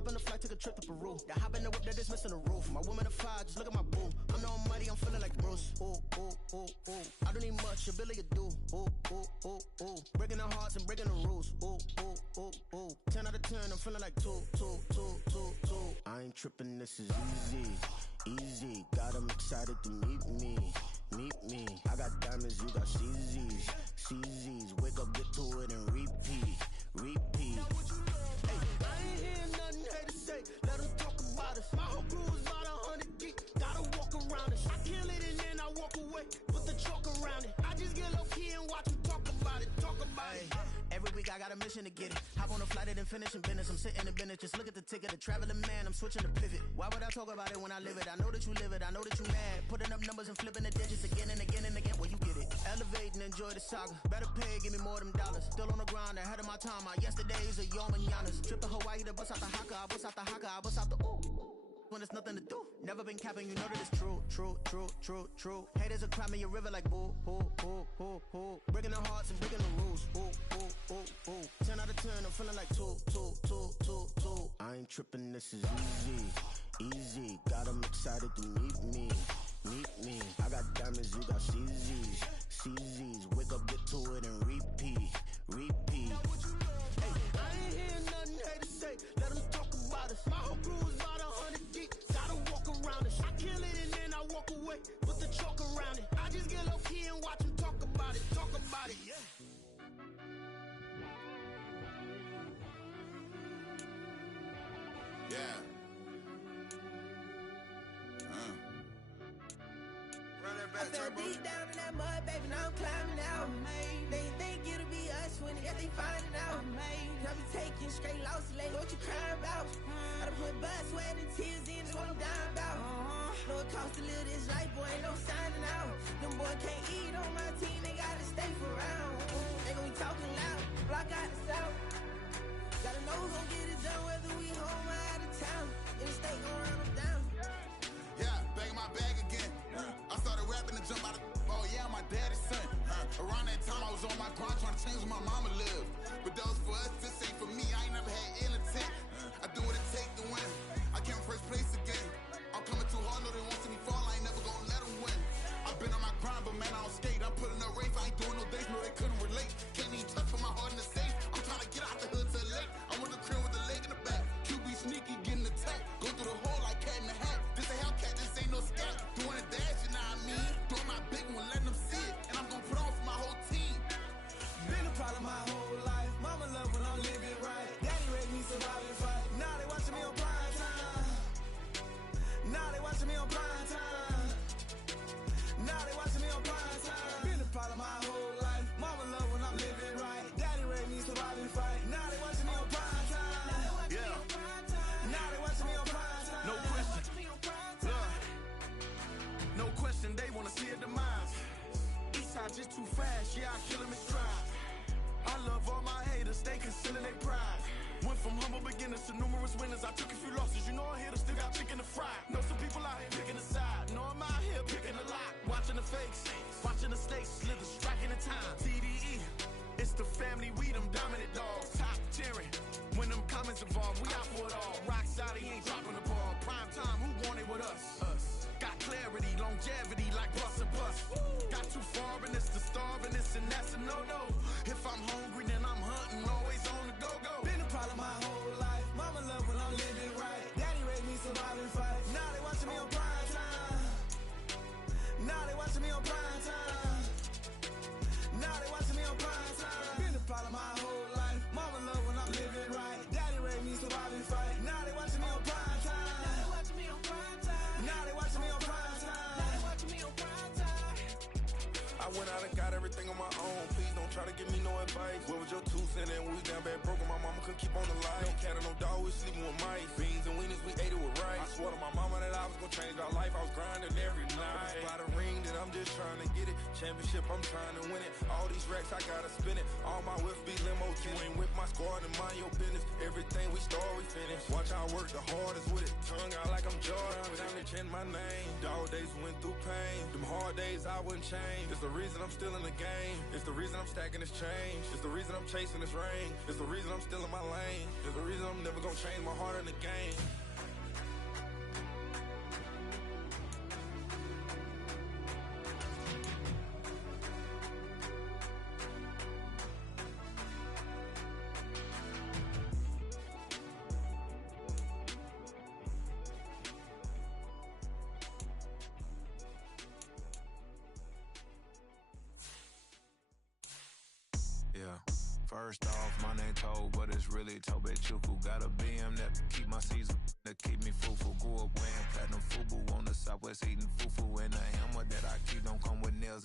Hop on the flight, take a trip to Peru. That hop in the whip, that is missing the roof. My woman a fire, just look at my boo. I'm the almighty, I'm feeling like Bruce. Ooh, ooh, ooh, ooh. I don't need much, your Billy, you do. Ooh, ooh, ooh, ooh. Breaking the hearts and breaking the rules. Ooh, ooh, ooh, ooh. 10 out of 10, I'm feeling like 2, 2, 2, 2, 2. I ain't tripping, this is easy, easy. Got 'em excited to meet me. Meet me. I got diamonds, you got CZs. CZs. Wake up, get to it and repeat. Repeat. Hey, I ain't hearing nothing haters say. Let them talk about us. My whole crew is about 100 deep. Gotta walk around it. I kill it and then I walk away. Put the chalk around it. I just get low key and watch them talk about it. Talk about it. Every week I got a mission to get it. Hop on a flight and finish in business. I'm sitting in business. Just look at the ticket. A traveling man. I'm switching to pivot. Why would I talk about it when I live it? I know that you live it. I know that you mad. Putting up numbers and flipping the digits again and again and again. Well, you get it. Elevate and enjoy the saga. Better pay, give me more of them dollars. Still on the grind, ahead of my time. My yesterdays are your mananas. Trip to Hawaii to bust out the haka. I bust out the haka. I bust out the ooh. When there's nothing to do. Never been capping, you know that it's true, true, true, true, true. Haters are climbing your river like boo, hoo, hoo, hoo, hoo. Breaking their hearts and breaking the rules. Ooh, ooh, ooh, ooh. 10 out of 10, I'm feeling like 2, 2, 2, 2, 2. I ain't tripping, this is easy, easy. Got 'em excited to meet me. Meet me. I got diamonds, you got CZs. CZs. Wake up, get to it and repeat. Repeat. Hey, I ain't hearing nothing haters say. Let them talk about us. My whole crew is about 100 deep. Gotta walk around it. I kill it and then I walk away. Put the chalk around it. I just get low key and watch them talk about it. Talk about it, yeah. Yeah. Run that back, I fell Turbo. deep down in that mud, baby, now I'm climbing out. They think it'll be us when they finding out. I be taking straight losses lately, what you crying about? I done put blood, sweat, and tears in, that's what I'm dying about. Know it costs to live this life, boy, ain't no signing out. Them boy can't eat on my team, they gotta stay for round. They gon' be talking loud, block out the south. Gotta know who gon' get it done, whether we home or out of town. In the state gon' run them down. Yeah, back in my bag again. I started rapping to jump out of. Oh yeah, I'm my daddy's son. Around that time I was on my grind trying to change where my mama lived. But that was for us, this ain't for me. I ain't never had ill intent. I do what it take to win. I came in first place again. I'm coming too hard, know they won't see me fall. I ain't never gonna let them win. I've been on my grind, but man I don't skate. I'm putting up race, I ain't doing no days, no they couldn't relate. Can't even touch with my heart in the safe. I'm trying to get out the hood to the lake. I'm with the crib with the leg in the back. QB sneaky, getting attacked. Go through the hole like cat in the hat. This a Hellcat, this ain't no scat. Doing a dash, you know what I mean? Doing my big one, letting them see it. And I'm gonna put on for my whole team. Been a problem my whole life. Mama love when I'm living right. Daddy raised me survive and fight. Now they watching me on prime time. Now they watching me on prime time. Now they watching me on prime time. Been a problem my whole life. Mama love when I'm living right. Daddy raised me survive and fight. Now they watching me on prime time. Yeah. Now they watching me on prime time. No question. Look. No question, they wanna see a demise. Eastside just too fast, yeah, I kill him in stride. I love all my haters, they concealing their pride. Went from humble beginners to numerous winners. I took a few losses, you know I hit, still got chicken to fry. Know some people out here picking a side. Know I'm out here picking a lot. Watching the fakes, watching the snakes slither, striking the time. TDE, it's the family, we them dominant dogs. Top tiering, when them comments involved, we out for it all. Rock side, he ain't dropping the ball. Prime time, who want it with us? Us. Got clarity, longevity, like bus and bus. Got too far and it's the starving, this and that's a no-no. If I'm hungry, then I'm hunting, always on the go-go. Been a problem my whole life. Mama love when I'm living right. Daddy raised me survive and fight. Now they watching me on prime time. Now they watching me on prime time. Now they watching me on prime time. Been a problem my whole life. Mama love when I'm living right. Daddy raised me survive and fight. Now they watching me on prime time. Now they watching me on prime time. Now they watching me on prime time. Now they watching me on prime time. I went out and got everything on my own. Please don't try to give me no advice. What was your 2 cents and we was down bad broke and my mama couldn't keep on the light. No cat and no dog, we sleeping with mice. Beans and weenies, we ate it with rice. I swore to my mama that I was gonna change our life. I was grinding every night. By the ring that I'm just trying to get it. Championship, I'm trying to win it. All these racks, I gotta spin it. All my whips be limo. You ain't with my squad and mind your business. Everything we start, we finish. Watch how I work the hardest with it. Tongue out like I'm Jordan. Without me chanting my name. Dog days went through pain. Them hard days I wouldn't change. It's the reason I'm still in the game. It's the reason I'm stacking this change. It's the reason I'm chasing this ring. It's the reason I'm still in my lane. It's the reason I'm never gonna change my heart in the game. First off, my name Toad, but it's really Tobe Chuku. Got a BM that keep my season, that keep me fruitful. Grew up wearing platinum FUBU on the southwest eating fufu. And the hammer that I keep don't come with nails.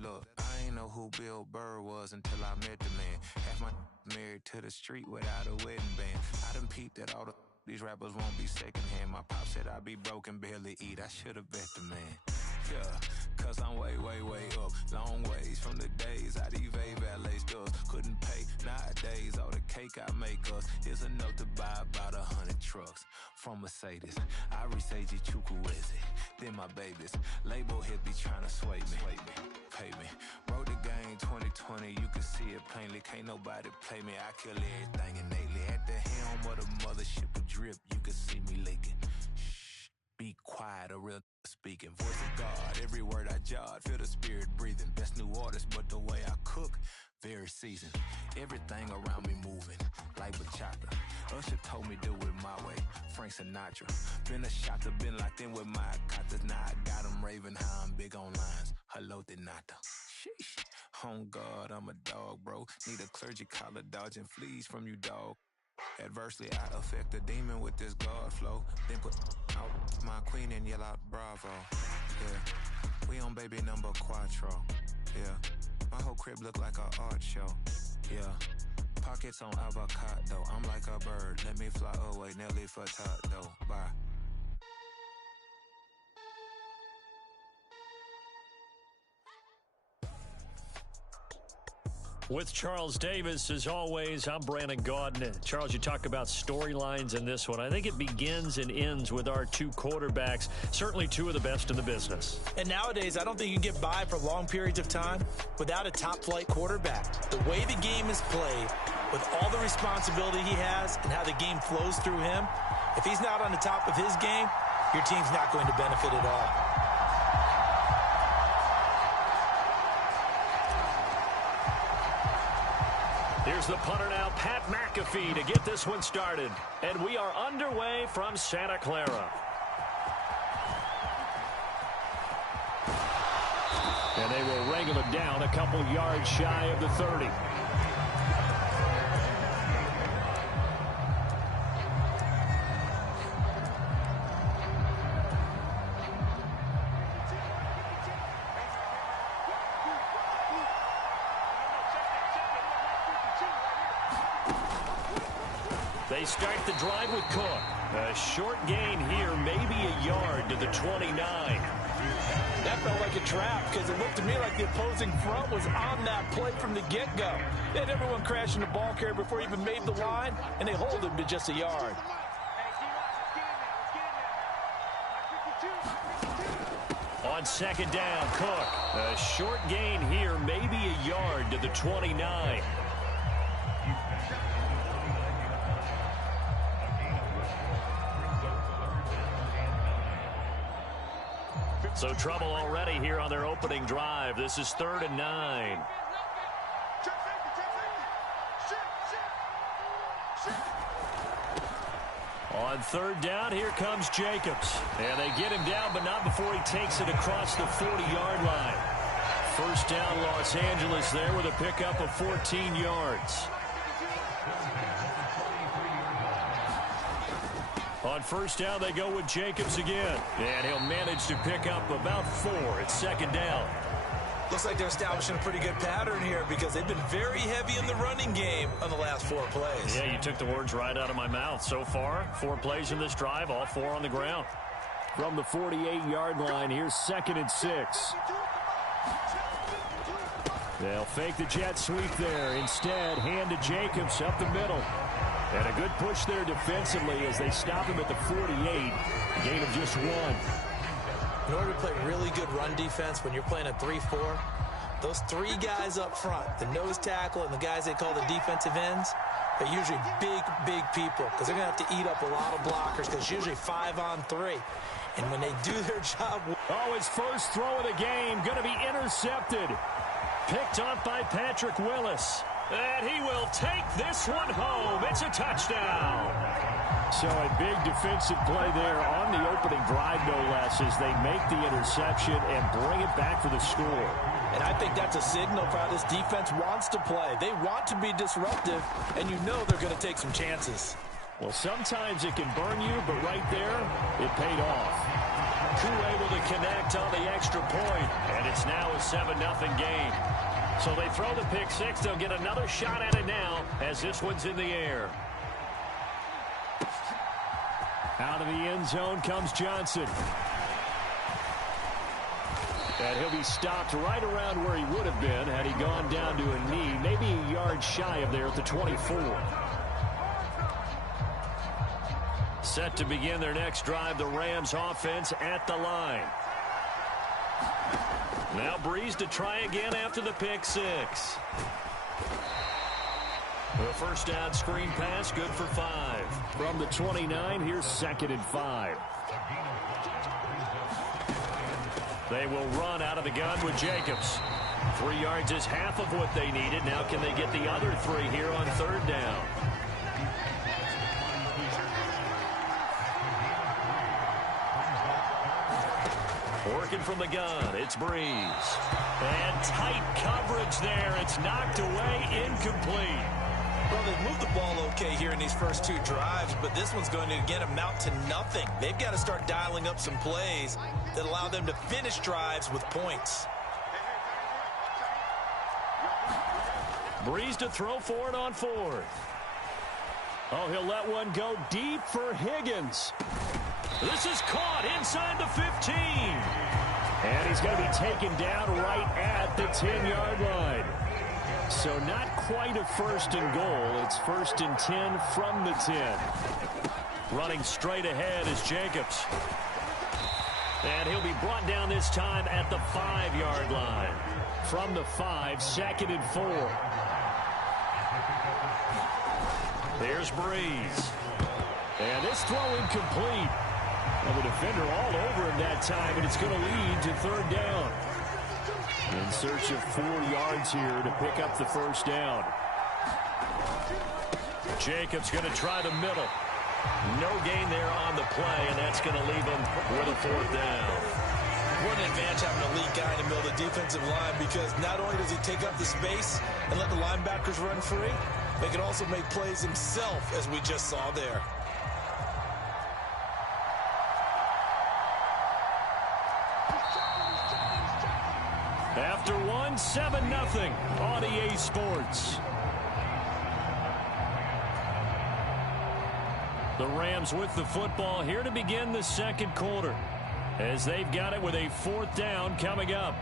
Look, I ain't know who Bill Burr was until I met the man. Half my married to the street without a wedding band. I done peeped that all these rappers won't be secondhand. My pop said I'd be broke and barely eat. I should've bet the man. Yeah, cause I'm way up, long ways from the days I evade valet stores. Couldn't pay nowadays, all the cake I make us is enough to buy about 100 trucks from Mercedes. I resage Chukwueze, then my babies. Label hit be trying to sway me, pay me. Wrote the game 2020, you can see it plainly. Can't nobody play me, I kill everything innately. At the helm of the mothership of drip, you can see me leaking. Be quiet, a real speaking. Voice of God, every word I jot. Feel the spirit breathing. Best new artist, but the way I cook, very seasoned. Everything around me moving, like bachata. Usher told me do it my way. Frank Sinatra. Been a shotter, been locked in with my katas. Now I got them raving how I'm big on lines. Hello, de nata. Sheesh. On God, I'm a dog, bro. Need a clergy collar, dodging fleas from you, dog. Adversely, I affect the demon with this God flow. Then put out my queen and yell out bravo. Yeah, we on baby number quattro. Yeah, my whole crib look like a art show. Yeah, pockets on avocado. I'm like a bird. Let me fly away, Nelly Furtado. Bye. With Charles Davis, as always, I'm Brandon Gaudin. Charles, you talk about storylines in this one. I think it begins and ends with our two quarterbacks, certainly two of the best in the business. And nowadays, I don't think you can get by for long periods of time without a top-flight quarterback. The way the game is played, with all the responsibility he has and how the game flows through him, if he's not on the top of his game, your team's not going to benefit at all. Here's the punter now, Pat McAfee, to get this one started. And we are underway from Santa Clara. And they will wrangle it down a couple yards shy of the 30. They start the drive with Cook. A short gain here, maybe a yard to the 29. That felt like a trap because it looked to me like the opposing front was on that play from the get-go. They had everyone crashing the ball carrier before he even made the line, and they hold him to just a yard. On second down, Cook. A short gain here, maybe a yard to the 29. So trouble already here on their opening drive. This is 3rd and 9. On 3rd down, here comes Jacobs. And they get him down, but not before he takes it across the 40-yard line. First down, Los Angeles there with a pickup of 14 yards. On first down, they go with Jacobs again. And he'll manage to pick up about 4 at second down. Looks like they're establishing a pretty good pattern here because they've been very heavy in the running game on the last 4 plays. Yeah, you took the words right out of my mouth. So far, 4 plays in this drive, all 4 on the ground. From the 48-yard line, here's 2nd and 6. They'll fake the jet sweep there. Instead, hand to Jacobs up the middle. And a good push there defensively as they stop him at the 48. Gain of just 1. In order to play really good run defense when you're playing a 3-4, those 3 guys up front, the nose tackle and the guys they call the defensive ends, they're usually big people because they're going to have to eat up a lot of blockers because it's usually 5-on-3. And when they do their job... Oh, his first throw of the game going to be intercepted. Picked off by Patrick Willis. And he will take this one home. It's a touchdown. So a big defensive play there on the opening drive, no less, as they make the interception and bring it back for the score. And I think that's a signal for how this defense wants to play. They want to be disruptive, and you know they're going to take some chances. Well, sometimes it can burn you, but right there, it paid off. Koo able to connect on the extra point, and it's now a 7-0 game. So they throw the pick six. They'll get another shot at it now as this one's in the air. Out of the end zone comes Johnson. And he'll be stopped right around where he would have been had he gone down to a knee, maybe a yard shy of there at the 24. Set to begin their next drive, the Rams offense at the line. Now Brees to try again after the pick six. The first down screen pass, good for 5. From the 29, here's 2nd and 5. They will run out of the gun with Jacobs. 3 yards is half of what they needed. Now can they get the other 3 here on 3rd down? Working from the gun, it's Brees. And tight coverage there. It's knocked away, incomplete. Well, they've moved the ball okay here in these first 2 drives, but this one's going to, again, amount to nothing. They've got to start dialing up some plays that allow them to finish drives with points. Brees to throw for it on 4th. Oh, he'll let one go deep for Higgins. This is caught inside the 15. And he's going to be taken down right at the 10-yard line. So not quite a 1st and goal. It's 1st and 10 from the 10. Running straight ahead is Jacobs. And he'll be brought down this time at the 5-yard line. From the 5, 2nd and 4. There's Brees. And this throw incomplete. Well, the defender all over him that time, and it's going to lead to 3rd down. In search of 4 yards here to pick up the 1st down. Jacobs going to try the middle. No gain there on the play, and that's going to leave him with a 4th down. What an advantage having a lead guy in the middle of the defensive line, because not only does he take up the space and let the linebackers run free, but he can also make plays himself, as we just saw there. After 1, 7-0 on EA Sports. The Rams with the football here to begin the 2nd quarter, as they've got it with a 4th down coming up.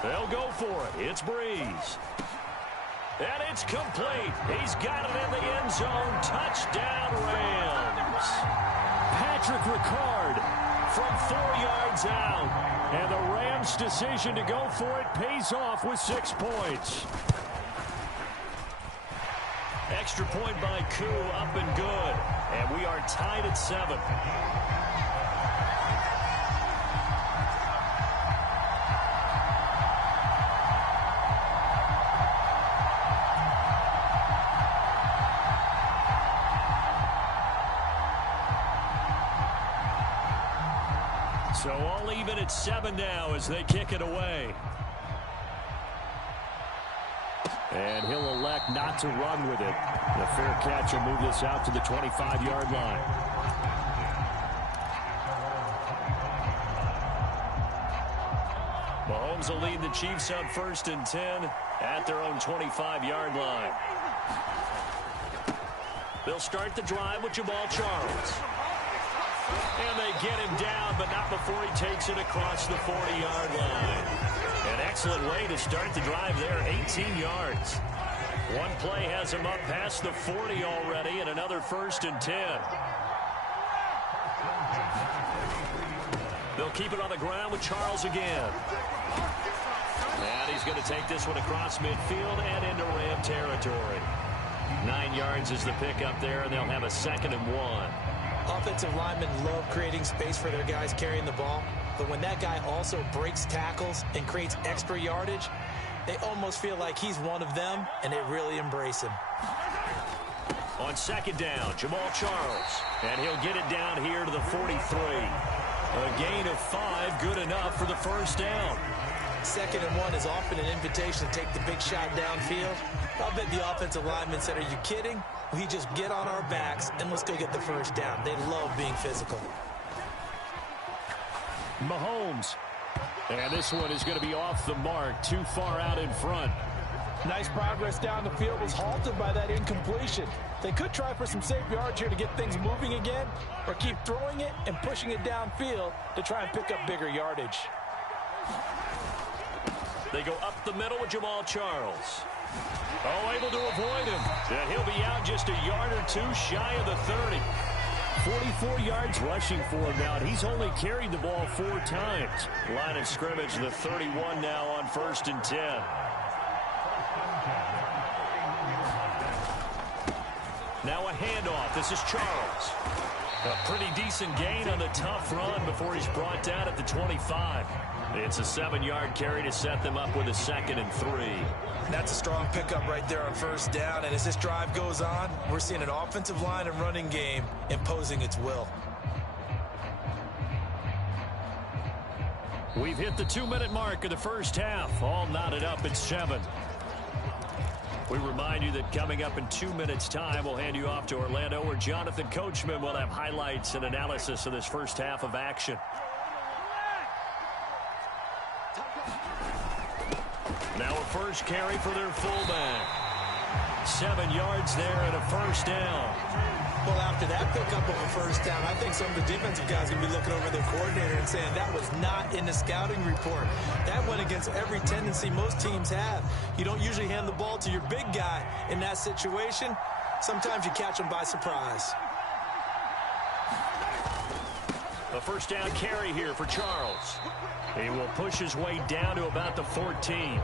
They'll go for it. It's Brees. And it's complete. He's got it in the end zone. Touchdown, Rams. Patrick Ricard from 4 yards out. And the Rams' decision to go for it pays off with 6 points. Extra point by Koo, up and good. And we are tied at 7. So all even at 7 now as they kick it away. And he'll elect not to run with it. The fair catch will move this out to the 25-yard line. Mahomes will lead the Chiefs on 1st and 10 at their own 25-yard line. They'll start the drive with Jamaal Charles. And they get him down, but not before he takes it across the 40-yard line. An excellent way to start the drive there, 18 yards. One play has him up past the 40 already, and another 1st and 10. They'll keep it on the ground with Charles again. And he's going to take this one across midfield and into Ram territory. 9 yards is the pickup there, and they'll have a 2nd and 1. Offensive linemen love creating space for their guys carrying the ball, but when that guy also breaks tackles and creates extra yardage, they almost feel like he's one of them, and they really embrace him. On 2nd down, Jamal Charles, and he'll get it down here to the 43. A gain of 5, good enough for the 1st down. 2nd and 1 is often an invitation to take the big shot downfield. I'll bet the offensive lineman said, "Are you kidding? We just get on our backs and let's go get the 1st down." They love being physical. Mahomes. And this one is going to be off the mark, too far out in front. Nice progress down the field was halted by that incompletion. They could try for some safe yards here to get things moving again, or keep throwing it and pushing it downfield to try and pick up bigger yardage. They go up the middle with Jamal Charles. Oh, able to avoid him. And he'll be out just a yard or two shy of the 30. 44 yards rushing for him now, and he's only carried the ball 4 times. Line of scrimmage, the 31 now on 1st and 10. Now a handoff. This is Charles. A pretty decent gain on the tough run before he's brought down at the 25. It's a 7-yard carry to set them up with a 2nd and 3. That's a strong pickup right there on 1st down, and as this drive goes on, we're seeing an offensive line and running game imposing its will. We've hit the 2-minute mark of the 1st half. All knotted up at 7. We remind you that coming up in 2 minutes' time, we'll hand you off to Orlando, where Jonathan Coachman will have highlights and analysis of this 1st half of action. Now a 1st carry for their fullback. 7 yards there and a 1st down. Well, after that pickup of a 1st down, I think some of the defensive guys are going to be looking over their coordinator and saying that was not in the scouting report. That went against every tendency most teams have. You don't usually hand the ball to your big guy in that situation. Sometimes you catch them by surprise. A 1st down carry here for Charles. He will push his way down to about the 14.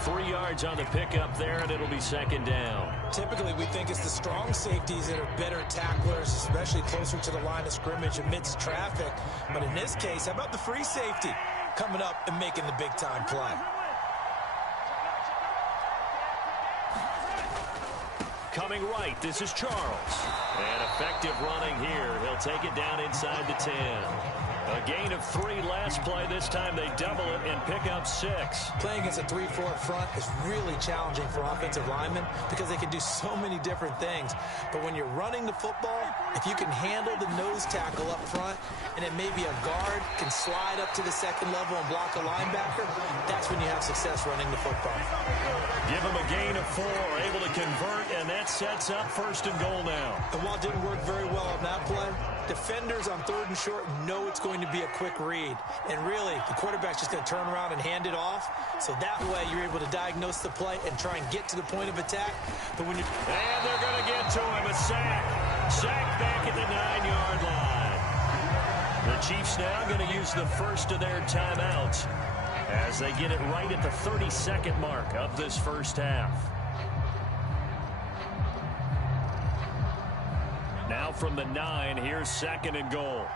3 yards on the pickup there, and it'll be 2nd down. Typically, we think it's the strong safeties that are better tacklers, especially closer to the line of scrimmage amidst traffic. But in this case, how about the free safety coming up and making the big-time play? Coming right, this is Charles. And effective running here. He'll take it down inside the 10. A gain of 3 last play. This time they double it and pick up 6. Playing against a 3-4 front is really challenging for offensive linemen because they can do so many different things. But when you're running the football, if you can handle the nose tackle up front, and then maybe a guard can slide up to the 2nd level and block a linebacker, that's when you have success running the football. Give him a gain of 4, able to convert, and that sets up 1st and goal now. And while it didn't work very well on that play, defenders on 3rd and short know it's going to be a quick read. And really, the quarterback's just going to turn around and hand it off. So that way, you're able to diagnose the play and try and get to the point of attack. But when you... And they're going to get to him. A sack. Sack back at the 9-yard line. The Chiefs now going to use the 1st of their timeouts as they get it right at the 32nd mark of this 1st half. Now from the 9, here's 2nd and goal.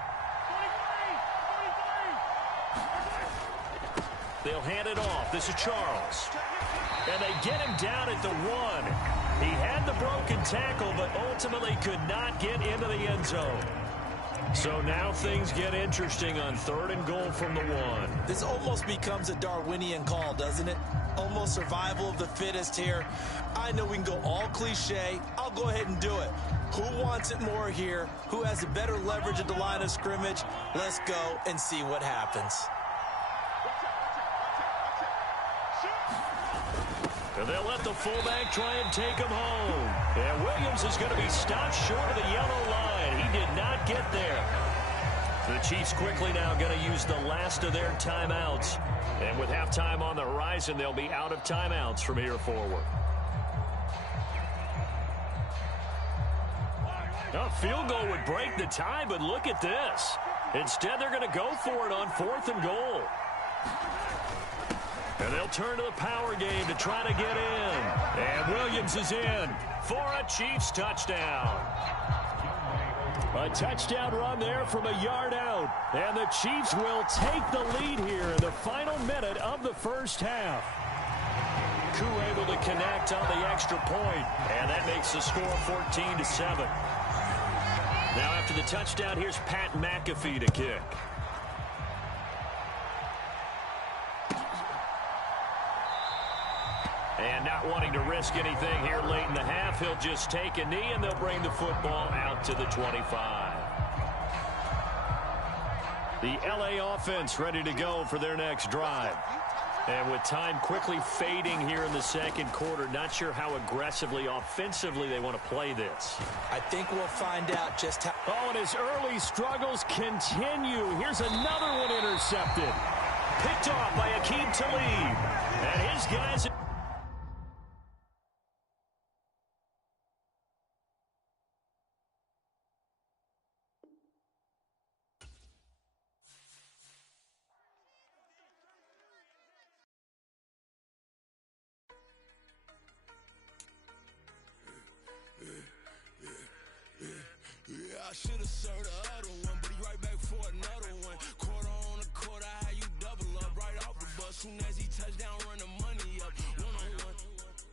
They'll hand it off. This is Charles. And they get him down at the 1. He had the broken tackle, but ultimately could not get into the end zone. So now things get interesting on 3rd and goal from the 1. This almost becomes a Darwinian call, doesn't it? Almost survival of the fittest here. I know we can go all cliche. I'll go ahead and do it. Who wants it more here? Who has a better leverage at the line of scrimmage? Let's go and see what happens. And they'll let the fullback try and take him home. And Williams is going to be stopped short of the yellow line. He did not get there. The Chiefs quickly now going to use the last of their timeouts. And with halftime on the horizon, they'll be out of timeouts from here forward. A field goal would break the tie, but look at this. Instead, they're going to go for it on 4th and goal. And they'll turn to the power game to try to get in. And Williams is in for a Chiefs touchdown. A touchdown run there from a yard out. And the Chiefs will take the lead here in the final minute of the first half. Koo able to connect on the extra point. And that makes the score 14-7. Now after the touchdown, here's Pat McAfee to kick. And not wanting to risk anything here late in the half, he'll just take a knee, and they'll bring the football out to the 25. The LA offense ready to go for their next drive. And with time quickly fading here in the second quarter, not sure how aggressively, offensively they want to play this. I think we'll find out just how. Oh, and his early struggles continue. Here's another one intercepted. Picked off by Aqib Talib. And his guys... I should have served the other one, but he right back for another one. Quarter on a quarter, how you double up right off the bus. Soon as he touch down, run the money up. One-on-one.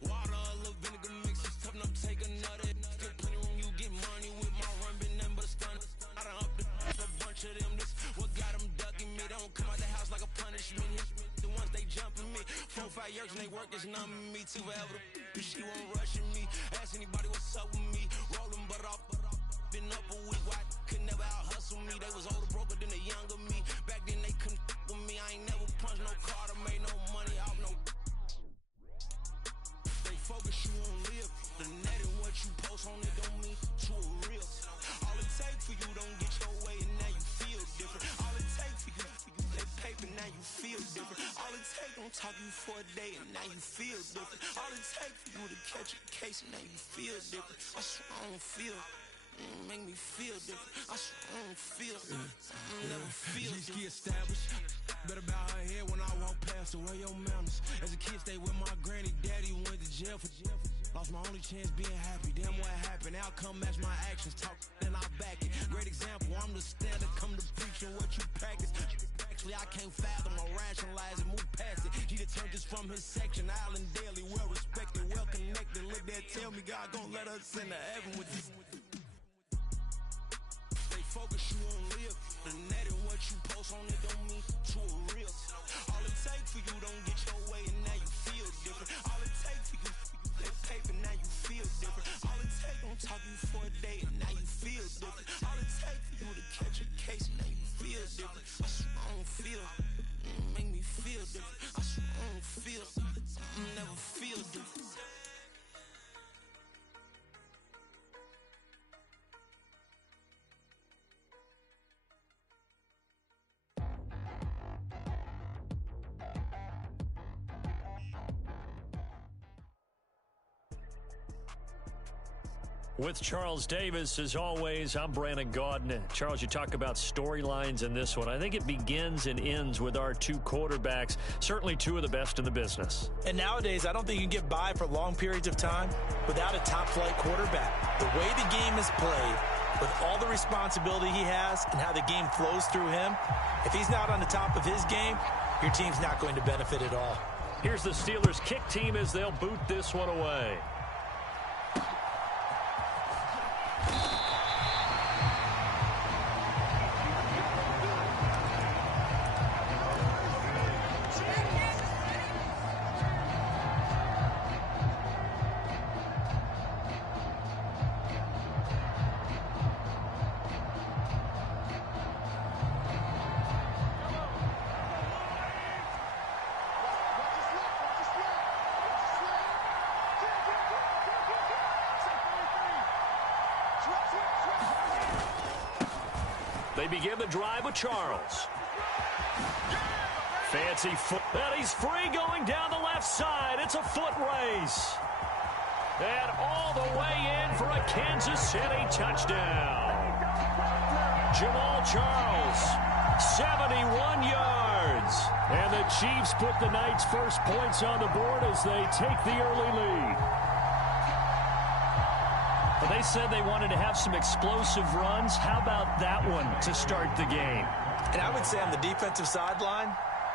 Water, a little vinegar mix, it's tough enough to take another. Still plenty room, you get money with my run, been nothing but a stun. I done up a bunch of them. This what got them ducking me. They don't come out the house like a punishment. The ones they jumping me. 4 or 5 years and they work is numbing me. Too forever, she won't rushing me. Ask anybody what's up with me. Rolling butt off. Been up a week, why could never out hustle me? They was older, broker than the younger me. Back then they couldn't with me. I ain't never punched no card or made no money off no. They focus you on live. The net and what you post on it don't mean to a real. All it take for you don't get your way and now you feel different. All it take for you that paper now you feel different. All it take don't talk you for a day and now you feel different. All it take for you to catch a case and now you feel different. I swear I don't feel. Make me feel different. I don't feel never feel different. Established. Better bow her head when I walk past her. Where your manners? As a kid, stayed with my granny. Daddy went to jail for lost my only chance being happy. Damn what happened. Outcome match my actions. Talk then I back it. Great example. I'm the standard. Come to preaching what you practice. Actually, I can't fathom or rationalize and move past it. He turned this from his section. Island Daily, well respected, well connected. Look there, tell me God gon' let us into heaven with this. Focus you on live. The net and what you post on it don't mean to a real. All it take for you don't get your way and now you feel different. All it take for you that paper now you feel different. All it take don't talk you for a day and now you feel different. All it take for you to catch a case and now you feel different. I swear I don't feel. Make me feel different. I swear I don't feel. Never feel different. With Charles Davis, as always, I'm Brandon Gaudin. Charles, you talk about storylines in this one. I think it begins and ends with our two quarterbacks, certainly two of the best in the business. And nowadays, I don't think you can get by for long periods of time without a top-flight quarterback. The way the game is played, with all the responsibility he has and how the game flows through him, if he's not on the top of his game, your team's not going to benefit at all. Here's the Steelers' kick team as they'll boot this one away. They begin the drive with Charles. Fancy foot. And he's free going down the left side. It's a foot race. And all the way in for a Kansas City touchdown. Jamal Charles, 71 yards. And the Chiefs put the Knights' first points on the board as they take the early lead. But they said they wanted to have some explosive runs. How about that one to start the game? And I would say on the defensive sideline,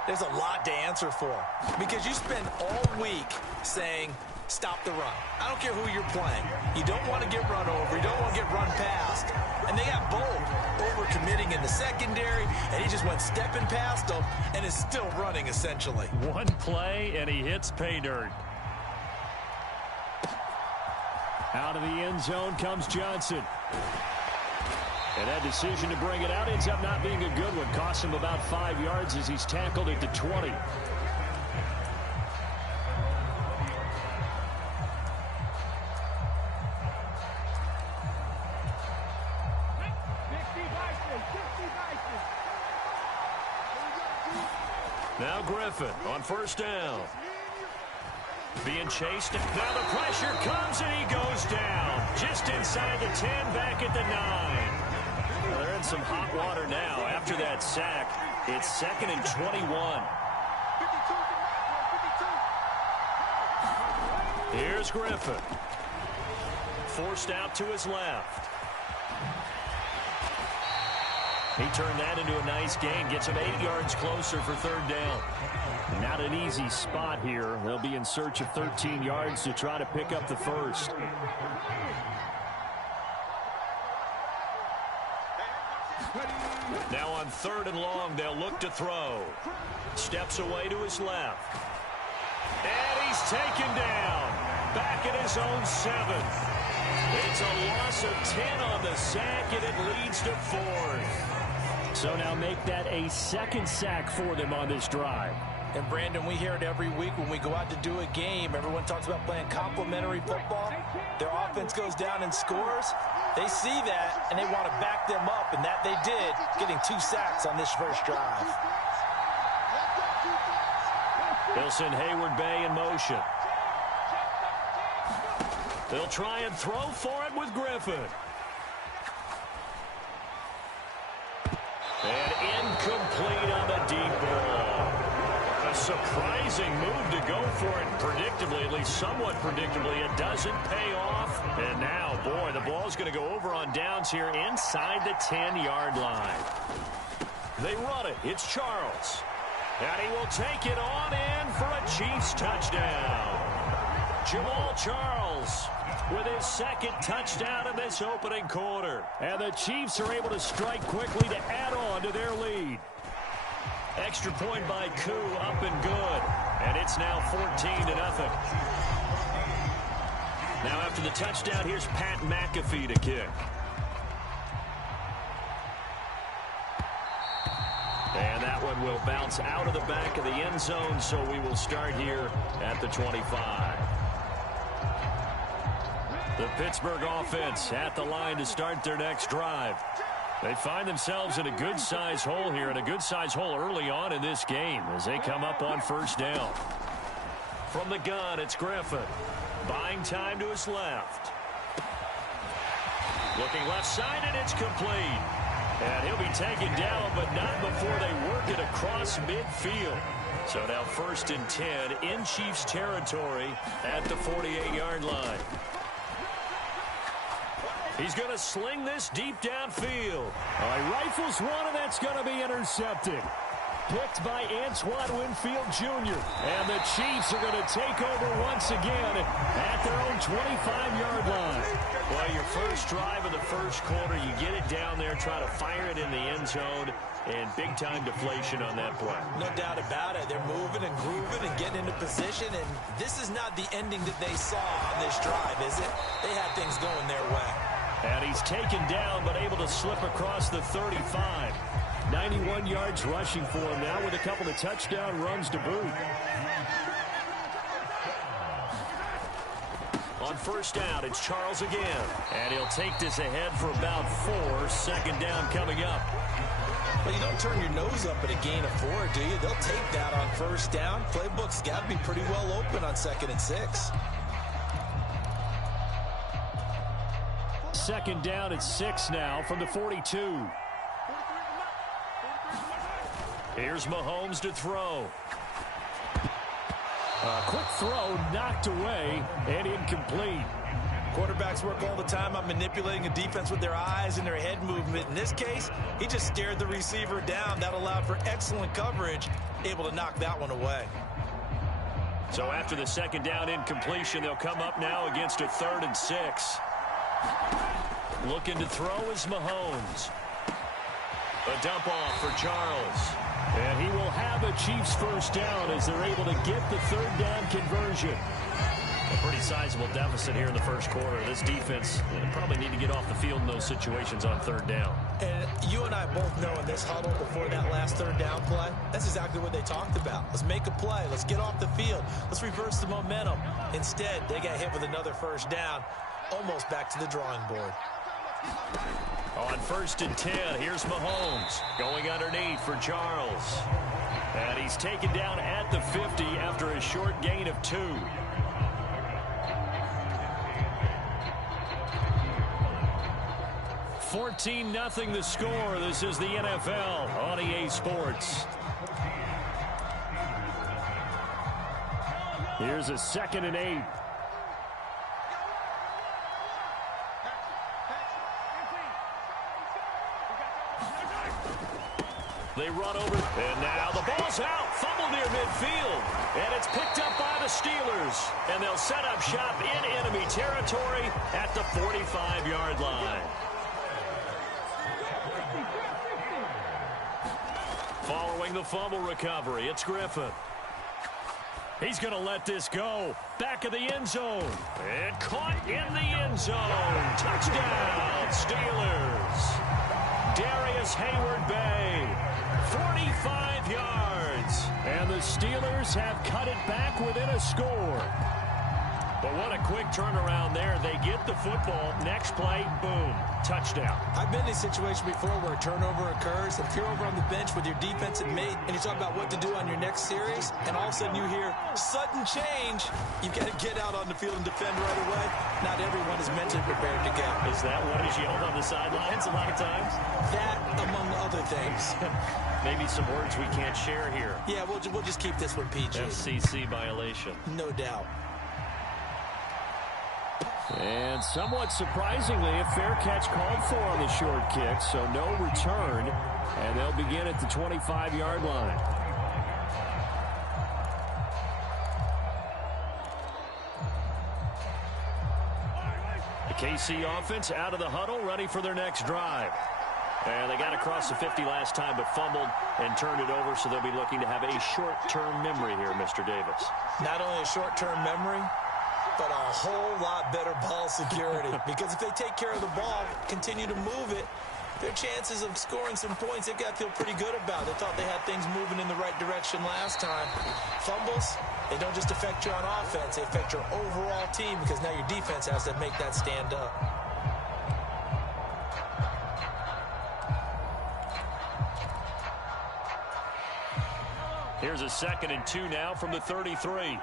there's a lot to answer for. Because you spend all week saying, stop the run. I don't care who you're playing. You don't want to get run over. You don't want to get run past. And they got bold, over-committing in the secondary, and he just went stepping past them and is still running, essentially. One play, and he hits pay dirt. Out of the end zone comes Johnson. And that decision to bring it out ends up not being a good one. Costs him about 5 yards as he's tackled at the 20. Now Griffin on first down. Being chased. Now the pressure comes and he goes down. Just inside the 10, back at the 9. Well, they're in some hot water now after that sack. It's 2nd and 21. Here's Griffin. Forced out to his left. He turned that into a nice gain. Gets him 8 yards closer for third down. Not an easy spot here. They'll be in search of 13 yards to try to pick up the first. Now on 3rd and long, they'll look to throw. Steps away to his left. And he's taken down. Back at his own 7. It's a loss of 10 on the sack, and it leads to 4th. So now make that a 2nd sack for them on this drive. And, Brandon, we hear it every week when we go out to do a game. Everyone talks about playing complementary football. Their offense goes down and scores. They see that, and they want to back them up, and that they did, getting 2 sacks on this first drive. They'll send Hayward Bay in motion. They'll try and throw for it with Griffin. And incomplete on the deep ball. A surprising move to go for it predictably, at least somewhat predictably. It doesn't pay off. And now, boy, the ball's going to go over on downs here inside the 10-yard line. They run it. It's Charles. And he will take it on in for a Chiefs touchdown. Jamal Charles with his 2nd touchdown in this opening quarter. And the Chiefs are able to strike quickly to add on to their lead. Extra point by Koo, up and good. And it's now 14-0. Now after the touchdown, here's Pat McAfee to kick. And that one will bounce out of the back of the end zone, so we will start here at the 25. The Pittsburgh offense at the line to start their next drive. They find themselves in a good-sized hole here, and a good-sized hole early on in this game as they come up on first down. From the gun, it's Griffin. Buying time to his left. Looking left side, and it's complete. And he'll be taken down, but not before they work it across midfield. So now 1st and 10 in Chiefs territory at the 48-yard line. He's going to sling this deep downfield. He rifles one, and that's going to be intercepted. Picked by Antoine Winfield Jr. And the Chiefs are going to take over once again at their own 25-yard line. Well, your first drive of the first quarter, you get it down there, try to fire it in the end zone, and big-time deflation on that play. No doubt about it. They're moving and grooving and getting into position, and this is not the ending that they saw on this drive, is it? They had things going their way. And he's taken down, but able to slip across the 35. 91 yards rushing for him now with a couple of touchdown runs to boot. On first down, it's Charles again. And he'll take this ahead for about 4. 2nd down coming up. Well, you don't turn your nose up at a gain of 4, do you? They'll take that on first down. Playbook's got to be pretty well open on 2nd and 6. Second down at 6 now from the 42. Here's Mahomes to throw. A quick throw knocked away and incomplete. Quarterbacks work all the time on manipulating a defense with their eyes and their head movement. In this case, he just stared the receiver down. That allowed for excellent coverage, able to knock that one away. So after the second down incompletion, they'll come up now against a 3rd and 6. Looking to throw is Mahomes. A dump off for Charles. And he will have a Chiefs first down as they're able to get the 3rd down conversion. A pretty sizable deficit here in the first quarter. This defense probably need to get off the field in those situations on 3rd down. And you and I both know in this huddle before that last 3rd down play, that's exactly what they talked about. Let's make a play. Let's get off the field. Let's reverse the momentum. Instead, they got hit with another first down, almost back to the drawing board. On 1st and 10, here's Mahomes going underneath for Charles. And he's taken down at the 50 after a short gain of 2. 14-0 the score. This is the NFL on EA Sports. Here's a 2nd and 8. They run over, and now the ball's out. Fumble near midfield, and it's picked up by the Steelers. And they'll set up shop in enemy territory at the 45-yard line. Following the fumble recovery, it's Griffin. He's going to let this go. Back of the end zone. And caught in the end zone. Touchdown, Steelers. Darius Hayward-Bay, 45 yards. And the Steelers have cut it back within a score. But what a quick turnaround there. They get the football. Next play, boom, touchdown. I've been in a situation before where a turnover occurs. If you're over on the bench with your defensive mate and you talk about what to do on your next series, and all of a sudden you hear sudden change, you've got to get out on the field and defend right away. Not everyone is mentally prepared to go. Is that what is yelled on the sidelines a lot of times? That, among other things. Maybe some words we can't share here. Yeah, we'll just keep this one PG. FCC violation. No doubt. And somewhat surprisingly, a fair catch called for on the short kick, so no return, and they'll begin at the 25-yard line. The KC offense out of the huddle, ready for their next drive. And they got across the 50 last time, but fumbled and turned it over, so they'll be looking to have a short-term memory here, Mr. Davis. Not only a short-term memory, but a whole lot better ball security. Because if they take care of the ball, continue to move it, their chances of scoring some points, they've got to feel pretty good about. They thought they had things moving in the right direction last time. Fumbles, they don't just affect you on offense, they affect your overall team because now your defense has to make that stand up. Here's a 2nd and 2 now from the 33.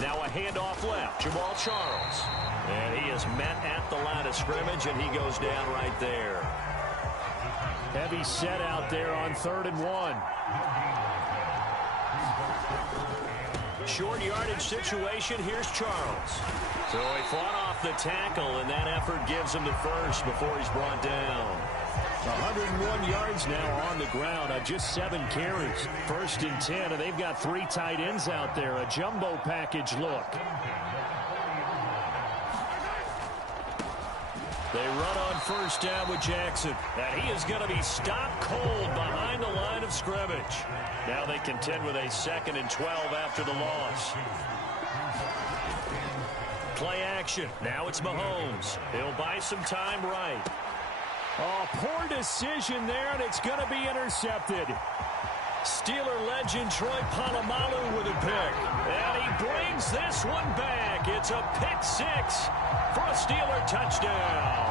Now a handoff left. Jamal Charles. And he is met at the line of scrimmage, and he goes down right there. Heavy set out there on 3rd and 1. Short yardage situation. Here's Charles. So he fought off the tackle, and that effort gives him the first before he's brought down. 101 yards now on the ground on just 7 carries. 1st and 10, and they've got 3 tight ends out there. A jumbo package look. They run on 1st down with Jackson. And he is going to be stopped cold behind the line of scrimmage. Now they contend with a 2nd and 12 after the loss. Play action. Now it's Mahomes. He'll buy some time right. Oh, poor decision there, and it's going to be intercepted. Steeler legend Troy Polamalu with a pick. And he brings this one back. It's a pick 6 for a Steeler touchdown.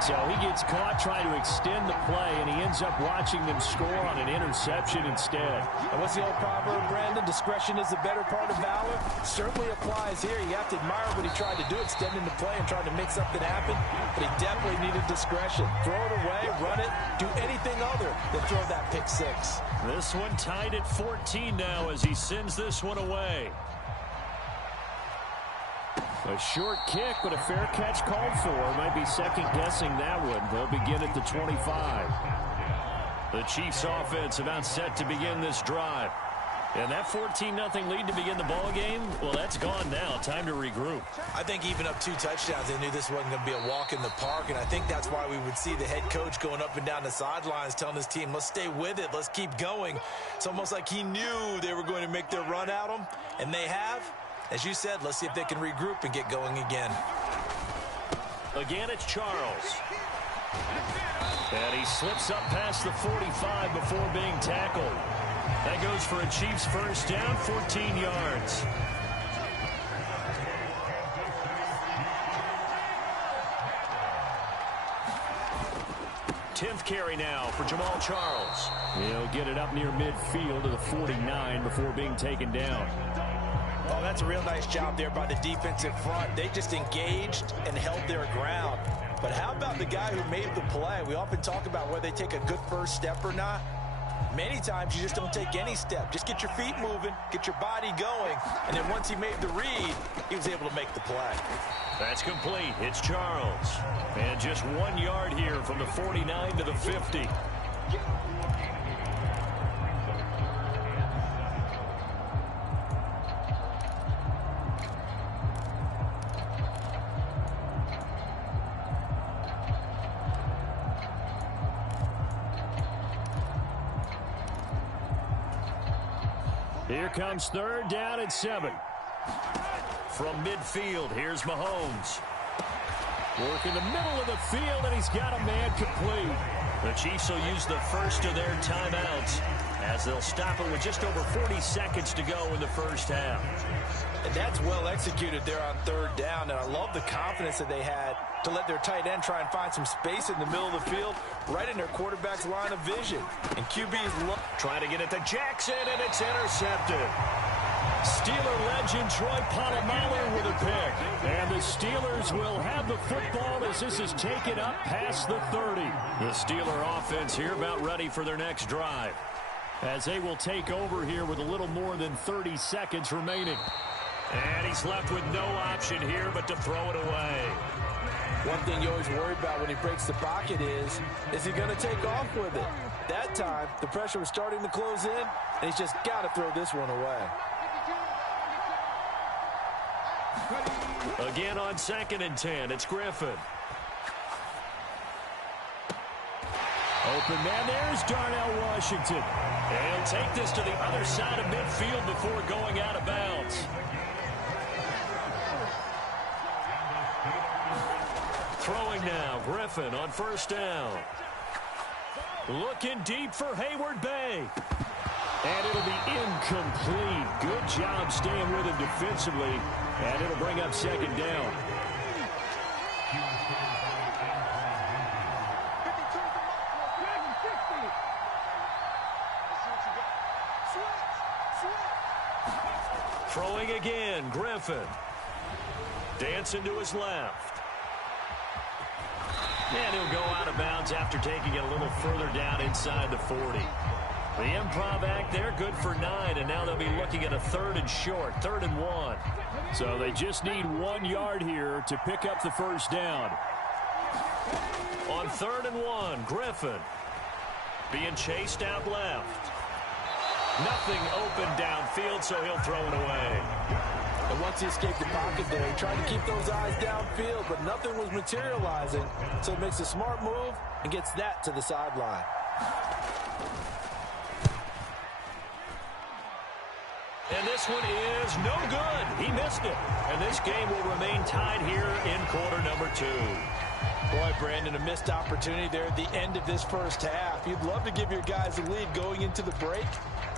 So he gets caught trying to extend the play, and he ends up watching them score on an interception instead. And what's the old proverb, Brandon? Discretion is the better part of valor. Certainly applies here. You have to admire what he tried to do, extending the play and trying to make something happen. But he definitely needed discretion. Throw it away, run it, do anything other than throw that pick six. This one tied at 14 now as he sends this one away. A short kick, but a fair catch called for. Might be second-guessing that one. They'll begin at the 25. The Chiefs' offense about set to begin this drive. And that 14-0 lead to begin the ball game, well, that's gone now. Time to regroup. I think even up 2 touchdowns, they knew this wasn't going to be a walk in the park, and I think that's why we would see the head coach going up and down the sidelines telling his team, let's stay with it, let's keep going. It's almost like he knew they were going to make their run at him, and they have. As you said, let's see if they can regroup and get going again. Again, it's Charles. And he slips up past the 45 before being tackled. That goes for a Chiefs first down, 14 yards. Tenth carry now for Jamal Charles. He'll get it up near midfield to the 49 before being taken down. Oh, that's a real nice job there by the defensive front. They just engaged and held their ground. But how about the guy who made the play? We often talk about whether they take a good first step or not. Many times you just don't take any step. Just get your feet moving, get your body going, and then once he made the read, he was able to make the play. That's complete. It's Charles. And just 1 yard here from the 49 to the 50. Here comes third down and 7. From midfield, here's Mahomes. Working the middle of the field, and he's got a man complete. The Chiefs will use the first of their timeouts as they'll stop it with just over 40 seconds to go in the first half. And that's well executed there on third down, and I love the confidence that they had to let their tight end try and find some space in the middle of the field, right in their quarterback's line of vision. And QB's trying to get it to Jackson, and it's intercepted. Steeler legend Troy Polamalu with a pick. And the Steelers will have the football as this is taken up past the 30. The Steeler offense here about ready for their next drive, as they will take over here with a little more than 30 seconds remaining. And he's left with no option here but to throw it away. One thing you always worry about when he breaks the pocket is he going to take off with it? That time, the pressure was starting to close in, and he's just got to throw this one away. Again on 2nd and 10, it's Griffin. Open man, there's Darnell Washington. And he'll take this to the other side of midfield before going out of bounds. Throwing now, Griffin on first down. Looking deep for Hayward Bay. And it'll be incomplete. Good job staying with him defensively. And it'll bring up second down. Throwing again, Griffin. Dancing to his left. And he'll go out of bounds after taking it a little further down inside the 40. The improv act there, good for 9, and now they'll be looking at a 3rd and short, 3rd and 1. So they just need 1 yard here to pick up the first down. On 3rd and 1, Griffin being chased out left. Nothing open downfield, so he'll throw it away. And once he escaped the pocket there, he tried to keep those eyes downfield, but nothing was materializing. So he makes a smart move and gets that to the sideline. And this one is no good. He missed it. And this game will remain tied here in quarter number 2. Boy, Brandon, a missed opportunity there at the end of this first half. You'd love to give your guys a lead going into the break,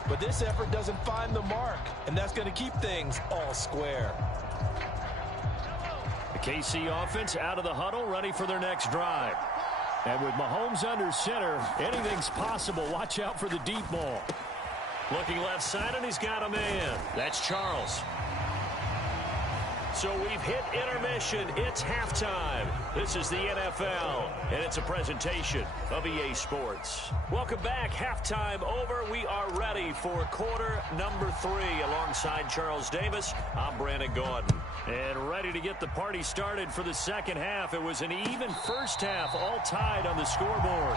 but this effort doesn't find the mark, and that's going to keep things all square. The KC offense out of the huddle, ready for their next drive. And with Mahomes under center, anything's possible. Watch out for the deep ball. Looking left side, and he's got a man. That's Charles. So we've hit intermission. It's halftime. This is the NFL, and it's a presentation of EA Sports. Welcome back. Halftime over. We are ready for quarter number 3. Alongside Charles Davis, I'm Brandon Gaudin. And ready to get the party started for the second half. It was an even first half, all tied on the scoreboard.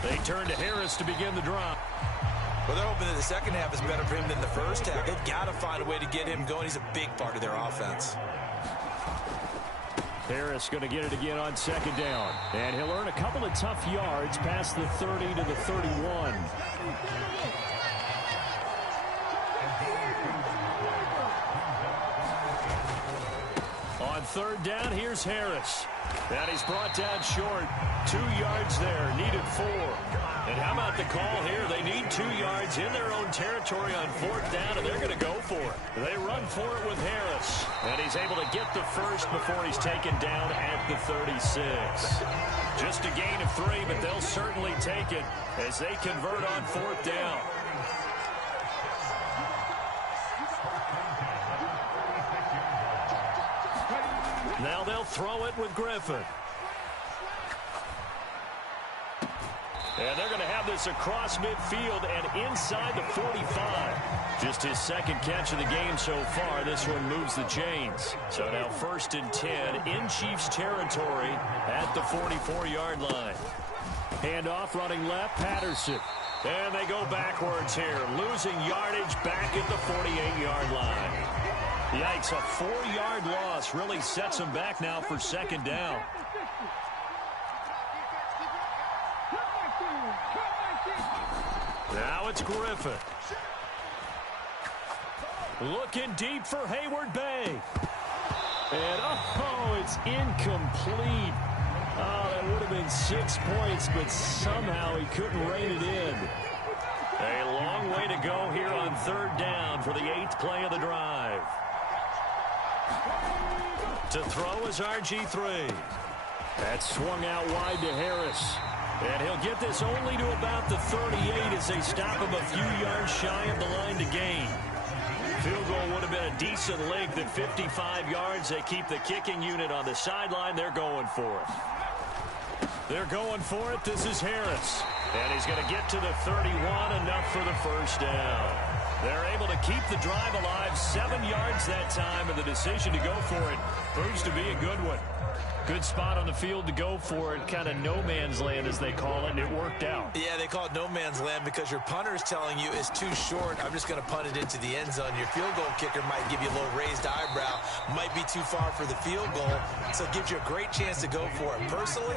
They turn to Harris to begin the drive. Well, they're hoping that the second half is better for him than the first half. They've got to find a way to get him going. He's a big part of their offense. Harris going to get it again on second down. And he'll earn a couple of tough yards past the 30 to the 31. On third down, here's Harris. And he's brought down short. 2 yards there, needed 4. And how about the call here? They need 2 yards in their own territory on fourth down, and they're going to go for it. They run for it with Harris. And he's able to get the first before he's taken down at the 36. Just a gain of 3, but they'll certainly take it as they convert on fourth down. Now they'll throw it with Griffin. And they're going to have this across midfield and inside the 45. Just his second catch of the game so far. This one moves the chains. So now 1st and 10 in Chiefs territory at the 44-yard line. Handoff running left, Patterson. And they go backwards here, losing yardage back at the 48-yard line. Yikes, a 4-yard loss really sets them back now for second down. Now it's Griffin. Looking deep for Hayward Bay. And, oh, it's incomplete. Oh, that would have been 6 points, but somehow he couldn't rein it in. A long way to go here on third down for the 8th play of the drive. To throw is RG3. That swung out wide to Harris. And he'll get this only to about the 38 as they stop him a few yards shy of the line to gain. Field goal would have been a decent length at 55 yards. They keep the kicking unit on the sideline. They're going for it. They're going for it. This is Harris. And he's going to get to the 31, enough for the first down. They're able to keep the drive alive, 7 yards that time, and the decision to go for it proves to be a good one. Good spot on the field to go for it, kind of no man's land as they call it, and it worked out. Yeah, they call it no man's land because your punter is telling you it's too short. I'm just going to punt it into the end zone. Your field goal kicker might give you a little raised eyebrow, might be too far for the field goal, so it gives you a great chance to go for it. Personally,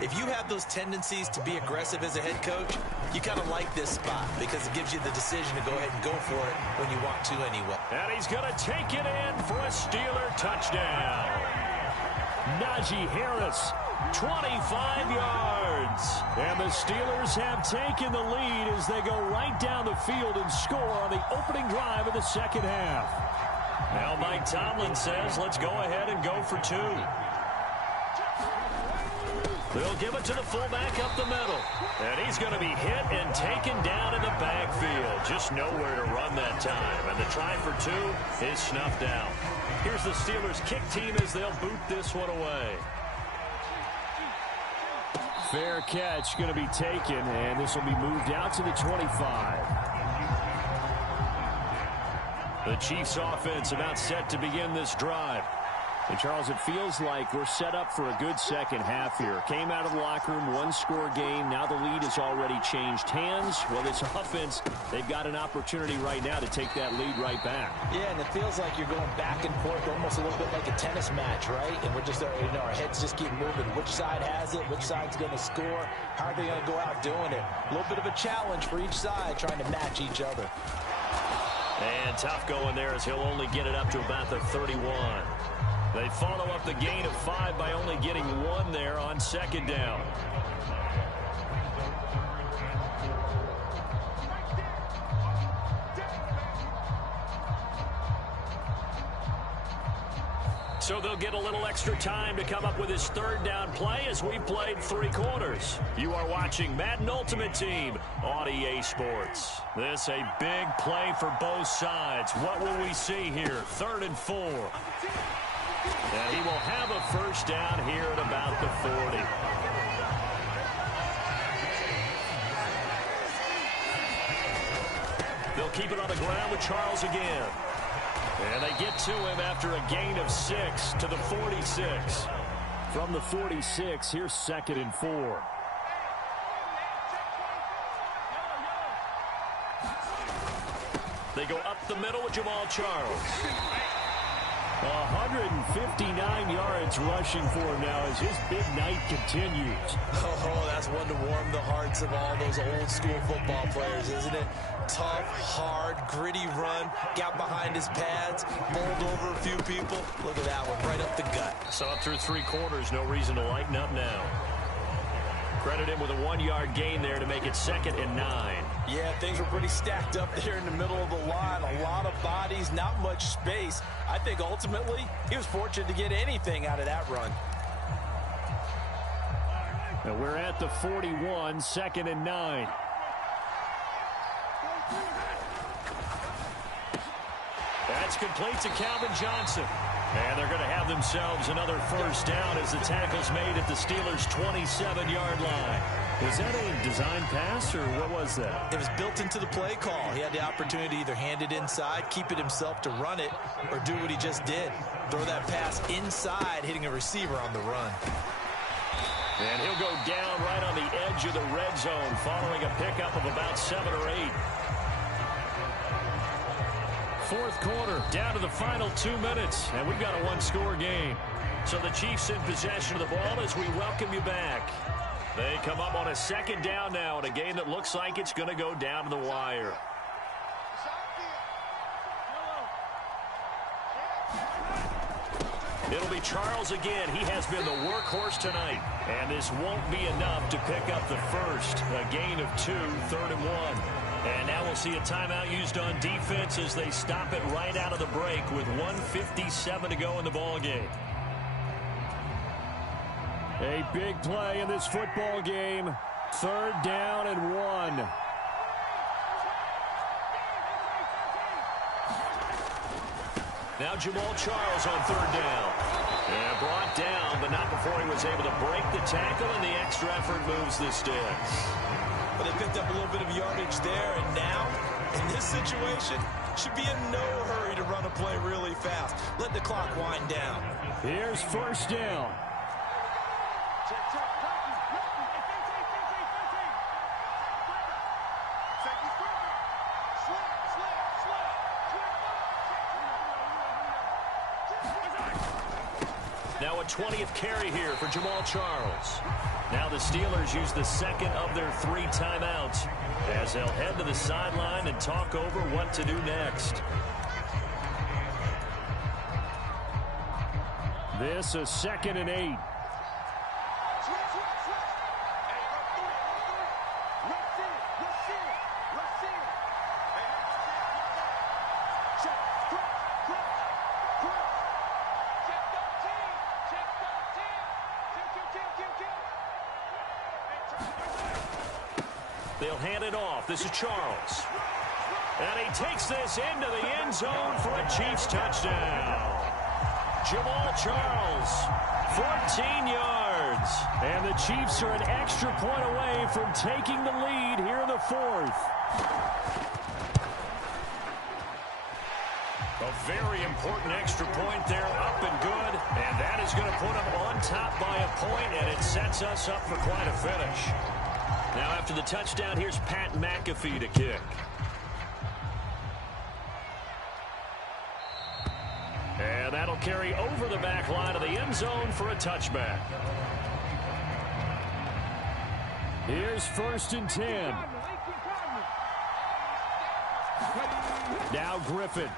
if you have those tendencies to be aggressive as a head coach, you kind of like this spot because it gives you the decision to go ahead and go for it when you want to anyway. And he's going to take it in for a Steeler touchdown. Najee Harris, 25 yards. And the Steelers have taken the lead as they go right down the field and score on the opening drive of the second half. Now Mike Tomlin says, let's go ahead and go for 2. They'll give it to the fullback up the middle. And he's going to be hit and taken down in the backfield. Just nowhere to run that time. And the try for 2 is snuffed out. Here's the Steelers kick team as they'll boot this one away. Fair catch going to be taken, and this will be moved out to the 25. The Chiefs offense about set to begin this drive. And, Charles, it feels like we're set up for a good second half here. Came out of the locker room, 1-score game. Now the lead has already changed hands. Well, this offense, they've got an opportunity right now to take that lead right back. Yeah, and it feels like you're going back and forth, almost a little bit like a tennis match, right? And we're just, our heads just keep moving. Which side has it? Which side's going to score? How are they going to go out doing it? A little bit of a challenge for each side, trying to match each other. And tough going there as he'll only get it up to about the 31. They follow up the gain of 5 by only getting 1 there on second down. So they'll get a little extra time to come up with his third down play as we played 3 quarters. You are watching Madden Ultimate Team on EA Sports. This a big play for both sides. What will we see here? 3rd and 4. And he will have a first down here at about the 40. They'll keep it on the ground with Charles again. And they get to him after a gain of 6 to the 46. From the 46, here's 2nd and 4. They go up the middle with Jamal Charles. 159 yards rushing for him now as his big night continues. Oh, that's one to warm the hearts of all those old school football players, isn't it? Tough, hard, gritty run, got behind his pads, bowled over a few people. Look at that one, right up the gut. So up through 3 quarters, no reason to lighten up now. Credit him with a 1-yard gain there to make it 2nd and 9. Yeah, things were pretty stacked up there in the middle of the line. A lot of bodies, not much space. I think ultimately he was fortunate to get anything out of that run. And we're at the 41, 2nd and 9. That's complete to Calvin Johnson. And they're going to have themselves another first down as the tackle's made at the Steelers' 27-yard line. Was that a design pass, or what was that? It was built into the play call. He had the opportunity to either hand it inside, keep it himself to run it, or do what he just did. Throw that pass inside, hitting a receiver on the run. And he'll go down right on the edge of the red zone following a pickup of about 7 or 8. 4th quarter, down to the final 2 minutes, and we've got a 1-score game. So the Chiefs in possession of the ball as we welcome you back. They come up on a 2nd down now in a game that looks like it's going to go down to the wire. It'll be Charles again. He has been the workhorse tonight, and this won't be enough to pick up the first. A gain of 2, 3rd and 1. And now we'll see a timeout used on defense as they stop it right out of the break with 1:57 to go in the ballgame. A big play in this football game. 3rd down and 1. Now Jamal Charles on 3rd down. And brought down, but not before he was able to break the tackle, and the extra effort moves the sticks. But they picked up a little bit of yardage there, and now, in this situation, should be in no hurry to run a play really fast. Let the clock wind down. Here's 1st down. Now a 20th carry here for Jamal Charles. Now the Steelers use the 2nd of their 3 timeouts as they'll head to the sideline and talk over what to do next. This a 2nd and 8. They'll hand it off. This is Charles. And he takes this into the end zone for a Chiefs touchdown. Jamal Charles, 14 yards. And the Chiefs are an extra point away from taking the lead here in the 4th. A very important extra point there, up and good. And that is going to put them on top by a point, and it sets us up for quite a finish. Now after the touchdown, here's Pat McAfee to kick. And that'll carry over the back line of the end zone for a touchback. Here's 1st and 10. Now Griffin.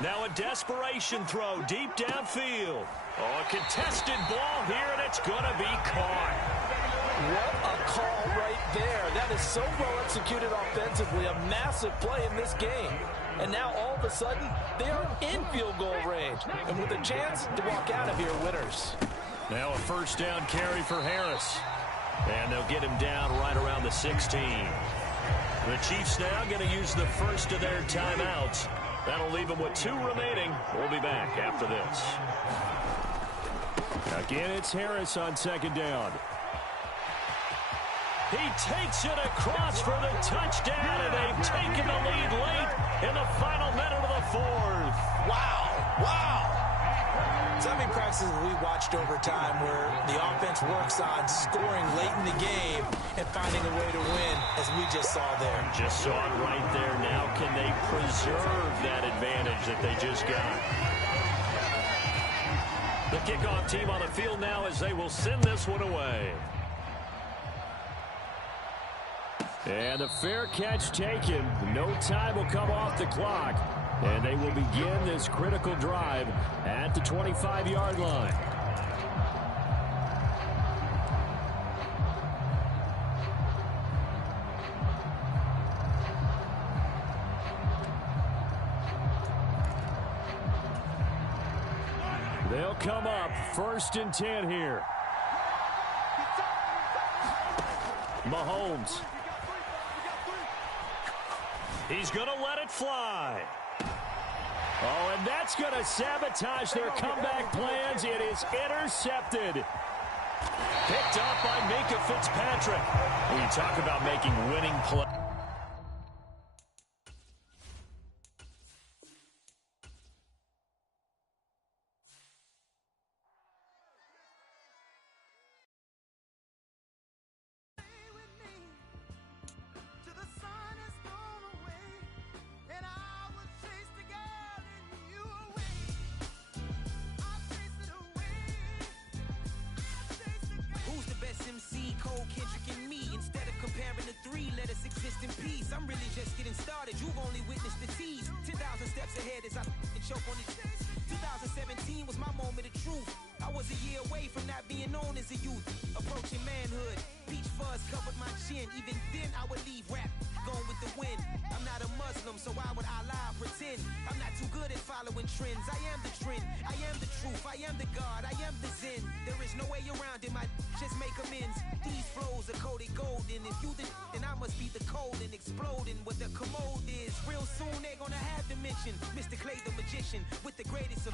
Now a desperation throw deep downfield. Oh, a contested ball here, and it's going to be caught. What a call right there. That is so well executed offensively. A massive play in this game. And now all of a sudden, they are in field goal range. And with a chance to walk out of here winners. Now a first down carry for Harris. And they'll get him down right around the 16. The Chiefs now going to use the first of their timeouts. That'll leave them with 2 remaining. We'll be back after this. Again, it's Harris on second down. He takes it across for the touchdown, and they've taken the lead late in the final minute of the 4th. Wow. So many practices we watched over time where the offense works on scoring late in the game and finding a way to win, as we just saw there. Just saw it right there. Now can they preserve that advantage that they just got? The kickoff team on the field now as they will send this one away. And a fair catch taken. No time will come off the clock. And they will begin this critical drive at the 25-yard line. They'll come up 1st and 10 here. Mahomes. He's going to let it fly. Oh, and that's going to sabotage their comeback plans. It is intercepted. Picked up by Minkah Fitzpatrick. When you talk about making winning plays. Mr. Clay the Magician with the greatest of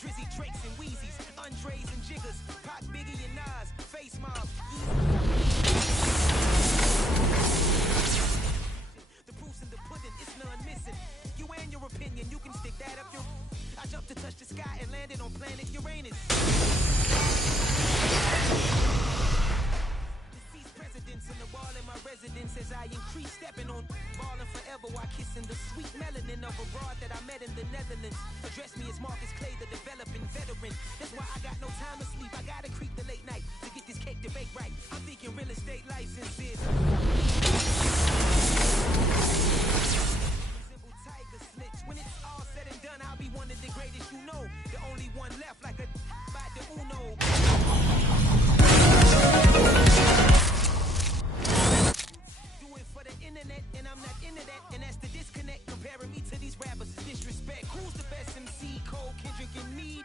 Drizzy, Drakes, and Wheezies, Andres and Jiggers, Pac, Biggie, and Nas, Face Mob. The proof's in the pudding, it's none missing. You and your opinion, you can stick that up your... I jumped to touch the sky and landed on planet Uranus. Deceased presidents on the wall in my residence as I increase stepping on ballin' forever while kissing the sweet melanin of a broad that I met in the Netherlands. Address me as Marcus Clay, the developing veteran. That's why I got no time to sleep. I gotta creep the late night to get this cake debate right. I'm thinking real estate licenses. Simple tiger slits. When it's all said and done, I'll be one of the greatest you know. The only one left like a by the Uno. Do it for the internet, and I'm not into that. And that's the disconnect. Comparing me to these rappers is disrespect. Who's the best MC? Cole, Kendrick, and me?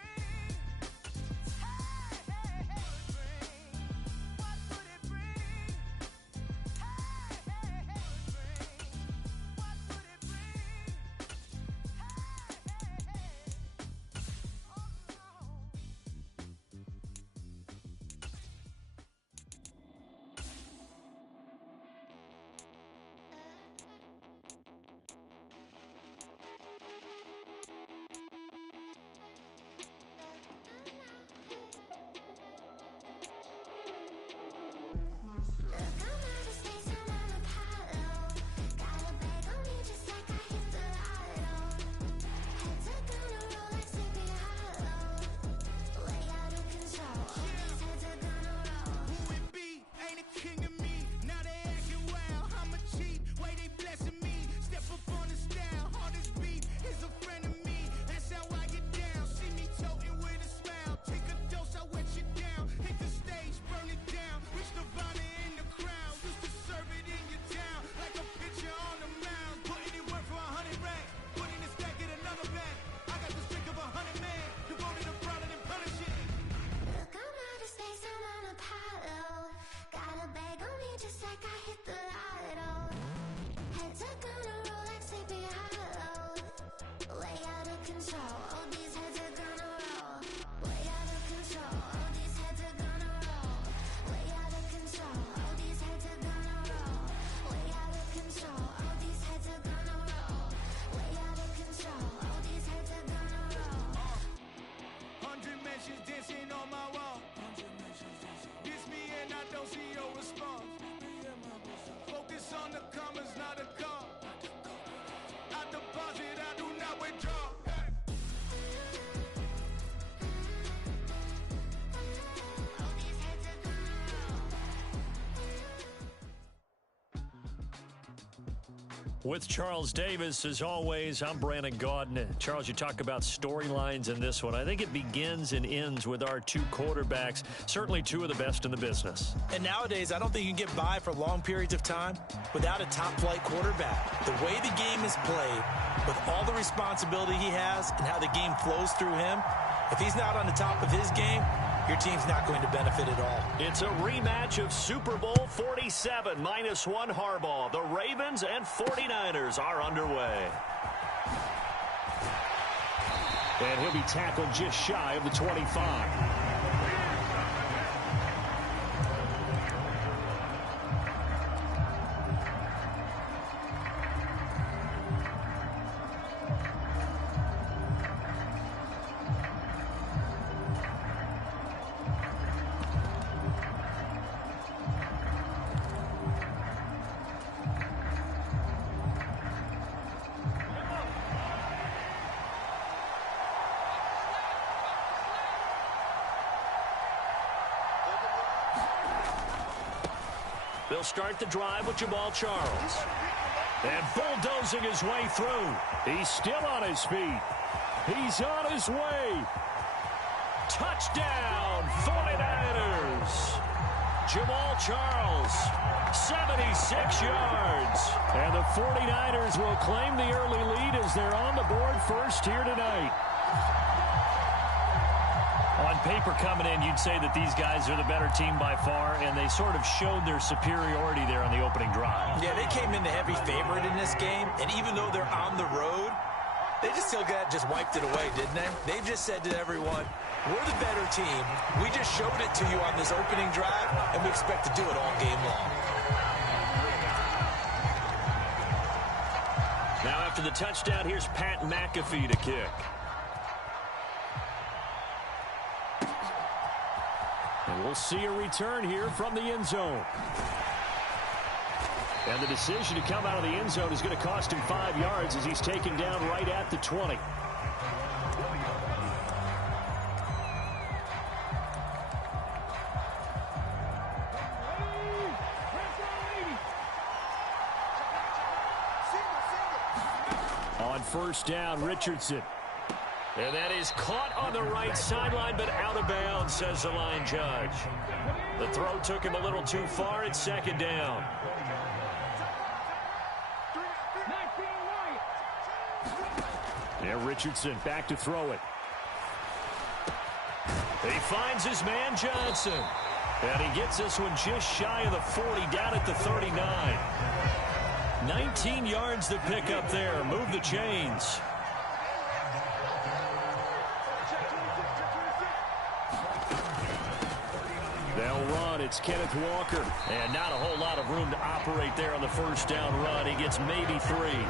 don't see your response. Focus on the commas, not the come. I deposit, I do not withdraw. With Charles Davis, as always, I'm Brandon Gaudin. Charles, you talk about storylines in this one. I think it begins and ends with our two quarterbacks, certainly two of the best in the business. And nowadays, I don't think you can get by for long periods of time without a top-flight quarterback. The way the game is played, with all the responsibility he has and how the game flows through him, if he's not on the top of his game, your team's not going to benefit at all. It's a rematch of Super Bowl 47, -1 Harbaugh. The Ravens and 49ers are underway. And he'll be tackled just shy of the 25. They'll start the drive with Jamaal Charles. And bulldozing his way through. He's still on his feet. He's on his way. Touchdown, 49ers. Jamaal Charles, 76 yards. And the 49ers will claim the early lead as they're on the board first here tonight. On paper coming in, you'd say that these guys are the better team by far, and they sort of showed their superiority there on the opening drive. Yeah, they came in the heavy favorite in this game, and even though they're on the road, they just wiped it away, didn't they? They just said to everyone, we're the better team. We just showed it to you on this opening drive, and we expect to do it all game long. Now after the touchdown, here's Pat McAfee to kick. And we'll see a return here from the end zone. And the decision to come out of the end zone is going to cost him 5 yards as he's taken down right at the 20. On first down, Richardson. And that is caught on the right sideline, but out of bounds, says the line judge. The throw took him a little too far. It's second down. Yeah, Richardson back to throw it. He finds his man Johnson. And he gets this one just shy of the 40, down at the 39. 19 yards to pick up there. Move the chains. They'll run. It's Kenneth Walker. And not a whole lot of room to operate there on the first down run. He gets maybe 3.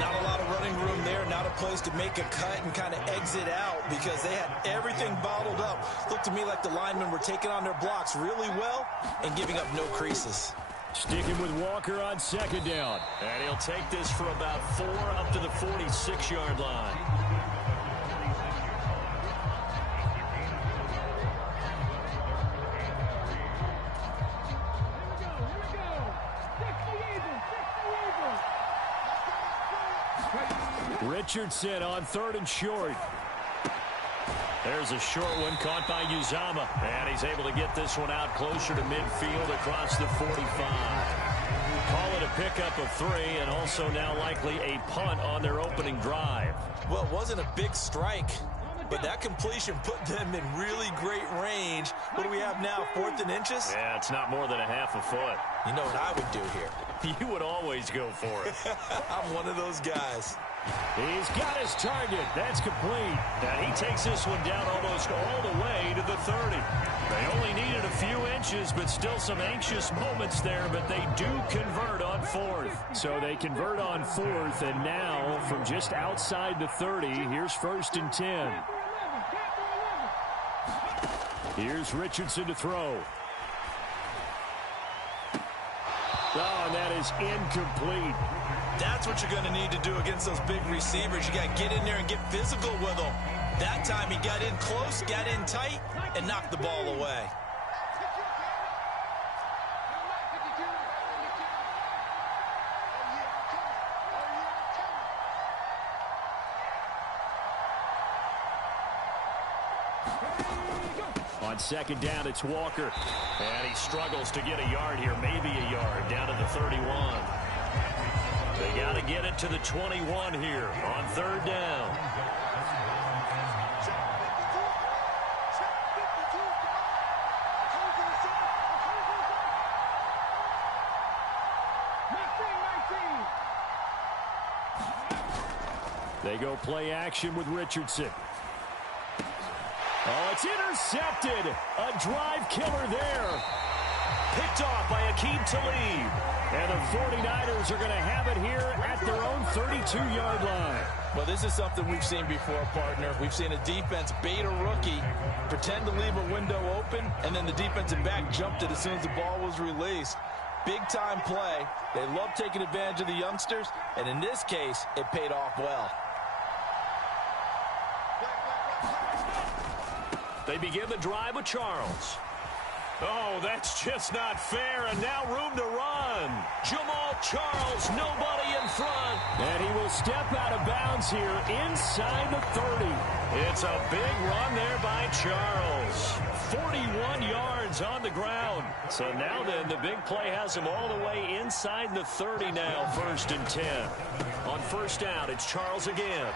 Not a lot of running room there. Not a place to make a cut and kind of exit out because they had everything bottled up. Looked to me like the linemen were taking on their blocks really well and giving up no creases. Sticking with Walker on second down. And he'll take this for about 4 up to the 46-yard line. Richardson on 3rd and short. There's a short one caught by Uzomah. And he's able to get this one out closer to midfield across the 45. Call it a pickup of 3 and also now likely a punt on their opening drive. Well, it wasn't a big strike, but that completion put them in really great range. What do we have now, 4th and inches? Yeah, it's not more than a half a foot. You know what I would do here? You would always go for it. I'm one of those guys. He's got his target. That's complete. And he takes this one down almost all the way to the 30. They only needed a few inches, but still some anxious moments there, but they do convert on 4th. So they convert on 4th, and now from just outside the 30, here's 1st and 10. Here's Richardson to throw. Oh, and that is incomplete. That's what you're going to need to do against those big receivers. You got to get in there and get physical with them. That time he got in close, got in tight, and knocked the ball away. On second down, it's Walker. And he struggles to get a yard here, maybe a yard, down to the 31. They got to get it to the 21 here on third down. They go play action with Richardson. Oh, it's intercepted. A drive killer there. Picked off by Aqib Talib. And the 49ers are going to have it here at their own 32-yard line. Well, this is something we've seen before, partner. We've seen a defense bait a rookie, pretend to leave a window open, and then the defensive back jumped it as soon as the ball was released. Big-time play. They love taking advantage of the youngsters, and in this case, it paid off well. They begin the drive with Charles. Oh, that's just not fair, and now room to run. Jamal Charles, nobody in front. And he will step out of bounds here inside the 30. It's a big run there by Charles. 41 yards on the ground. So now then, the big play has him all the way inside the 30 now, 1st and 10. On first down, it's Charles again.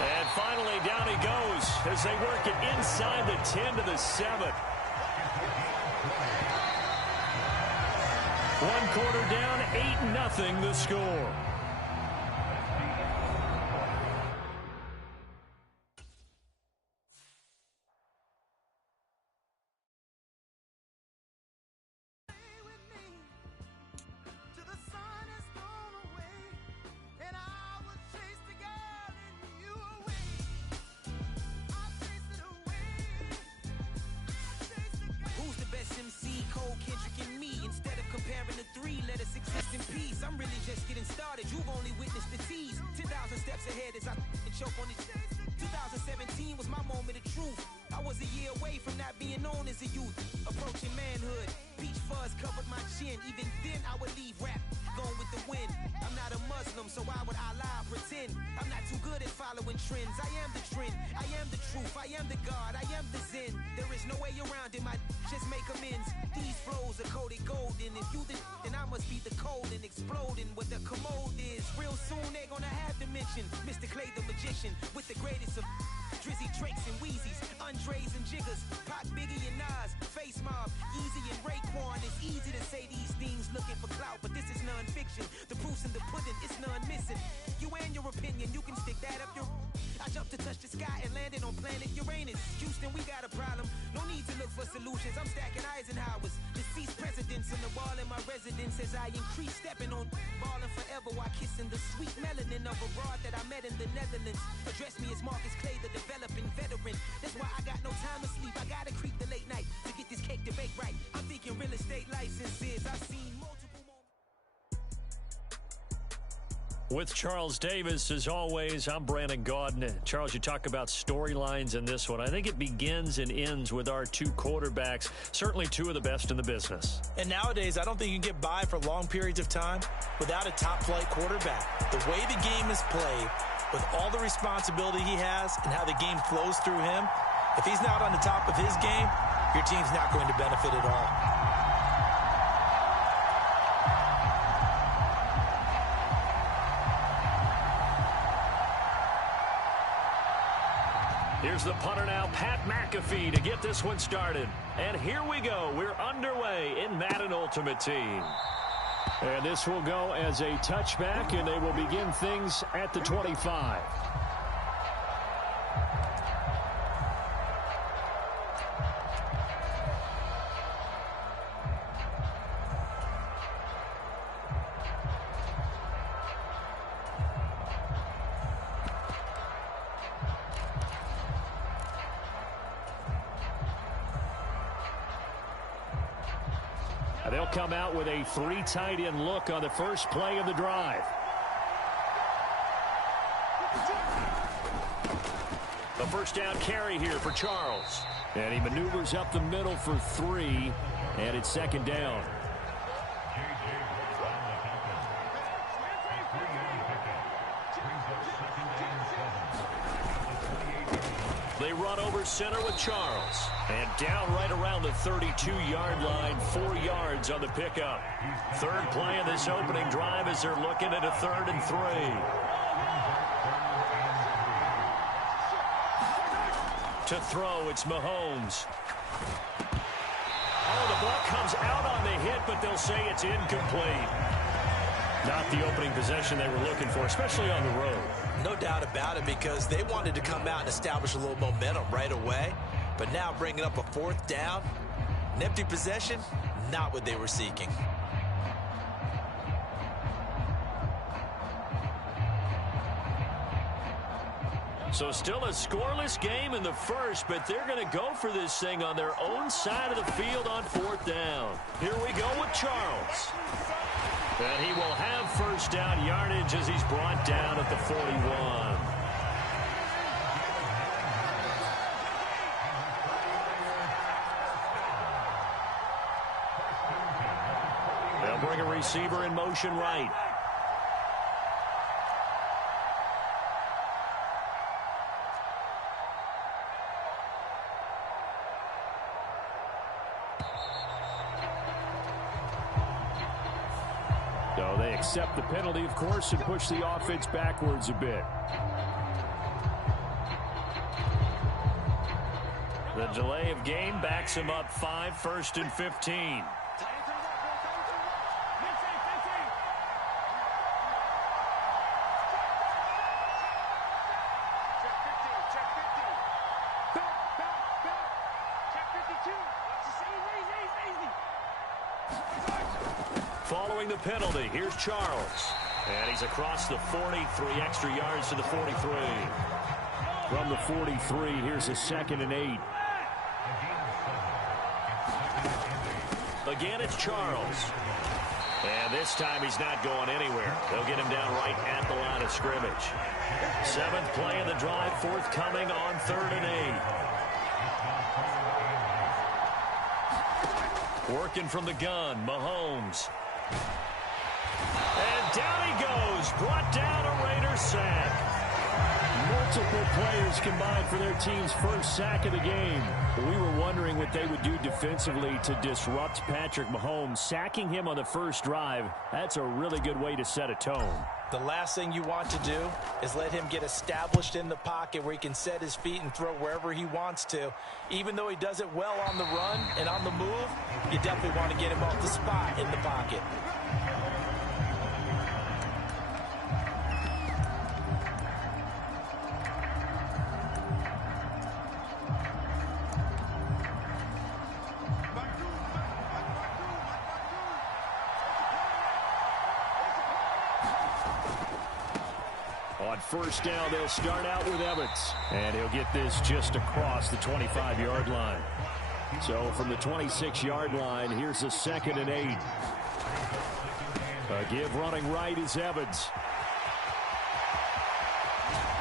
And finally, down he goes as they work it inside the 10 to the 7. 1 quarter down, 8-0 the score. Mr. Clay the magician with the greatest of Drizzy, Drakes, and Wheezies, Andres and Jiggers, Pac, Biggie, and Nas, Face Mob, Easy and Raekwon. It's easy to say these things looking for clout, but this is non-fiction. The proof's in the pudding, it's none missing. You and your opinion, you can stick that up your... I jumped to touch the sky and landed on planet Uranus. Houston, we got a problem. No need to look for solutions. I'm stacking Eisenhowers. Deceased presidents in the wall in my residence as I increase stepping on ballin' forever while kissing the sweet melanin of a broad that I met in the Netherlands. Address me as Marcus Clay, the developing veteran. That's why I got no time to sleep. I gotta creep the late night to get this cake to bake right. I'm thinking real estate licenses. I've seen multiple... With Charles Davis, as always, I'm Brandon Gaudin. Charles, you talk about storylines in this one. I think it begins and ends with our two quarterbacks, certainly two of the best in the business. And nowadays, I don't think you can get by for long periods of time without a top-flight quarterback. The way the game is played, with all the responsibility he has and how the game flows through him, if he's not on the top of his game, your team's not going to benefit at all. Here's the punter now, Pat McAfee, to get this one started. And here we go. We're underway in Madden Ultimate Team. And this will go as a touchback, and they will begin things at the 25. They'll come out with a 3 tight end look on the first play of the drive. The first down carry here for Charles. And he maneuvers up the middle for 3, and it's second down. They run over center with Charles. And down right around the 32-yard line, 4 yards on the pickup. Third play of this opening drive as they're looking at a 3rd and 3. To throw, it's Mahomes. Oh, the ball comes out on the hit, but they'll say it's incomplete. Not the opening possession they were looking for, especially on the road. No doubt about it, because they wanted to come out and establish a little momentum right away. But now bringing up a 4th down, an empty possession, not what they were seeking. So still a scoreless game in the first, but they're going to go for this thing on their own side of the field on 4th down. Here we go with Charles. And he will have first down yardage as he's brought down at the 41. They'll bring a receiver in motion right. So they accept the penalty, of course, and push the offense backwards a bit. The delay of game backs him up 5, 1st and 15. Following the penalty, here's Charles. And he's across the 40, 3 extra yards to the 43. From the 43, here's a 2nd and 8. Again, it's Charles. And this time he's not going anywhere. They'll get him down right at the line of scrimmage. 7th play of the drive, forthcoming on 3rd and 8. Working from the gun, Mahomes. And down he goes, brought down a Raider sack. Multiple players combined for their team's first sack of the game. We were wondering what they would do defensively to disrupt Patrick Mahomes. Sacking him on the first drive, that's a really good way to set a tone. The last thing you want to do is let him get established in the pocket where he can set his feet and throw wherever he wants to. Even though he does it well on the run and on the move, you definitely want to get him off the spot in the pocket. On first down, they'll start out with Evans. And he'll get this just across the 25-yard line. So from the 26-yard line, here's a 2nd and 8. A give running right is Evans.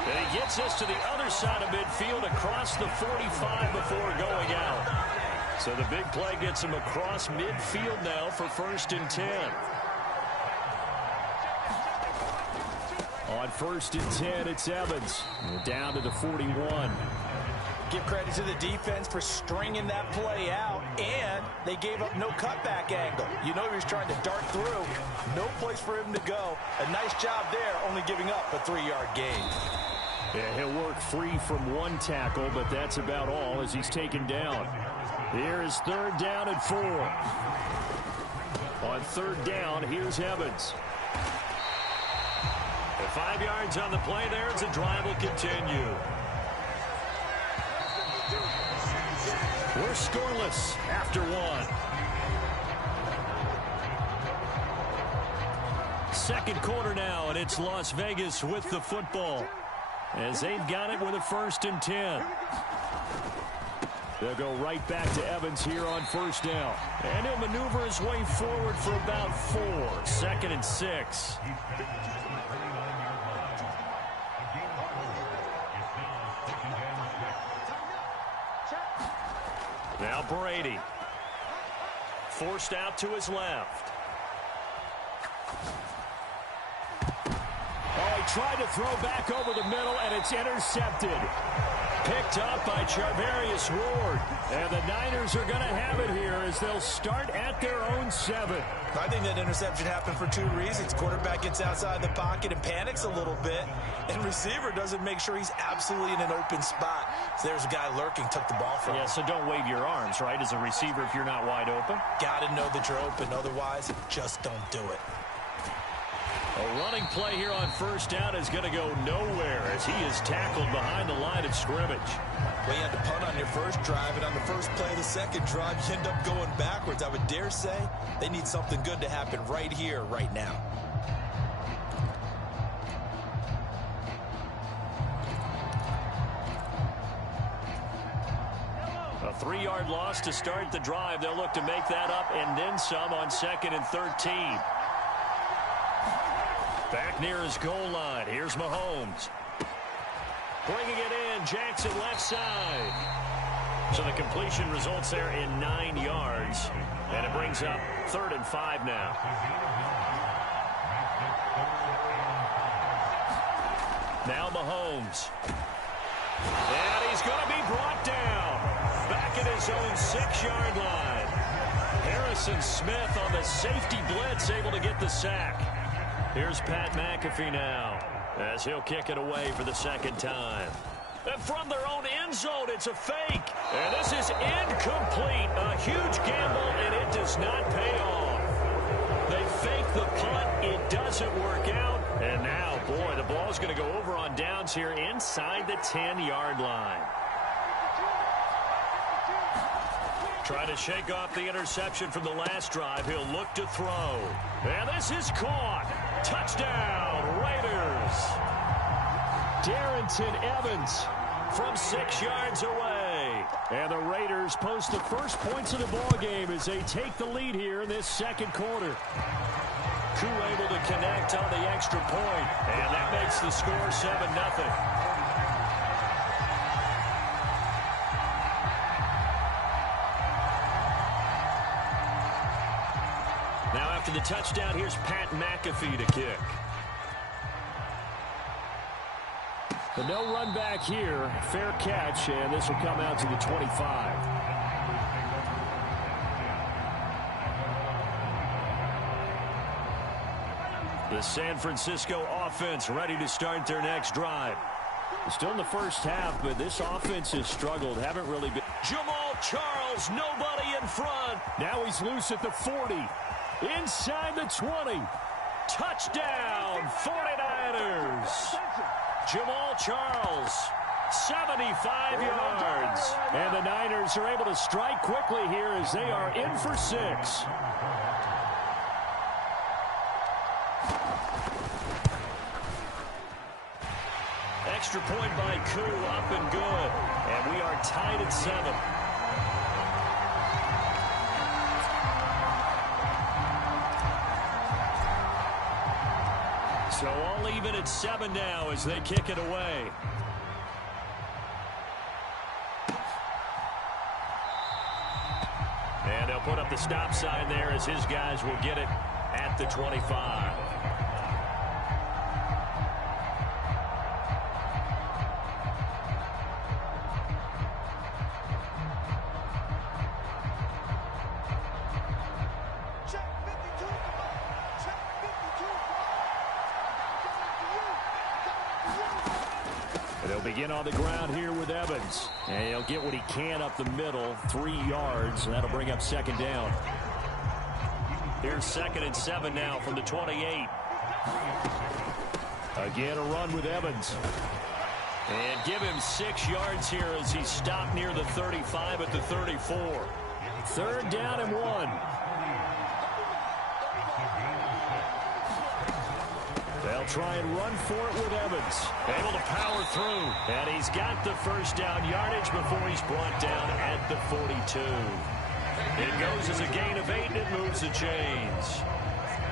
And he gets this to the other side of midfield across the 45 before going out. So the big play gets him across midfield now for 1st and 10. On 1st and 10, it's Evans. Down to the 41. Give credit to the defense for stringing that play out, and they gave up no cutback angle. You know he was trying to dart through. No place for him to go. A nice job there, only giving up a 3-yard gain. Yeah, he'll work free from 1 tackle, but that's about all as he's taken down. Here is 3rd down and 4. On 3rd down, here's Evans. 5 yards on the play there as the drive will continue. We're scoreless after 1. Second quarter now, and it's Las Vegas with the football as they've got it with a 1st and 10. They'll go right back to Evans here on first down. And he'll maneuver his way forward for about 4. 2nd and 6. Now Brady. Forced out to his left. Oh, he tried to throw back over the middle, and it's intercepted. Picked up by Charvarius Ward. And the Niners are going to have it here as they'll start at their own 7. I think that interception happened for 2 reasons. Quarterback gets outside the pocket and panics a little bit, and receiver doesn't make sure he's absolutely in an open spot. So there's a guy lurking, took the ball from him. Yeah, so don't wave your arms, right, as a receiver if you're not wide open. Got to know that you're open. Otherwise, just don't do it. A running play here on first down is going to go nowhere as he is tackled behind the line of scrimmage. Well, you had to punt on your first drive, and on the first play of the second drive, you end up going backwards. I would dare say they need something good to happen right here, right now. A 3-yard loss to start the drive. They'll look to make that up and then some on 2nd and 13. Back near his goal line. Here's Mahomes. Bringing it in. Jackson left side. So the completion results there in 9 yards. And it brings up 3rd and 5 now. Now Mahomes. And he's going to be brought down. Back at his own 6-yard line. Harrison Smith on the safety blitz, able to get the sack. Here's Pat McAfee now as he'll kick it away for the 2nd time. And from their own end zone, it's a fake. And this is incomplete. A huge gamble, and it does not pay off. They fake the punt. It doesn't work out. And now, boy, the ball's going to go over on downs here inside the 10-yard line. Trying to shake off the interception from the last drive. He'll look to throw. And this is caught. Touchdown, Raiders. Darrynton Evans from 6 yards away. And the Raiders post the first points of the ballgame as they take the lead here in this 2nd quarter. Koo able to connect on the extra point. And that makes the score 7-0. After the touchdown, here's Pat McAfee to kick. The no run back here. Fair catch, and this will come out to the 25. The San Francisco offense ready to start their next drive. Still in the first half, but this offense has struggled. Haven't really been. Jamal Charles, nobody in front. Now he's loose at the 40. Inside the 20. Touchdown, 49ers. Jamal Charles, 75 yards. And the Niners are able to strike quickly here as they are in for 6. Extra point by Koo, up and good. And we are tied at 7. So all even at 7 now as they kick it away. And they'll put up the stop sign there as his guys will get it at the 25. Begin on the ground here with Evans. And he'll get what he can up the middle, 3 yards, and that'll bring up 2nd down. Here's 2nd and 7 now from the 28. Again, a run with Evans. And give him 6 yards here as he's stopped near the 35 at the 34. 3rd down and 1. They'll They'll try and run for it with Evans. Able to power through. And he's got the first down yardage before he's brought down at the 42. It goes as a gain of 8, and it moves the chains.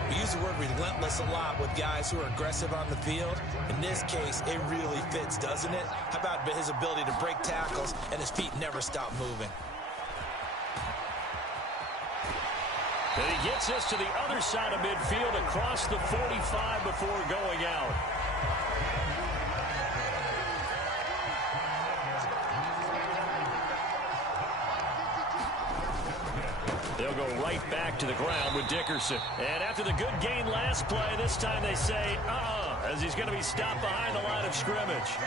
We use the word relentless a lot with guys who are aggressive on the field. In this case, it really fits, doesn't it? How about his ability to break tackles and his feet never stop moving? And he gets us to the other side of midfield across the 45 before going out. They'll go right back to the ground with Dickerson. And after the good gain last play, this time they say, as he's going to be stopped behind the line of scrimmage.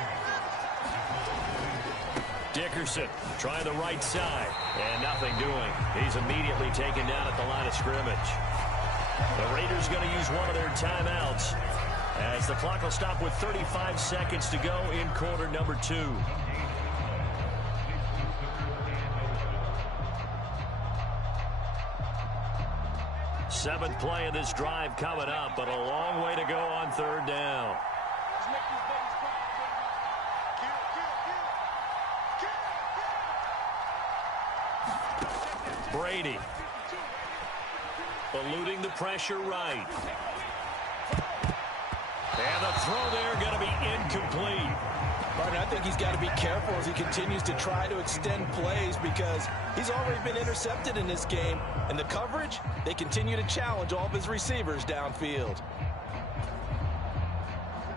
Dickerson trying the right side, and nothing doing. He's immediately taken down at the line of scrimmage. The Raiders going to use one of their timeouts as the clock will stop with 35 seconds to go in quarter number 2. Seventh play of this drive coming up, but a long way to go on third down. Brady eluding the pressure right. And the throw there going to be incomplete. Martin, I think he's got to be careful as he continues to try to extend plays because he's already been intercepted in this game. And the coverage, they continue to challenge all of his receivers downfield.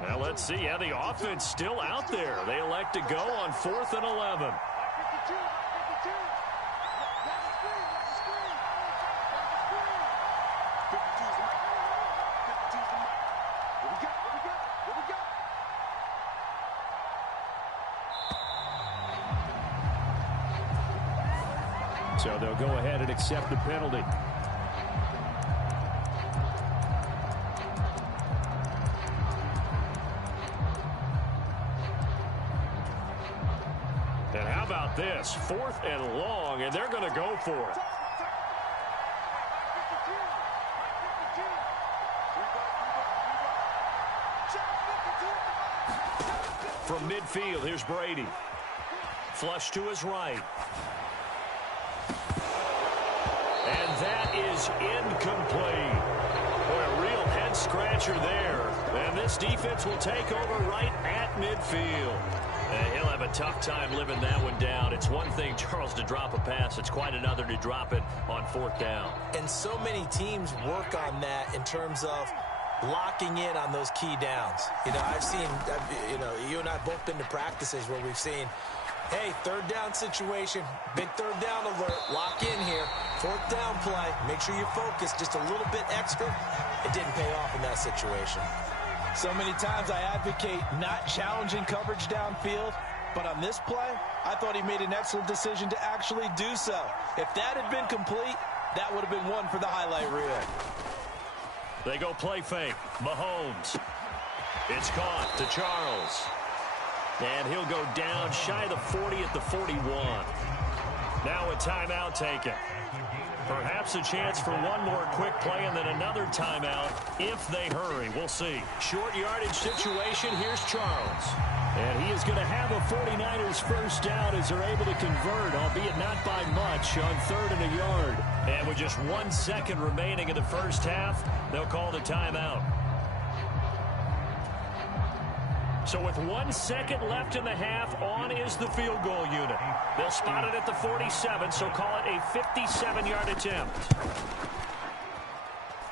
Well, let's see. Yeah, the offense still out there. They elect to go on 4th and 11. So they'll go ahead and accept the penalty. And how about this? 4th and long, and they're going to go for it. From midfield, here's Brady. Flush to his right. And that is incomplete. Boy, a real head-scratcher there. And this defense will take over right at midfield. He'll have a tough time living that one down. It's one thing, Charles, to drop a pass. It's quite another to drop it on 4th down. And so many teams work on that in terms of locking in on those key downs. You know, I've seen, you and I both been to practices where we've seen, hey, 3rd down situation, big 3rd down alert, lock in here, 4th down play, make sure you focus just a little bit extra. It didn't pay off in that situation. So many times I advocate not challenging coverage downfield, but on this play, I thought he made an excellent decision to actually do so. If that had been complete, that would have been one for the highlight reel. They go play fake. Mahomes. It's caught to Charles. And he'll go down shy of the 40 at the 41. Now a timeout taken. Perhaps a chance for one more quick play and then another timeout if they hurry. We'll see. Short yardage situation. Here's Charles. And he is going to have a 49ers first down as they're able to convert, albeit not by much, on 3rd and a yard. And with just 1 second remaining in the first half, they'll call the timeout. So with 1 second left in the half, on is the field goal unit. They'll spot it at the 47, so call it a 57-yard attempt.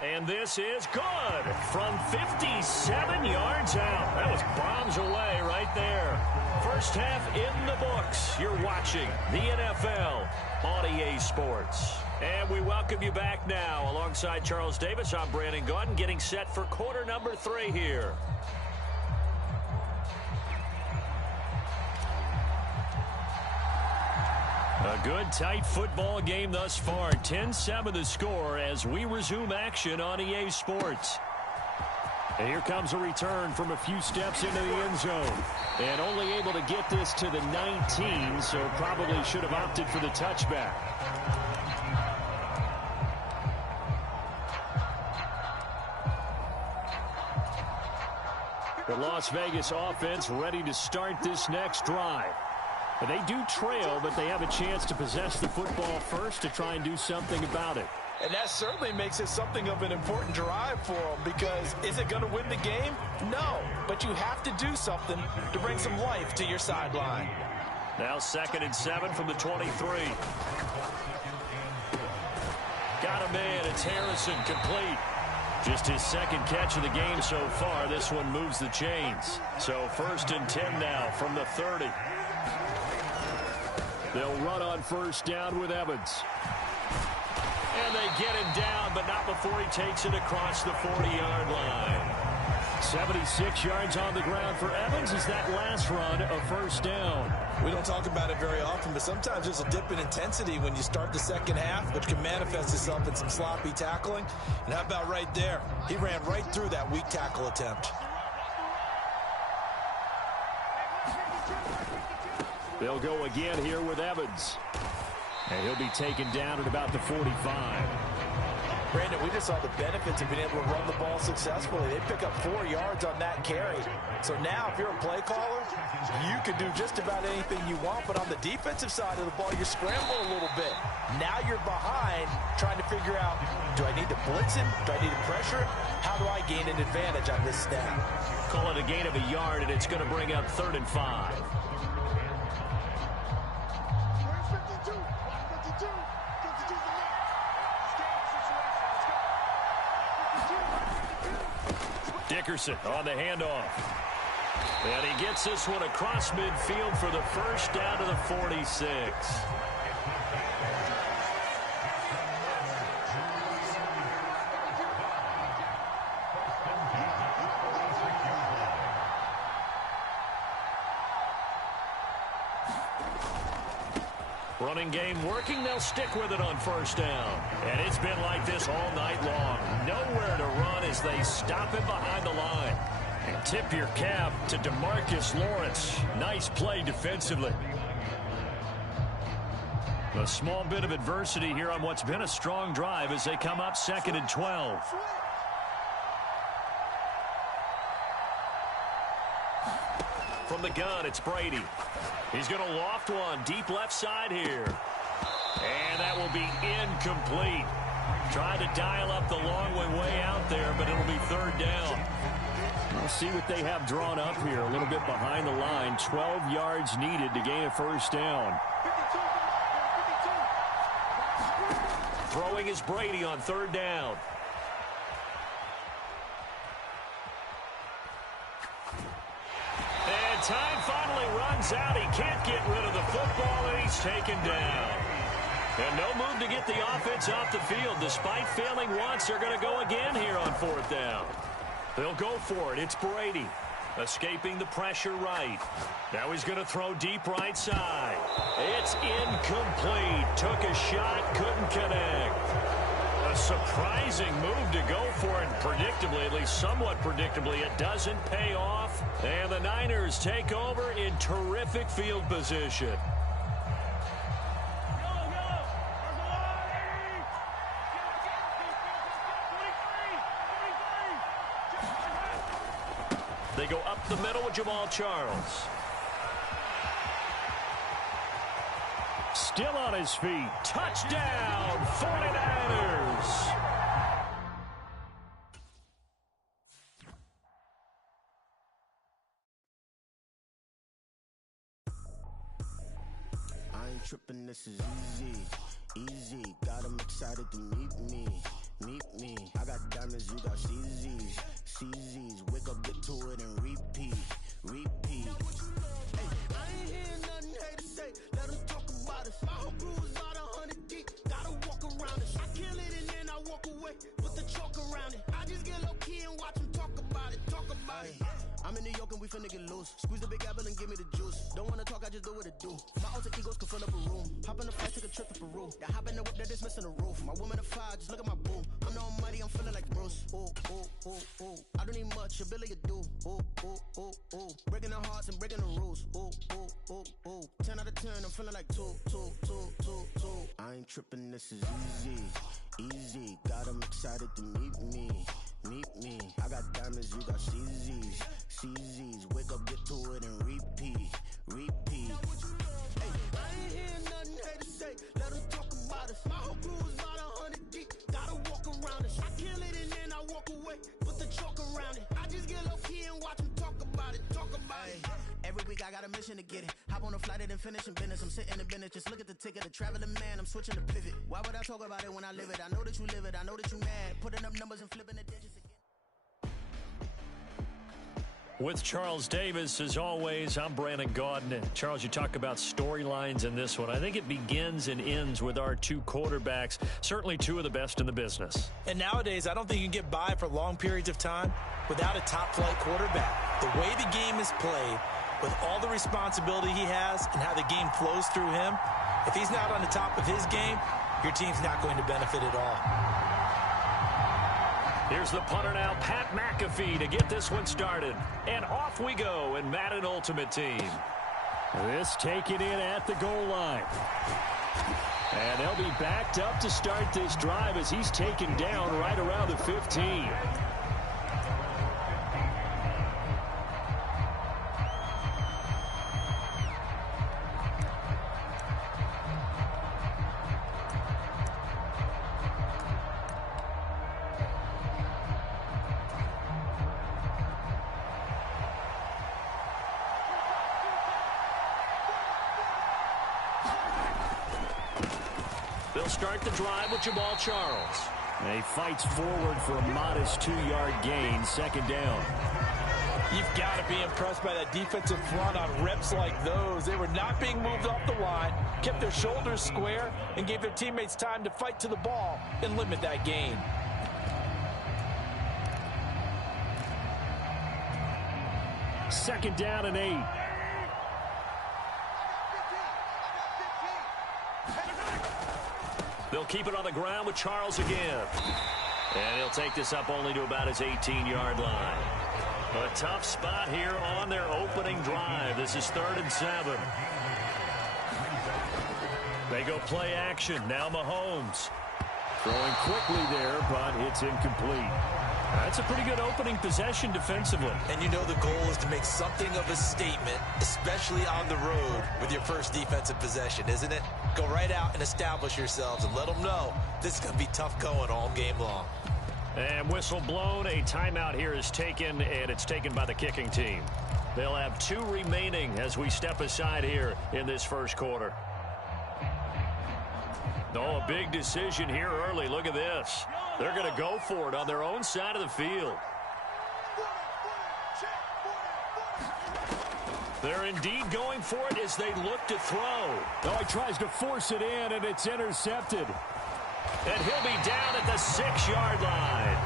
And this is good from 57 yards out. That was bombs away right there. First half in the books. You're watching the NFL on EA Sports. And we welcome you back now. Alongside Charles Davis, I'm Brandon Gaudin, getting set for quarter number 3 here. A good, tight football game thus far. 10-7 the score as we resume action on EA Sports. And here comes a return from a few steps into the end zone. And only able to get this to the 19, so probably should have opted for the touchback. The Las Vegas offense ready to start this next drive. They do trail, but they have a chance to possess the football first to try and do something about it. And that certainly makes it something of an important drive for them, because is it going to win the game? No, but you have to do something to bring some life to your sideline. Now 2nd and 7 from the 23. Got a man. It's Harrison, complete. Just his 2nd catch of the game so far. This one moves the chains. So 1st and 10 now from the 30. They'll run on 1st down with Evans. And they get him down, but not before he takes it across the 40-yard line. 76 yards on the ground for Evans as that last run a 1st down. We don't talk about it very often, but sometimes there's a dip in intensity when you start the second half, which can manifest itself in some sloppy tackling. And how about right there? He ran right through that weak tackle attempt. They'll go again here with Evans. And he'll be taken down at about the 45. Brandon, we just saw the benefits of being able to run the ball successfully. They pick up 4 yards on that carry. So now if you're a play caller, you can do just about anything you want. But on the defensive side of the ball, you scramble a little bit. Now you're behind trying to figure out, do I need to blitz him? Do I need to pressure him? How do I gain an advantage on this snap? Call it a gain of a yard, and it's going to bring up 3rd and 5. Dickerson on the handoff. And he gets this one across midfield for the 1st down to the 46. Running game working. They'll stick with it on 1st down. And it's been like this all night long. Nowhere to run as they stop him behind the line. And tip your cap to DeMarcus Lawrence. Nice play defensively. A small bit of adversity here on what's been a strong drive as they come up 2nd and 12. From the gun, it's Brady. He's going to loft one deep left side here. And that will be incomplete. Trying to dial up the long way out there, but it'll be 3rd down. We'll see what they have drawn up here. A little bit behind the line. 12 yards needed to gain a 1st down. Throwing is Brady on 3rd down. And time finally runs out. He can't get rid of the football, and he's taken down. And no move to get the offense off the field. Despite failing once, they're going to go again here on 4th down. They'll go for it. It's Brady. Escaping the pressure right. Now he's going to throw deep right side. It's incomplete. Took a shot, couldn't connect. A surprising move to go for it. Predictably, at least somewhat predictably, it doesn't pay off. And the Niners take over in terrific field position. They go up the middle with Jamal Charles. Still on his feet. Touchdown, 49ers. I ain't tripping, this is easy. Easy, got them excited to meet me. Meet me. I got diamonds, you got CZs. CZs, wake up, get to it, and repeat. Repeat. Hey, I ain't hearing nothing haters say. Let them talk about us. My whole crew is about 100 deep. Gotta walk around it. I kill it and then I walk away with the chalk around it. I just get low key and watch them talk about it. Talk about it. I'm in New York and we finna get loose. Squeeze the big apple and give me the juice. Don't wanna talk, I just do what it do. My alter egos can fill up a room. Hop in the flight, take a trip to Peru. That hop in the whip that is missing the roof. My woman a fire, just look at my boo. I'm the almighty, I'm feeling like Bruce. Ooh, ooh, ooh, ooh. I don't need much, ability to do. Ooh, ooh, ooh, ooh. Breaking the hearts and breaking the rules. Ooh, ooh, ooh, ooh. 10 out of 10, I'm feeling like 2. I ain't tripping, this is easy. Easy, got them excited to meet me. meet me. I got diamonds, you got CZs. CZs, wake up, get to it, and repeat. Hey, I ain't hearing nothing haters say. Let them talk about us. My whole crew is about 100 deep. Gotta walk around us. I kill it and then I walk away. Put the chalk around it. I just get low key and watch them talk about it. Every week I got a mission to get it. Hop on a flight and then finish in business. I'm sitting in business. Just look at the ticket. A traveling man. I'm switching to pivot. Why would I talk about it when I live it? I know that you live it. I know that you mad. Putting up numbers and flipping the digits again. With Charles Davis, as always, I'm Brandon Gaudin. Charles, you talk about storylines in this one. I think it begins and ends with our two quarterbacks, certainly two of the best in the business. And nowadays, I don't think you can get by for long periods of time without a top-flight quarterback. The way the game is played, with all the responsibility he has and how the game flows through him, if he's not on the top of his game, your team's not going to benefit at all. Here's the punter now, Pat McAfee, to get this one started. And off we go in Madden Ultimate Team. This taken in at the goal line. And they'll be backed up to start this drive as he's taken down right around the 15. They'll start the drive with Jamal Charles. He fights forward for a modest 2-yard gain, second down. You've got to be impressed by that defensive front on reps like those. They were not being moved off the line, kept their shoulders square, and gave their teammates time to fight to the ball and limit that gain. Second down and 8. They'll keep it on the ground with Charles again. And he'll take this up only to about his 18-yard line. A tough spot here on their opening drive. This is 3rd and 7. They go play action. Now Mahomes. Throwing quickly there, but it's incomplete. That's a pretty good opening possession defensively. And you know the goal is to make something of a statement, especially on the road with your first defensive possession, isn't it? Go right out and establish yourselves and let them know this is going to be tough going all game long. And whistle blown. A timeout here is taken, and it's taken by the kicking team. They'll have 2 remaining as we step aside here in this first quarter. Oh, a big decision here early. Look at this. They're going to go for it on their own side of the field. They're indeed going for it as they look to throw. Oh, he tries to force it in, and it's intercepted. And he'll be down at the 6-yard line.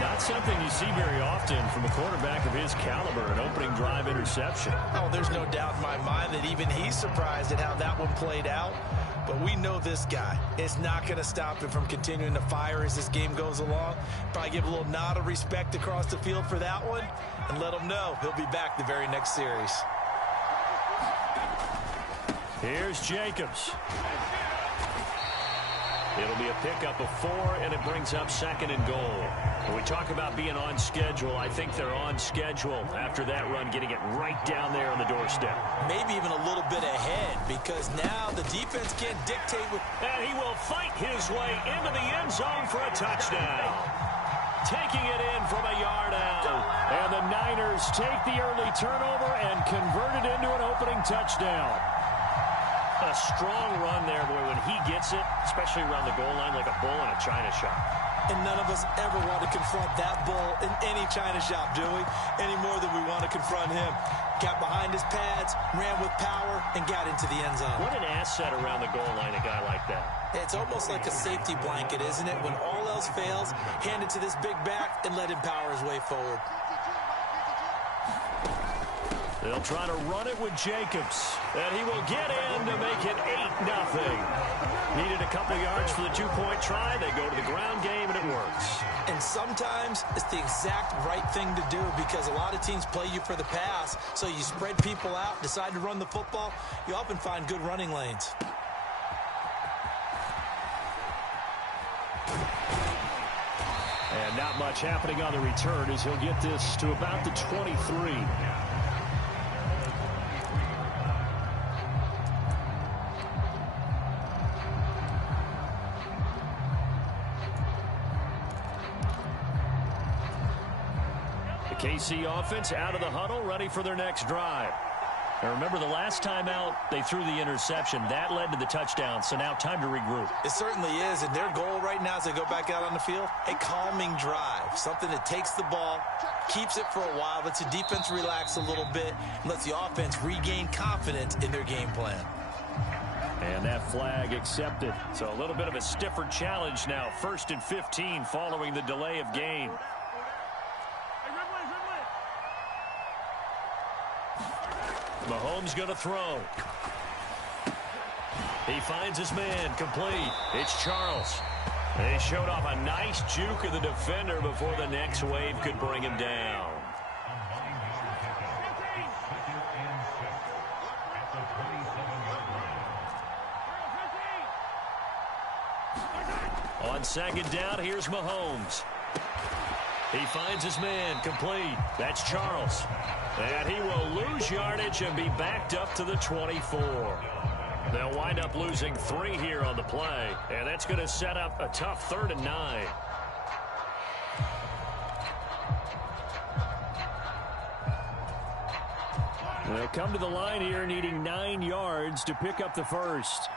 Not something you see very often from a quarterback of his caliber, an opening drive interception. Oh, there's no doubt in my mind that even he's surprised at how that one played out. But we know this guy. It's not going to stop him from continuing to fire as this game goes along. Probably give a little nod of respect across the field for that one and let him know he'll be back the very next series. Here's Jacobs. It'll be a pickup of 4, and it brings up 2nd and goal. When we talk about being on schedule, I think they're on schedule after that run, getting it right down there on the doorstep. Maybe even a little bit ahead, because now the defense can't dictate. And he will fight his way into the end zone for a touchdown. Taking it in from a yard out. And the Niners take the early turnover and convert it into an opening touchdown. A strong run there, boy, when he gets it, especially around the goal line, like a bull in a china shop. And none of us ever want to confront that bull in any china shop, do we? Any more than we want to confront him. Got behind his pads, ran with power, and got into the end zone. What an asset around the goal line, a guy like that. It's almost like a safety blanket, isn't it? When all else fails, hand it to this big back and let him power his way forward. They'll try to run it with Jacobs, and he will get in to make it 8-0. Needed a couple yards for the 2-point try. They go to the ground game, and it works. And sometimes it's the exact right thing to do because a lot of teams play you for the pass, so you spread people out, decide to run the football. You often find good running lanes. And not much happening on the return as he'll get this to about the 23. The KC offense out of the huddle, ready for their next drive. Now remember, the last time out, they threw the interception. That led to the touchdown, so now time to regroup. It certainly is, and their goal right now as they go back out on the field, a calming drive, something that takes the ball, keeps it for a while, lets the defense relax a little bit, lets the offense regain confidence in their game plan. And that flag accepted. So a little bit of a stiffer challenge now. 1st and 15 following the delay of game. Mahomes going to throw. He finds his man, complete. It's Charles. They showed off a nice juke of the defender before the next wave could bring him down. On 2nd down, here's Mahomes. He finds his man, complete. That's Charles. And he will lose yardage and be backed up to the 24. They'll wind up losing 3 here on the play, and that's going to set up a tough 3rd and 9. They'll come to the line here needing 9 yards to pick up the first.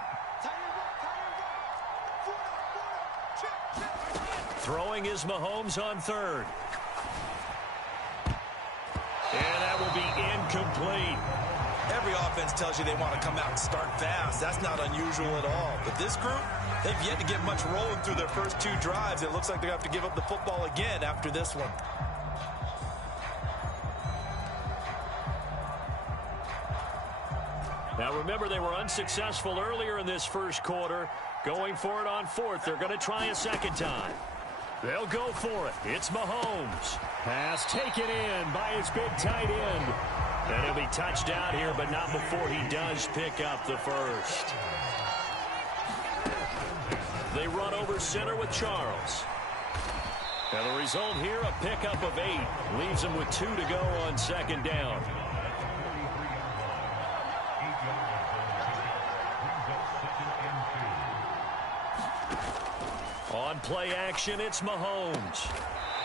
Throwing is Mahomes on 3rd. And that will be incomplete. Every offense tells you they want to come out and start fast. That's not unusual at all. But this group, they've yet to get much rolling through their first 2 drives. It looks like they're going to have to give up the football again after this one. Now remember, they were unsuccessful earlier in this first quarter. Going for it on 4th. They're going to try a 2nd time. They'll go for it. It's Mahomes. Pass taken in by his big tight end. And he'll be touched out here, but not before he does pick up the first. They run over center with Charles. And the result here, a pickup of 8. Leaves them with 2 to go on 2nd down. On play action, it's Mahomes.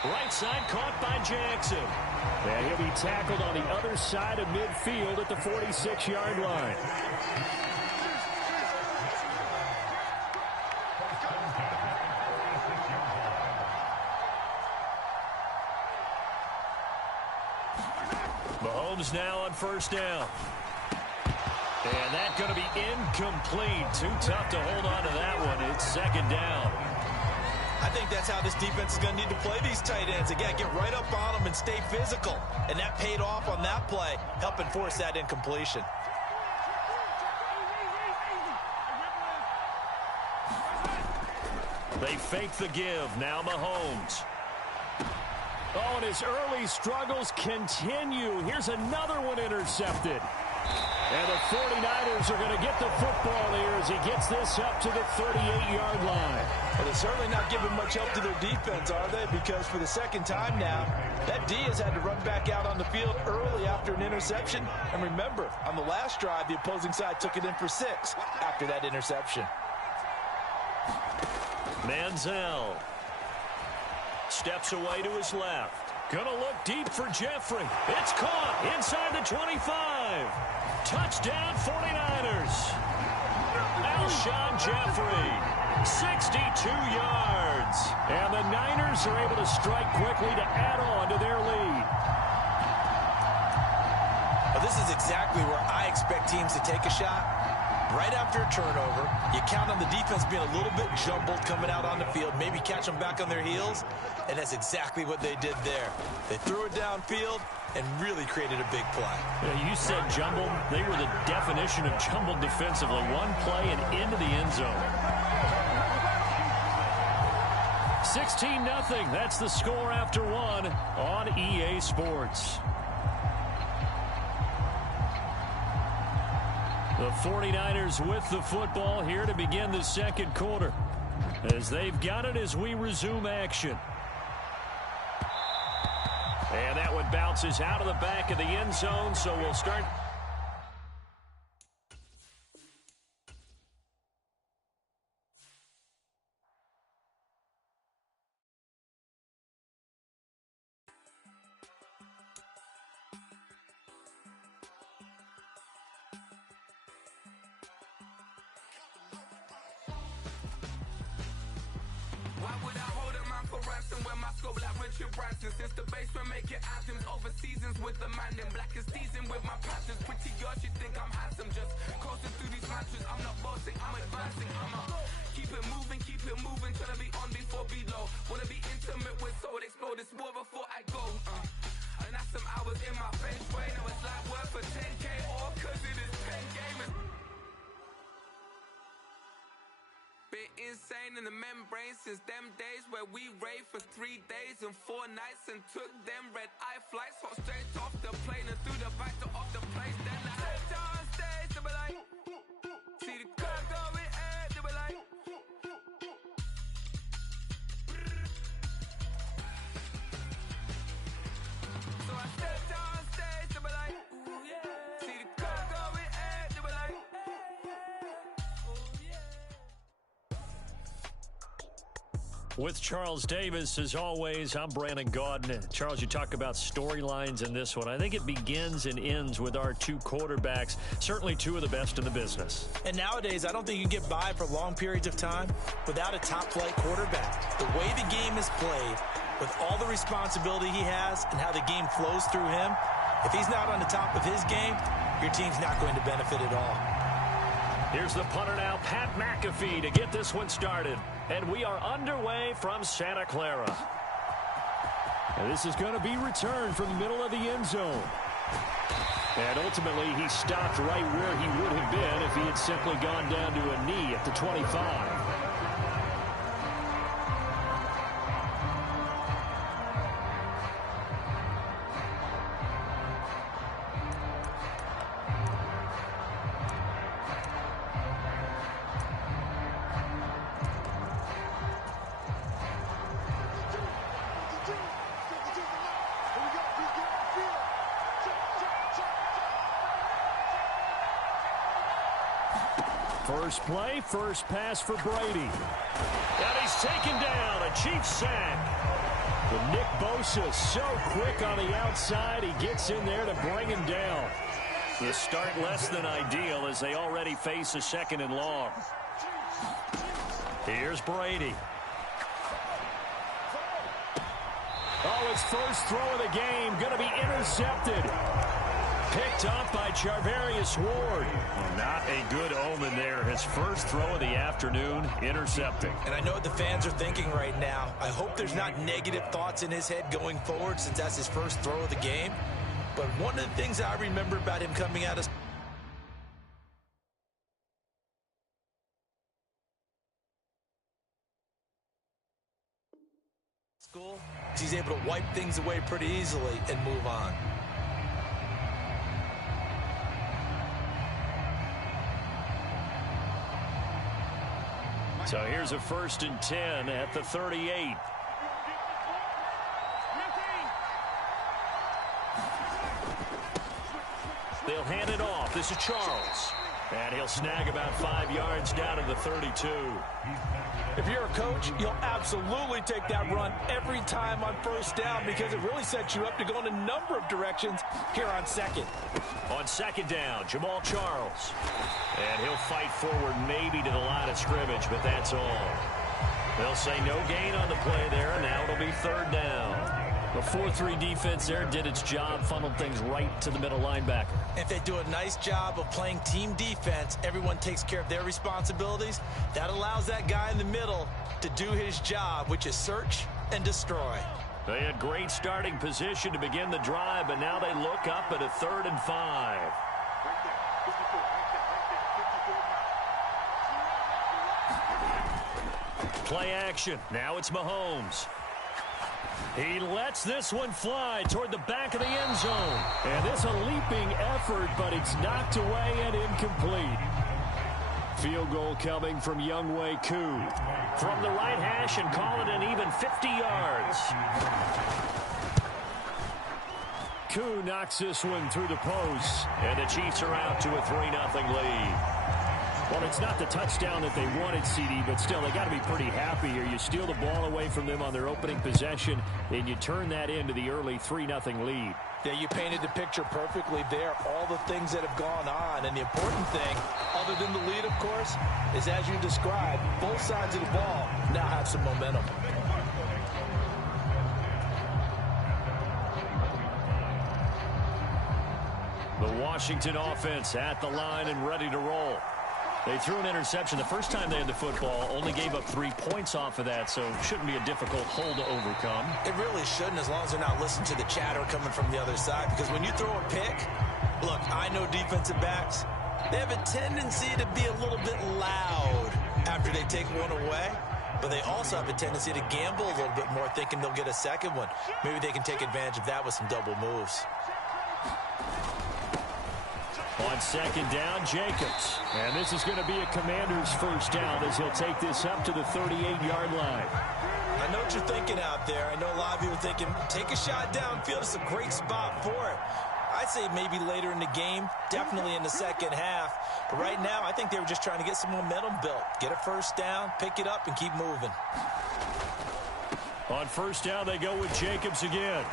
Right side caught by Jackson. And he'll be tackled on the other side of midfield at the 46-yard line. Mahomes now on 1st down. And that's going to be incomplete. Too tough to hold on to that one. It's 2nd down. I think that's how this defense is going to need to play these tight ends. Again, get right up on them and stay physical. And that paid off on that play, helping force that incompletion. They fake the give. Now Mahomes. Oh, and his early struggles continue. Here's another one intercepted. And the 49ers are going to get the football here as he gets this up to the 38-yard line. Well, they're certainly not giving much help to their defense, are they? Because for the 2nd time now, that D has had to run back out on the field early after an interception. And remember, on the last drive, the opposing side took it in for 6 after that interception. Manziel steps away to his left. Gonna look deep for Jeffrey. It's caught inside the 25. Touchdown 49ers. Alshon Jeffrey, 62 yards. And the Niners are able to strike quickly to add on to their lead. Well, this is exactly where I expect teams to take a shot. Right after a turnover, you count on the defense being a little bit jumbled coming out on the field, maybe catch them back on their heels, and that's exactly what they did there. They threw it downfield and really created a big play. Yeah, you said jumbled. They were the definition of jumbled defensively. One play and into the end zone. 16-0. That's the score after 1 on EA Sports. The 49ers with the football here to begin the 2nd quarter. As they've got it as we resume action. And that one bounces out of the back of the end zone, so we'll start. Why would I hold a man for ransom when my scope like Richard Branson? Since the basement making anthems over seasons with the man in black is teasing with my patterns. Pretty girl, she think I'm handsome. Just coasting through these matches. I'm not bossing, I'm advancing. Keep it moving, trying to be on before below. Wanna be intimate with soul, explode this war before I go. And that's some hours in my bench way. Now it's like work for 10K all cause it is 10 gamers. Bit insane in the membrane since them days where we raved for 3 days and 4 nights and took them red-eye flights. Hot straight off the plane and through the back to off the place. Then I stepped on stage, they were like, see the crowd going air, they were like, so I stepped on stage, they were like, ooh yeah, see the crowd going air, they were like, With Charles Davis, as always, I'm Brandon Gaudin. Charles, you talk about storylines in this one. I think it begins and ends with our two quarterbacks, certainly two of the best in the business. And nowadays, I don't think you can get by for long periods of time without a top-flight quarterback. The way the game is played, with all the responsibility he has and how the game flows through him, if he's not on the top of his game, your team's not going to benefit at all. Here's the punter now, Pat McAfee, to get this one started. And we are underway from Santa Clara. And this is going to be returned from the middle of the end zone. And ultimately, he stopped right where he would have been if he had simply gone down to a knee at the 25. First play, first pass for Brady. And he's taken down, a Chiefs sack. But Nick Bosa so quick on the outside, he gets in there to bring him down. The start less than ideal as they already face a 2nd and long. Here's Brady. Oh, his first throw of the game going to be intercepted. Picked up by Charvarius Ward. Well, not a good omen there. His first throw of the afternoon, intercepting. And I know what the fans are thinking right now. I hope there's not negative thoughts in his head going forward since that's his first throw of the game. But one of the things I remember about him coming out of school, he's able to wipe things away pretty easily and move on. So here's a 1st and 10 at the 38. They'll hand it off. This is Charles. And he'll snag about 5 yards down to the 32. If you're a coach, you'll absolutely take that run every time on first down because it really sets you up to go in a number of directions here on second. On 2nd down, Jamal Charles. And he'll fight forward maybe to the line of scrimmage, but that's all. They'll say no gain on the play there, and now it'll be 3rd down. The 4-3 defense there did its job, funneled things right to the middle linebacker. If they do a nice job of playing team defense, everyone takes care of their responsibilities. That allows that guy in the middle to do his job, which is search and destroy. They had great starting position to begin the drive, but now they look up at a 3rd and 5. Play action. Now it's Mahomes. He lets this one fly toward the back of the end zone. And this a leaping effort, but it's knocked away and incomplete. Field goal coming from Younghoe Koo. From the right hash and call it an even 50 yards. Koo knocks this one through the post, and the Chiefs are out to a 3-0 lead. Well, it's not the touchdown that they wanted, CD, but still, they got to be pretty happy here. You steal the ball away from them on their opening possession, and you turn that into the early 3-0 lead. Yeah, you painted the picture perfectly there, all the things that have gone on. And the important thing, other than the lead, of course, is as you described, both sides of the ball now have some momentum. The Washington offense at the line and ready to roll. They threw an interception the first time they had the football, only gave up 3 points off of that, so it shouldn't be a difficult hole to overcome. It really shouldn't, as long as they're not listening to the chatter coming from the other side, because when you throw a pick, look, I know defensive backs, they have a tendency to be a little bit loud after they take one away, but they also have a tendency to gamble a little bit more, thinking they'll get a second one. Maybe they can take advantage of that with some double moves. On second down, Jacobs. And this is going to be a Commander's first down as he'll take this up to the 38-yard line. I know what you're thinking out there. I know a lot of you are thinking, take a shot downfield. It's a great spot for it. I'd say maybe later in the game, definitely in the second half. But right now, I think they were just trying to get some momentum built. Get a first down, pick it up, and keep moving. On first down, they go with Jacobs again.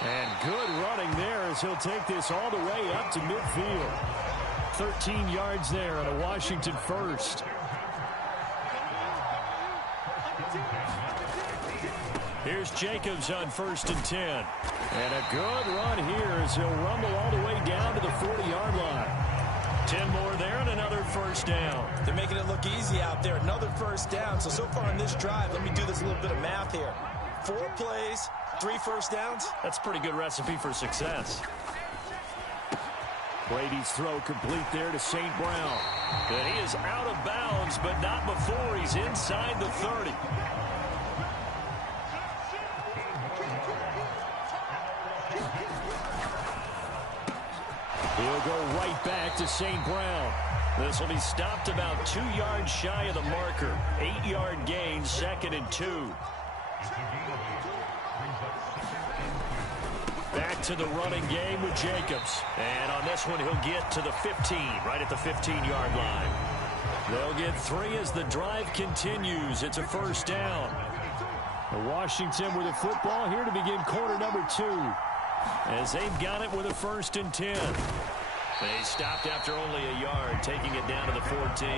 And good running there as he'll take this all the way up to midfield. 13 yards there on a Washington first. Here's Jacobs on 1st and 10. And a good run here as he'll rumble all the way down to the 40-yard line. 10 more there and another first down. They're making it look easy out there. Another first down. So far in this drive, let me do this little bit of math here. 4 plays, 3 first downs. That's a pretty good recipe for success. Brady's throw complete there to St. Brown. And he is out of bounds, but not before he's inside the 30. He'll go right back to St. Brown. This will be stopped about 2 yards shy of the marker. 8-yard gain, 2nd and 2. Back to the running game with Jacobs. And on this one, he'll get to the 15, right at the 15-yard line. They'll get 3 as the drive continues. It's a first down. Washington with the football here to begin quarter number 2. As they've got it with a 1st and 10. They stopped after only a yard, taking it down to the 14.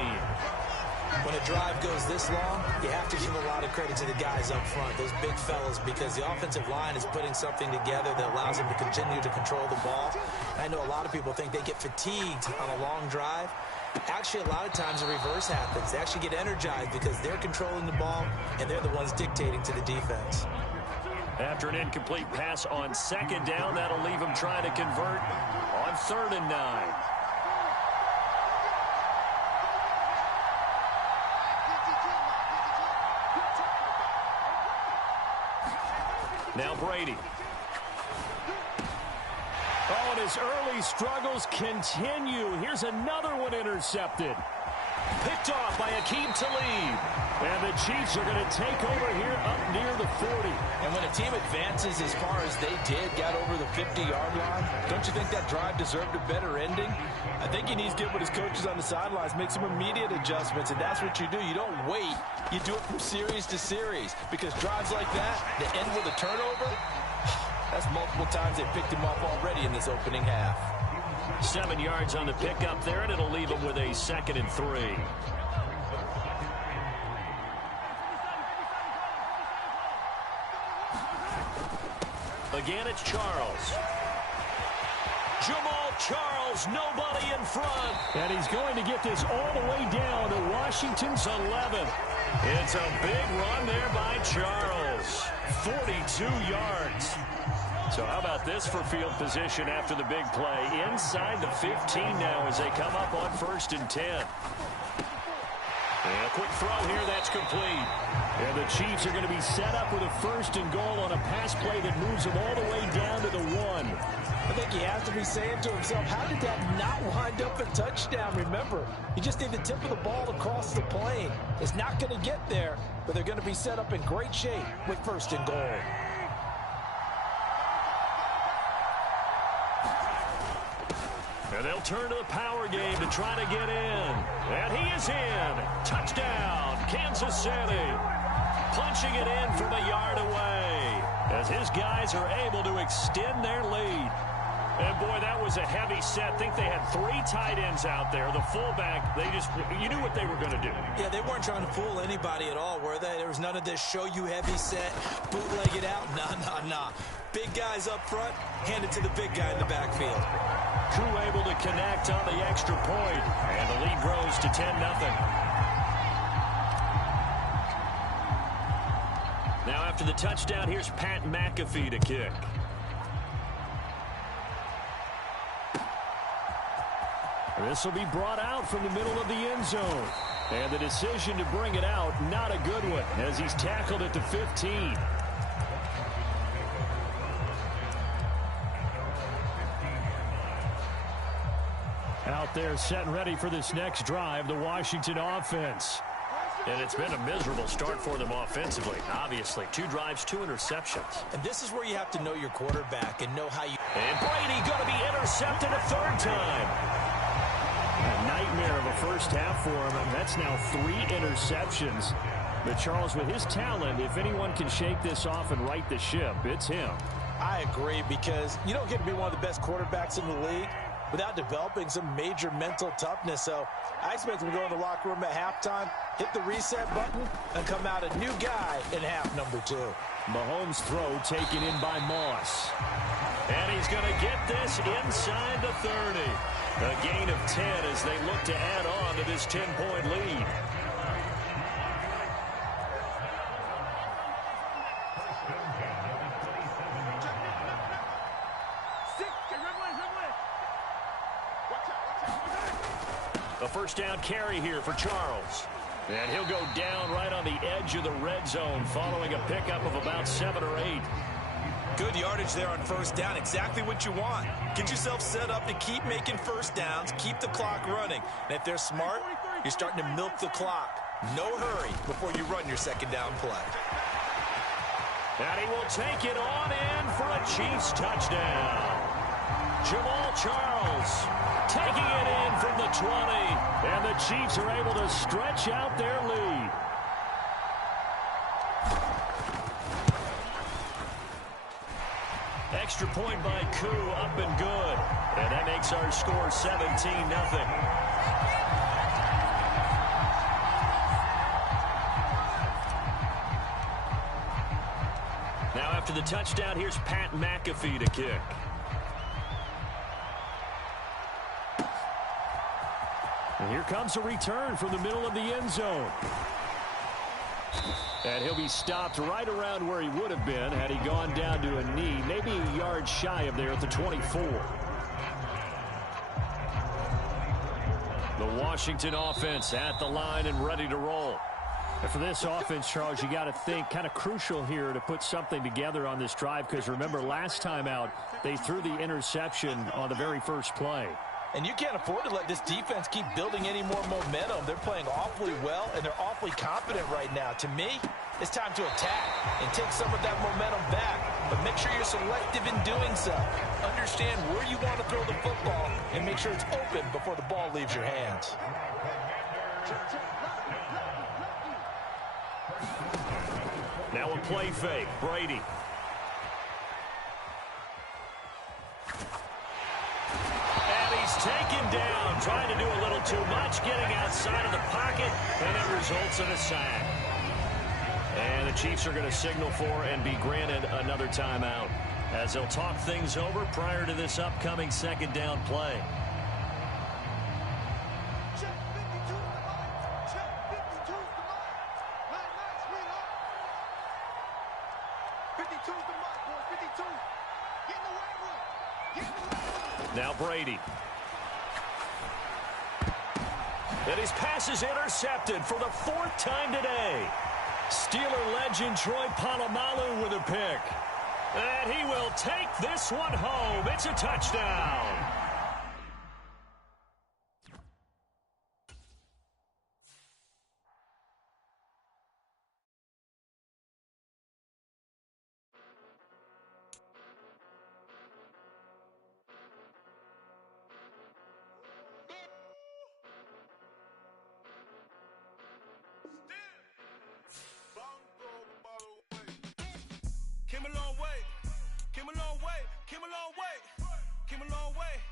When a drive goes this long, you have to give a lot of credit to the guys up front, those big fellas, because the offensive line is putting something together that allows them to continue to control the ball. I know a lot of people think they get fatigued on a long drive. Actually, a lot of times the reverse happens. They actually get energized because they're controlling the ball, and they're the ones dictating to the defense. After an incomplete pass on 2nd down, that'll leave them trying to convert on 3rd and 9. Now Brady. Oh, and his early struggles continue. Here's another one intercepted. Picked off by Aqib Talib. And the Chiefs are going to take over here up near the 40. And when a team advances as far as they did, got over the 50-yard line, don't you think that drive deserved a better ending? I think he needs to get with his coaches on the sidelines, make some immediate adjustments, and that's what you do. You don't wait. You do it from series to series, because drives like that end with a turnover, that's multiple times they picked him off already in this opening half. 7 yards on the pickup there, and it'll leave them with a 2nd and 3. Again, it's Charles. Jamal Charles, nobody in front. And he's going to get this all the way down to Washington's 11. It's a big run there by Charles. 42 yards. So how about this for field position after the big play? Inside the 15 now as they come up on 1st and 10. And a quick throw here, that's complete. And the Chiefs are going to be set up with a 1st and goal on a pass play that moves them all the way down to the 1. I think he has to be saying to himself, how did that not wind up a touchdown? Remember, you just need the tip of the ball across the plane. It's not going to get there, but they're going to be set up in great shape with 1st and goal. And they'll turn to the power game to try to get in. And he is in. Touchdown, Kansas City. Punching it in from a yard away as his guys are able to extend their lead. And, boy, that was a heavy set. I think they had 3 tight ends out there. The fullback, you knew what they were going to do. Yeah, they weren't trying to fool anybody at all, were they? There was none of this show you heavy set, bootleg it out. Nah. Big guys up front, hand it to the big guy in the backfield. Crew able to connect on the extra point, and the lead grows to 10-0. Now after the touchdown, here's Pat McAfee to kick. This will be brought out from the middle of the end zone. And the decision to bring it out, not a good one, as he's tackled at the 15. Out there set and ready for this next drive, the Washington offense. And it's been a miserable start for them offensively. Obviously, 2 drives, 2 interceptions. And this is where you have to know your quarterback and know how you... And Brady going to be intercepted a 3rd time. A nightmare of a first half for him, and that's now 3 interceptions. But Charles, with his talent, if anyone can shake this off and right the ship, it's him. I agree, because you don't get to be one of the best quarterbacks in the league without developing some major mental toughness. So I expect him to go in the locker room at halftime, hit the reset button, and come out a new guy in half number 2. Mahomes' throw taken in by Moss. And he's going to get this inside the 30. A gain of 10 as they look to add on to this 10-point lead. A first down carry here for Charles. And he'll go down right on the edge of the red zone following a pickup of about 7 or 8. Good yardage there on first down. Exactly what you want. Get yourself set up to keep making first downs, keep the clock running. And if they're smart, you're starting to milk the clock. No hurry before you run your second down play. And he will take it on in for a Chiefs touchdown. Jamal Charles taking it in from the 20. And the Chiefs are able to stretch out their lead. Extra point by Koo, up and good. And that makes our score 17-0. Now after the touchdown, here's Pat McAfee to kick. And here comes a return from the middle of the end zone. And he'll be stopped right around where he would have been had he gone down to a knee, maybe a yard shy of there at the 24. The Washington offense at the line and ready to roll. And for this offense, Charles, you got to think kind of crucial here to put something together on this drive, because remember last time out they threw the interception on the very first play. And you can't afford to let this defense keep building any more momentum. They're playing awfully well, and they're awfully confident right now. To me, it's time to attack and take some of that momentum back. But make sure you're selective in doing so. Understand where you want to throw the football and make sure it's open before the ball leaves your hands. Now a play fake. Brady. Taken down, trying to do a little too much, getting outside of the pocket, and it results in a sack. And the Chiefs are going to signal for and be granted another timeout as they'll talk things over prior to this upcoming second down play. Now Brady. And his pass is intercepted for the 4th time today. Steeler legend Troy Polamalu with a pick. And he will take this one home. It's a touchdown. long way, came a long way, came a long way.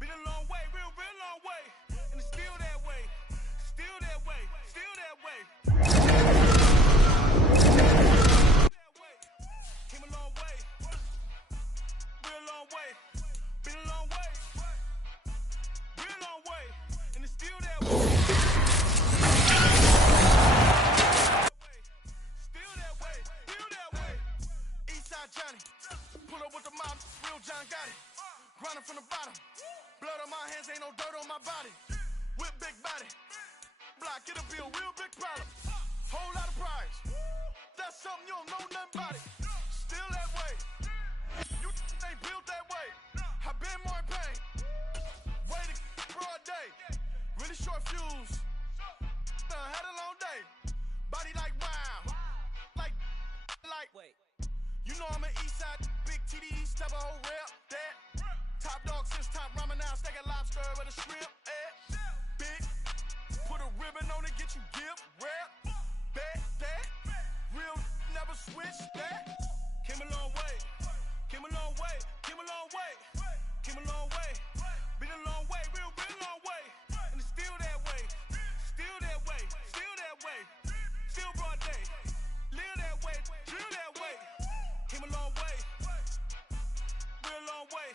Been a long way, real long way. And it's still that way, still that way, still that way. Came a long way, real long way. Been a long way, real long way. And it's still that way. Still that way, still that way. Eastside Johnny, pull up with the mob, real John got it. Grinding from the bottom. Blood on my hands, ain't no dirt on my body. Whip big body. Block, it'll be a real big problem. Whole lot of prize. That's something you don't know nothing about it. Still that way. You ain't built that way. I been more in pain. Waited broad day. Really short fuse. Had a long day. Body like wow. Like. Wait. You know I'm an east side, big TDs, type of whole rep. That. Top dog since top ramen now, steak and lobster with a shrimp. Big, put a ribbon on it, get you gift, rap, bet that. Real, never switch that. Came a long way, came a long way, came a long way, came a long way. Been a long way, real long way. And it's still that way, still that way, still that way. Still broad day, live that way, drill that way. Came a long way, real long way.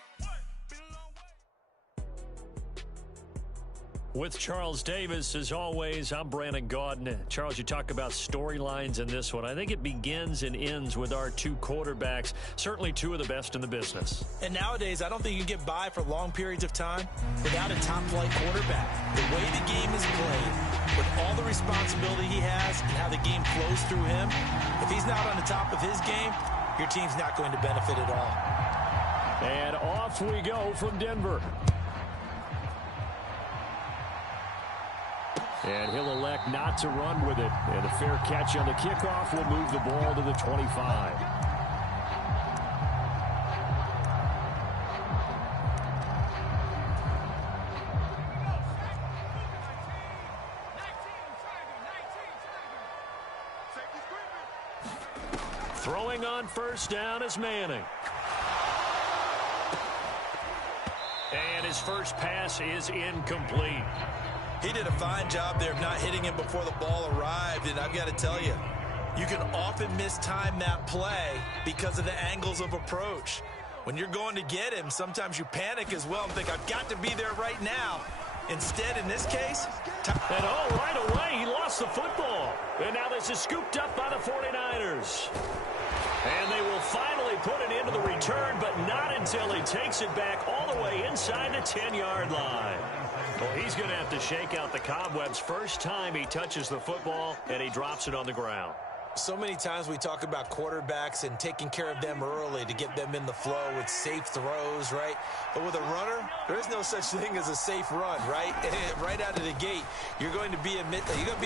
With Charles Davis, as always, I'm Brandon Gaudin. Charles, you talk about storylines in this one. I think it begins and ends with our two quarterbacks, certainly two of the best in the business. And nowadays, I don't think you can get by for long periods of time without a top-flight quarterback. The way the game is played, with all the responsibility he has and how the game flows through him, if he's not on the top of his game, your team's not going to benefit at all. And off we go from Denver. And he'll elect not to run with it. And a fair catch on the kickoff will move the ball to the 25. Throwing on first down is Manning. And his first pass is incomplete. He did a fine job there of not hitting him before the ball arrived, and I've got to tell you, you can often mistime that play because of the angles of approach. When you're going to get him, sometimes you panic as well and think, I've got to be there right now. Instead, in this case... And right away, he lost the football. And now this is scooped up by the 49ers. And they will finally put it into the return, but not until he takes it back all the way inside the 10-yard line. Well, he's going to have to shake out the cobwebs first time he touches the football, and he drops it on the ground. So many times we talk about quarterbacks and taking care of them early to get them in the flow with safe throws, right? But with a runner, there is no such thing as a safe run, right? Right out of the gate, you're going to be in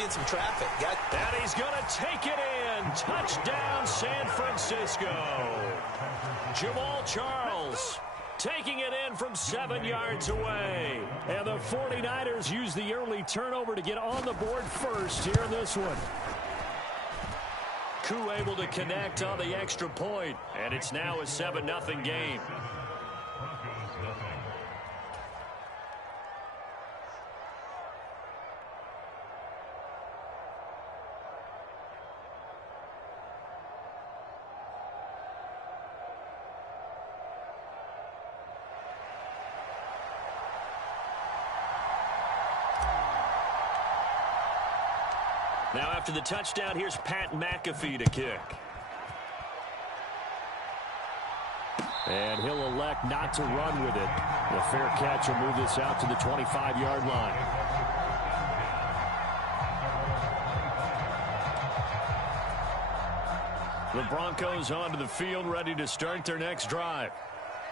some traffic. And he's going to take it in. Touchdown, San Francisco. Jamal Charles taking it in from 7 yards away. And the 49ers use the early turnover to get on the board first here in this one. Koo able to connect on the extra point, and it's now a 7-0 game. Now after the touchdown, here's Pat McAfee to kick. And he'll elect not to run with it. The fair catch will move this out to the 25-yard line. The Broncos onto the field, ready to start their next drive.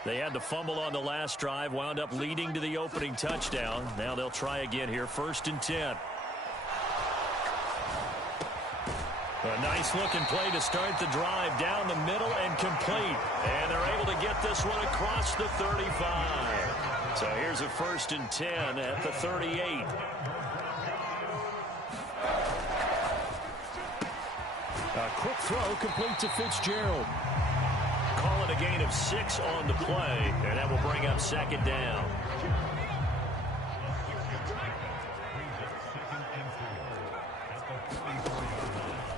They had the fumble on the last drive, wound up leading to the opening touchdown. Now they'll try again here, 1st and 10. A nice-looking play to start the drive down the middle and complete. And they're able to get this one across the 35. So here's a 1st and 10 at the 38. A quick throw complete to Fitzgerald. Call it a gain of 6 on the play, and that will bring up second down.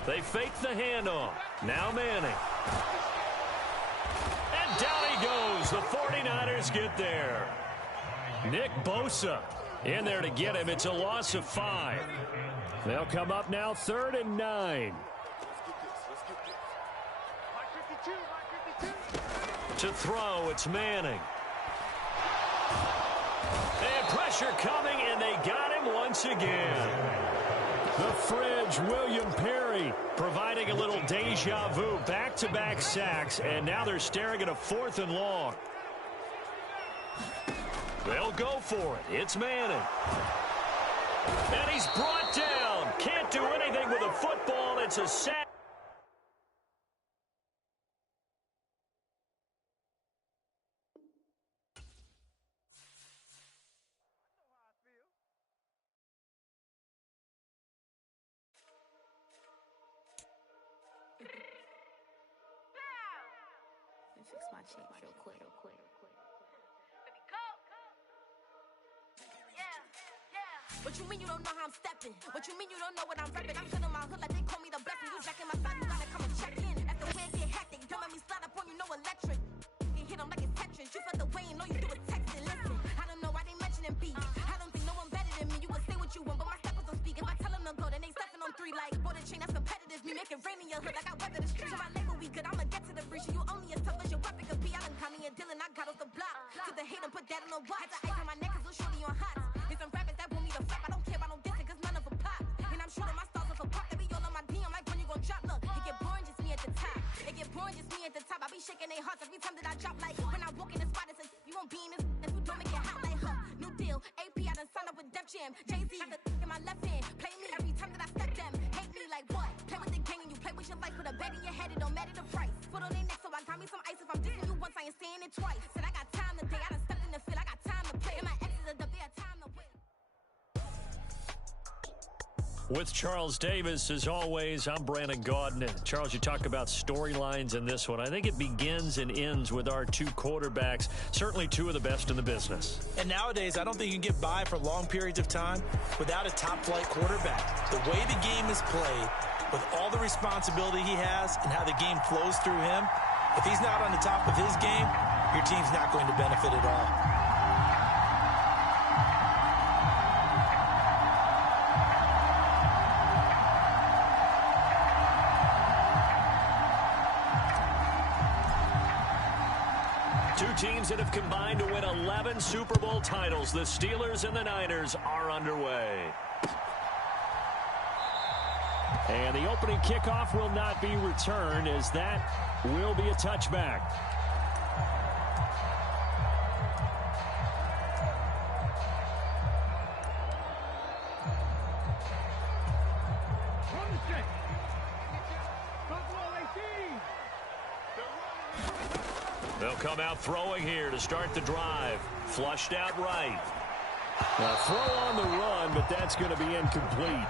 They fake the handoff. Now Manning. And down he goes. The 49ers get there. Nick Bosa in there to get him. It's a loss of 5. They'll come up now 3rd and 9. To throw, it's Manning. And pressure coming, and they got him once again. The Fridge, William Perry, providing a little deja vu. Back-to-back sacks, and now they're staring at a 4th and long. They'll go for it. It's Manning. And he's brought down. Can't do anything with a football. It's a sack. Fix my cheeks real quick. What you mean you don't know how I'm stepping? What you mean you don't know what I'm repping? I'm feeling my hood like they call me the blessing. You jacking my side, you gotta come and check in. As the wind get hectic, don't make me slide up on you, no electric. You hit them like it's Tetris. You felt the way and all you do is text and listen. I don't know why they mentioning beef. I don't think no one better than me. You can say what you want, but my steppers don't speak. If I tell them to go, then they stepping on 3 like border chain. That's competitive. Me make it rain in your hood like I weather the streets. So my label we good. I'ma get to the breach. You only as tough as your weapon could be. I done caught me a Dylan. I got off the block. To the hate and put that on the watch. Had the ice on my neck 'cause little shorty on hot. There's some rappers that want me to flap. I don't care about no dissing 'cause none of them pop. And I'm shooting my stars off a pop. They be all on my DM like when you gon' drop. Look, it get boring just me at the top. It get boring just me at the top. I be shaking their hearts every time that I drop. Like when I walk in the spot, it says you won't be in this. If you don't make it hot like her. New deal. AP, I done signed up with Def Jam. Jay-Z got the in my left hand. Play me every time that I step them. Hate me like what? Play with the gang and you play with your life. Put a bet in your head, it don't matter the price. Foot on their neck, so I got me some ice. If I'm dissing you once, I ain't saying it twice. Said I got time today. I done stepped in the field. I got time to play. And my exes are the bare time to win. With Charles Davis, as always, I'm Brandon Gaudin. Charles, you talk about storylines in this one. I think it begins and ends with our 2 quarterbacks, certainly 2 of the best in the business. And nowadays, I don't think you can get by for long periods of time without a top-flight quarterback. The way the game is played, with all the responsibility he has and how the game flows through him, if he's not on the top of his game, your team's not going to benefit at all. Two teams that have combined to win 11 Super Bowl titles. The Steelers and the Niners are underway. And the opening kickoff will not be returned, as that will be a touchback. They'll come out throwing here to start the drive. Flushed out right. A throw on the run, but that's going to be incomplete.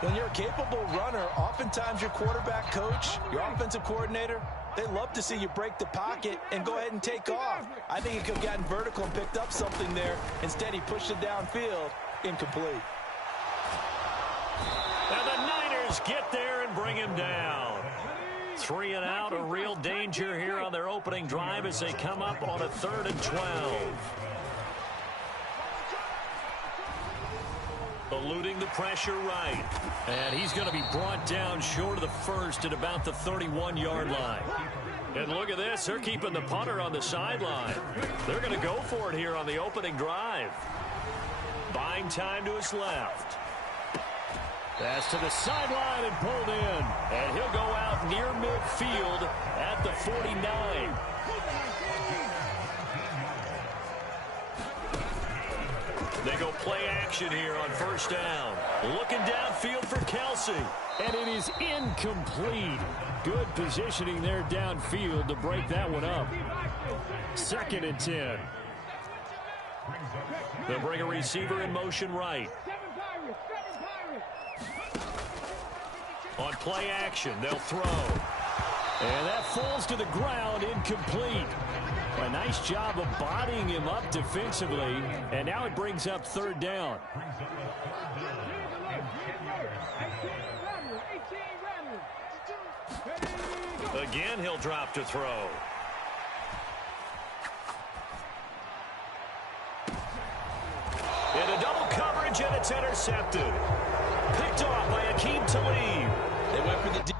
When you're a capable runner, oftentimes your quarterback coach, your offensive coordinator, they love to see you break the pocket and go ahead and take off. I think he could have gotten vertical and picked up something there. Instead, he pushed it downfield. Incomplete. And the Niners get there and bring him down. 3 and out, a real danger here on their opening drive as they come up on a 3rd and 12. Eluding the pressure right. And he's going to be brought down short of the first at about the 31-yard line. And look at this. They're keeping the punter on the sideline. They're going to go for it here on the opening drive. Buying time to his left. Pass to the sideline and pulled in. And he'll go out near midfield at the 49. They go play action here on first down. Looking downfield for Kelsey. And it is incomplete. Good positioning there downfield to break that one up. 2nd and 10. They'll bring a receiver in motion right. On play action, they'll throw. And that falls to the ground, incomplete. A nice job of bodying him up defensively, and now it brings up third down. Again, he'll drop to throw. Into double coverage, and it's intercepted. Picked off by Akeem Talib. They went for the deep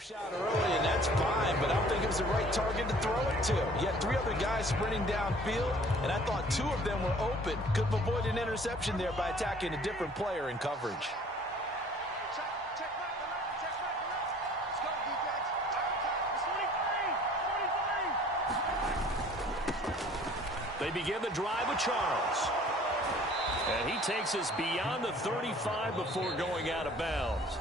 shot early, and that's fine, but I don't think it was the right target to throw it to. You had 3 other guys sprinting downfield, and I thought 2 of them were open. Could have avoided an interception there by attacking a different player in coverage. They begin the drive with Charles. And he takes us beyond the 35 before going out of bounds.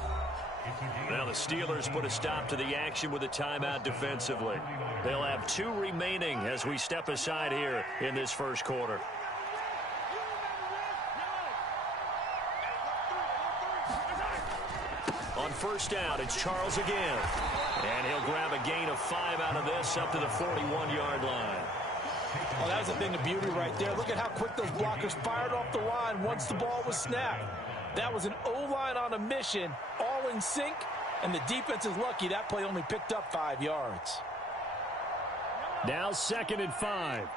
Now the Steelers put a stop to the action with a timeout defensively. They'll have 2 remaining as we step aside here in this first quarter. On first down, it's Charles again. And he'll grab a gain of 5 out of this up to the 41-yard line. Oh, that was a thing of beauty right there. Look at how quick those blockers fired off the line once the ball was snapped. That was an O-line on a mission, all in sync, and the defense is lucky that play only picked up 5 yards. Now 2nd and 5.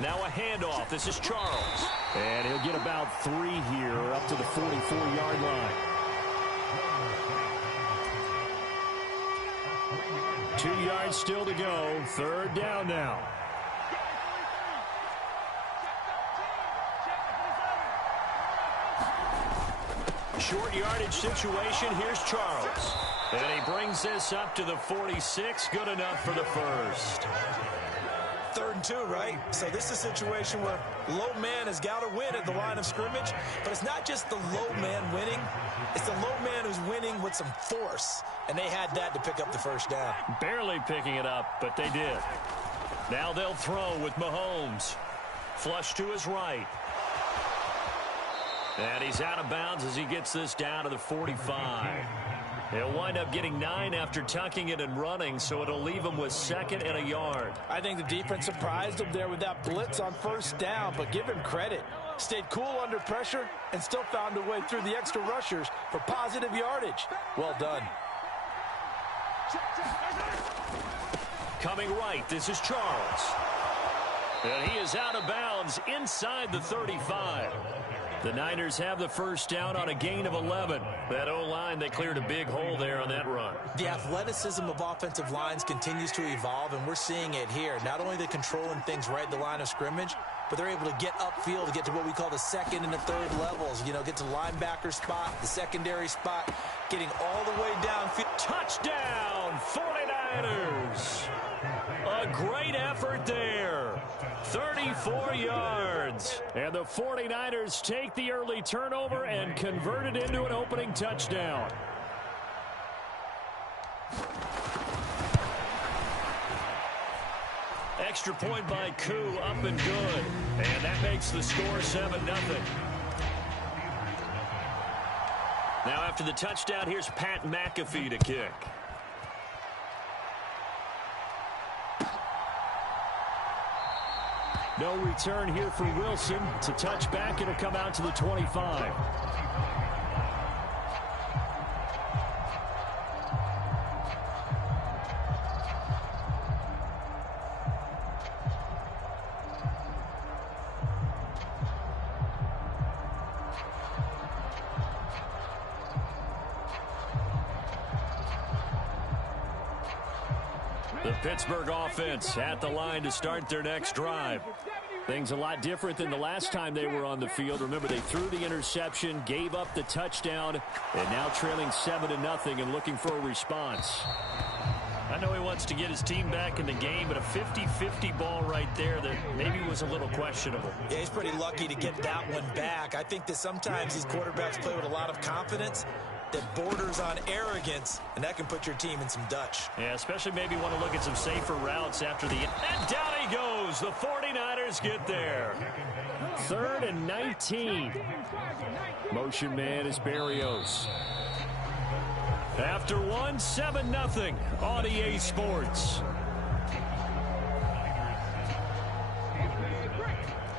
Now a handoff. This is Charles. And he'll get about 3 here up to the 44-yard line. 2 yards still to go. Third down now. Short yardage situation. Here's Charles. And he brings this up to the 46. Good enough for the first. 3rd and 2, right? So this is a situation where low man has got to win at the line of scrimmage, but it's not just the low man winning. It's the low man who's winning with some force, and they had that to pick up the first down. Barely picking it up, but they did. Now they'll throw with Mahomes. Flush to his right. And he's out of bounds as he gets this down to the 45. He'll wind up getting 9 after tucking it and running, so it'll leave him with 2nd and a yard. I think the defense surprised him there with that blitz on first down, but give him credit. Stayed cool under pressure and still found a way through the extra rushers for positive yardage. Well done. Coming right, this is Charles. And he is out of bounds inside the 35. The Niners have the first down on a gain of 11. That O-line, they cleared a big hole there on that run. The athleticism of offensive lines continues to evolve, and we're seeing it here. Not only are they controlling things right at the line of scrimmage, but they're able to get upfield to get to what we call the 2nd and the 3rd levels. You know, get to the linebacker spot, the secondary spot, getting all the way downfield. Touchdown, 49ers. A great effort there. 34 yards. And the 49ers take the early turnover and convert it into an opening touchdown. Extra point by Koo, up and good. And that makes the score 7-0. Now after the touchdown, here's Pat McAfee to kick. No return here for Wilson. It's a touchback. It'll come out to the 25. The Pittsburgh offense at the line to start their next drive. Things a lot different than the last time they were on the field. Remember, they threw the interception, gave up the touchdown, and now trailing 7-0 and looking for a response. I know he wants to get his team back in the game, but a 50-50 ball right there that maybe was a little questionable. Yeah, he's pretty lucky to get that one back. I think that sometimes these quarterbacks play with a lot of confidence that borders on arrogance, and that can put your team in some Dutch. Yeah, especially maybe want to look at some safer routes after the... And down he goes. The 49ers Bears get there. 3rd and 19. Motion man is Berrios. After 7-0 on EA Sports.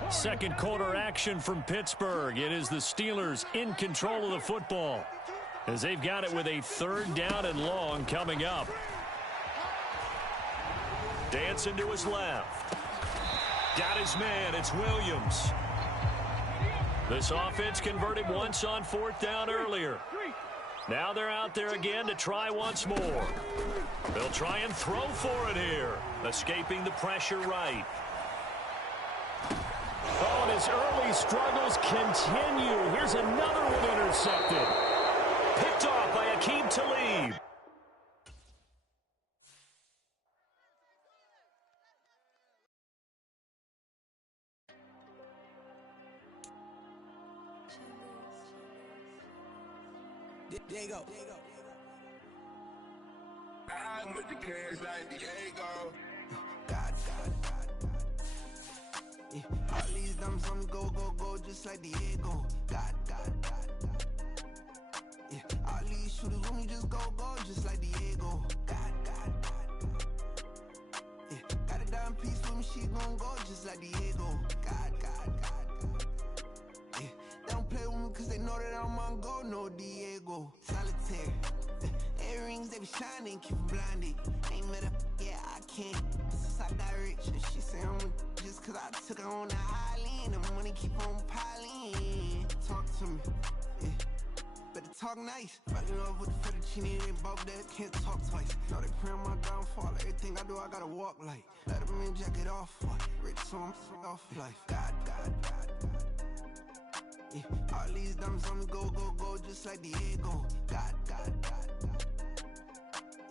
Second quarter action from Pittsburgh. It is the Steelers in control of the football as they've got it with a 3rd down and long coming up. Dancing to his left. Got his man. It's Williams. This offense converted once on 4th down earlier. Now they're out there again to try once more. They'll try and throw for it here. Escaping the pressure right. Oh, and his early struggles continue. Here's another one intercepted. Picked off by Aqib Talib. Diego. I'm with the cash like Diego. God. Yeah. All these numbers on me go, just like Diego. God. Yeah. All these shooters on me just go, just like Diego. God. Yeah. Got a dime piece with me, she gon' go just like Diego. God. Yeah. They don't play with me cause they know that I'm on go, no Diego. Solitaire. Earrings, they be shining, keep them blinded. Ain't met up, yeah, I can't. Since I got rich, and she say I'm just cause I took her on the island. The money keep on piling. Talk to me, yeah. Better talk nice. Fell in love with the fettuccine, they both that can't talk twice. Now they pray on my downfall. Everything I do, I gotta walk like. Let them in, jacket off. Rich, so I'm off life. God. Yeah. All these diamonds on me go, just like Diego. God.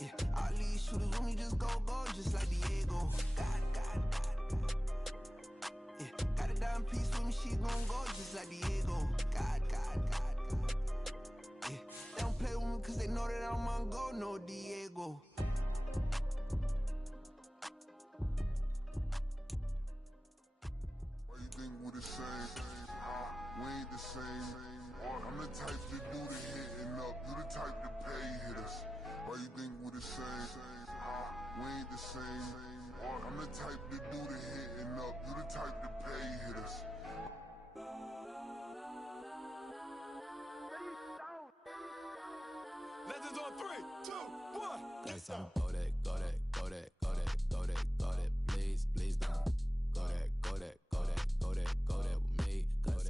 Yeah. All these shooters on me just go, just like Diego. God. Yeah. Got a dime piece with me, she gon' go just like Diego. God. Yeah. They don't play with me cause they know that I'm on go, no Diego. Why you think we the same? We ain't the same. I'm the type to do the hitting up. You the type to pay hitters. Why you think we the same? We ain't the same. I'm the type to do the hitting up. You the type to pay hitters. Legends on 3, 2, 1. Guess I'm go that. Please don't. Go that with me. Go that.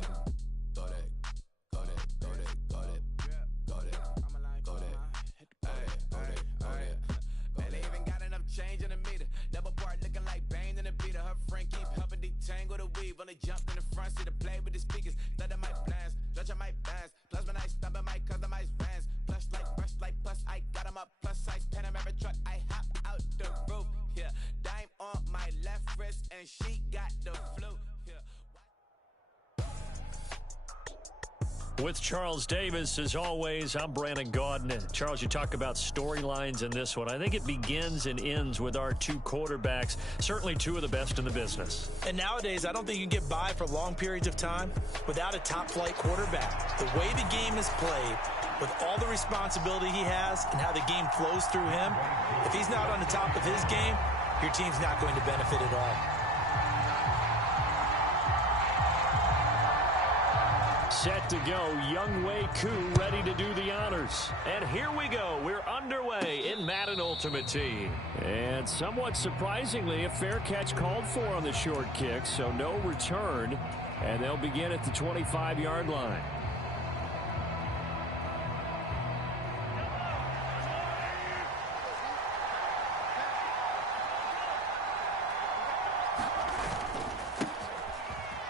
They even got enough change in the meter. Double part looking like Bane in the beater. Her friend keep helping detangle the weave. Only jumped in the front seat to play with the speakers. Let them might blast, stretch my bands. Plus when I stop at my customized vans. Plus I got them up. Plus size Panamera truck. I hop out the roof. Yeah, dime on my left wrist and she got the flu. With Charles Davis, as always, I'm Brandon Gaudin. And Charles, you talk about storylines in this one. I think it begins and ends with our 2 quarterbacks, certainly 2 of the best in the business. And nowadays, I don't think you can get by for long periods of time without a top-flight quarterback. The way the game is played, with all the responsibility he has and how the game flows through him, if he's not on the top of his game, your team's not going to benefit at all. Set to go, Younghoe Koo ready to do the honors. And here we go. We're underway in Madden Ultimate Team. And somewhat surprisingly, a fair catch called for on the short kick, so no return. And they'll begin at the 25-yard line.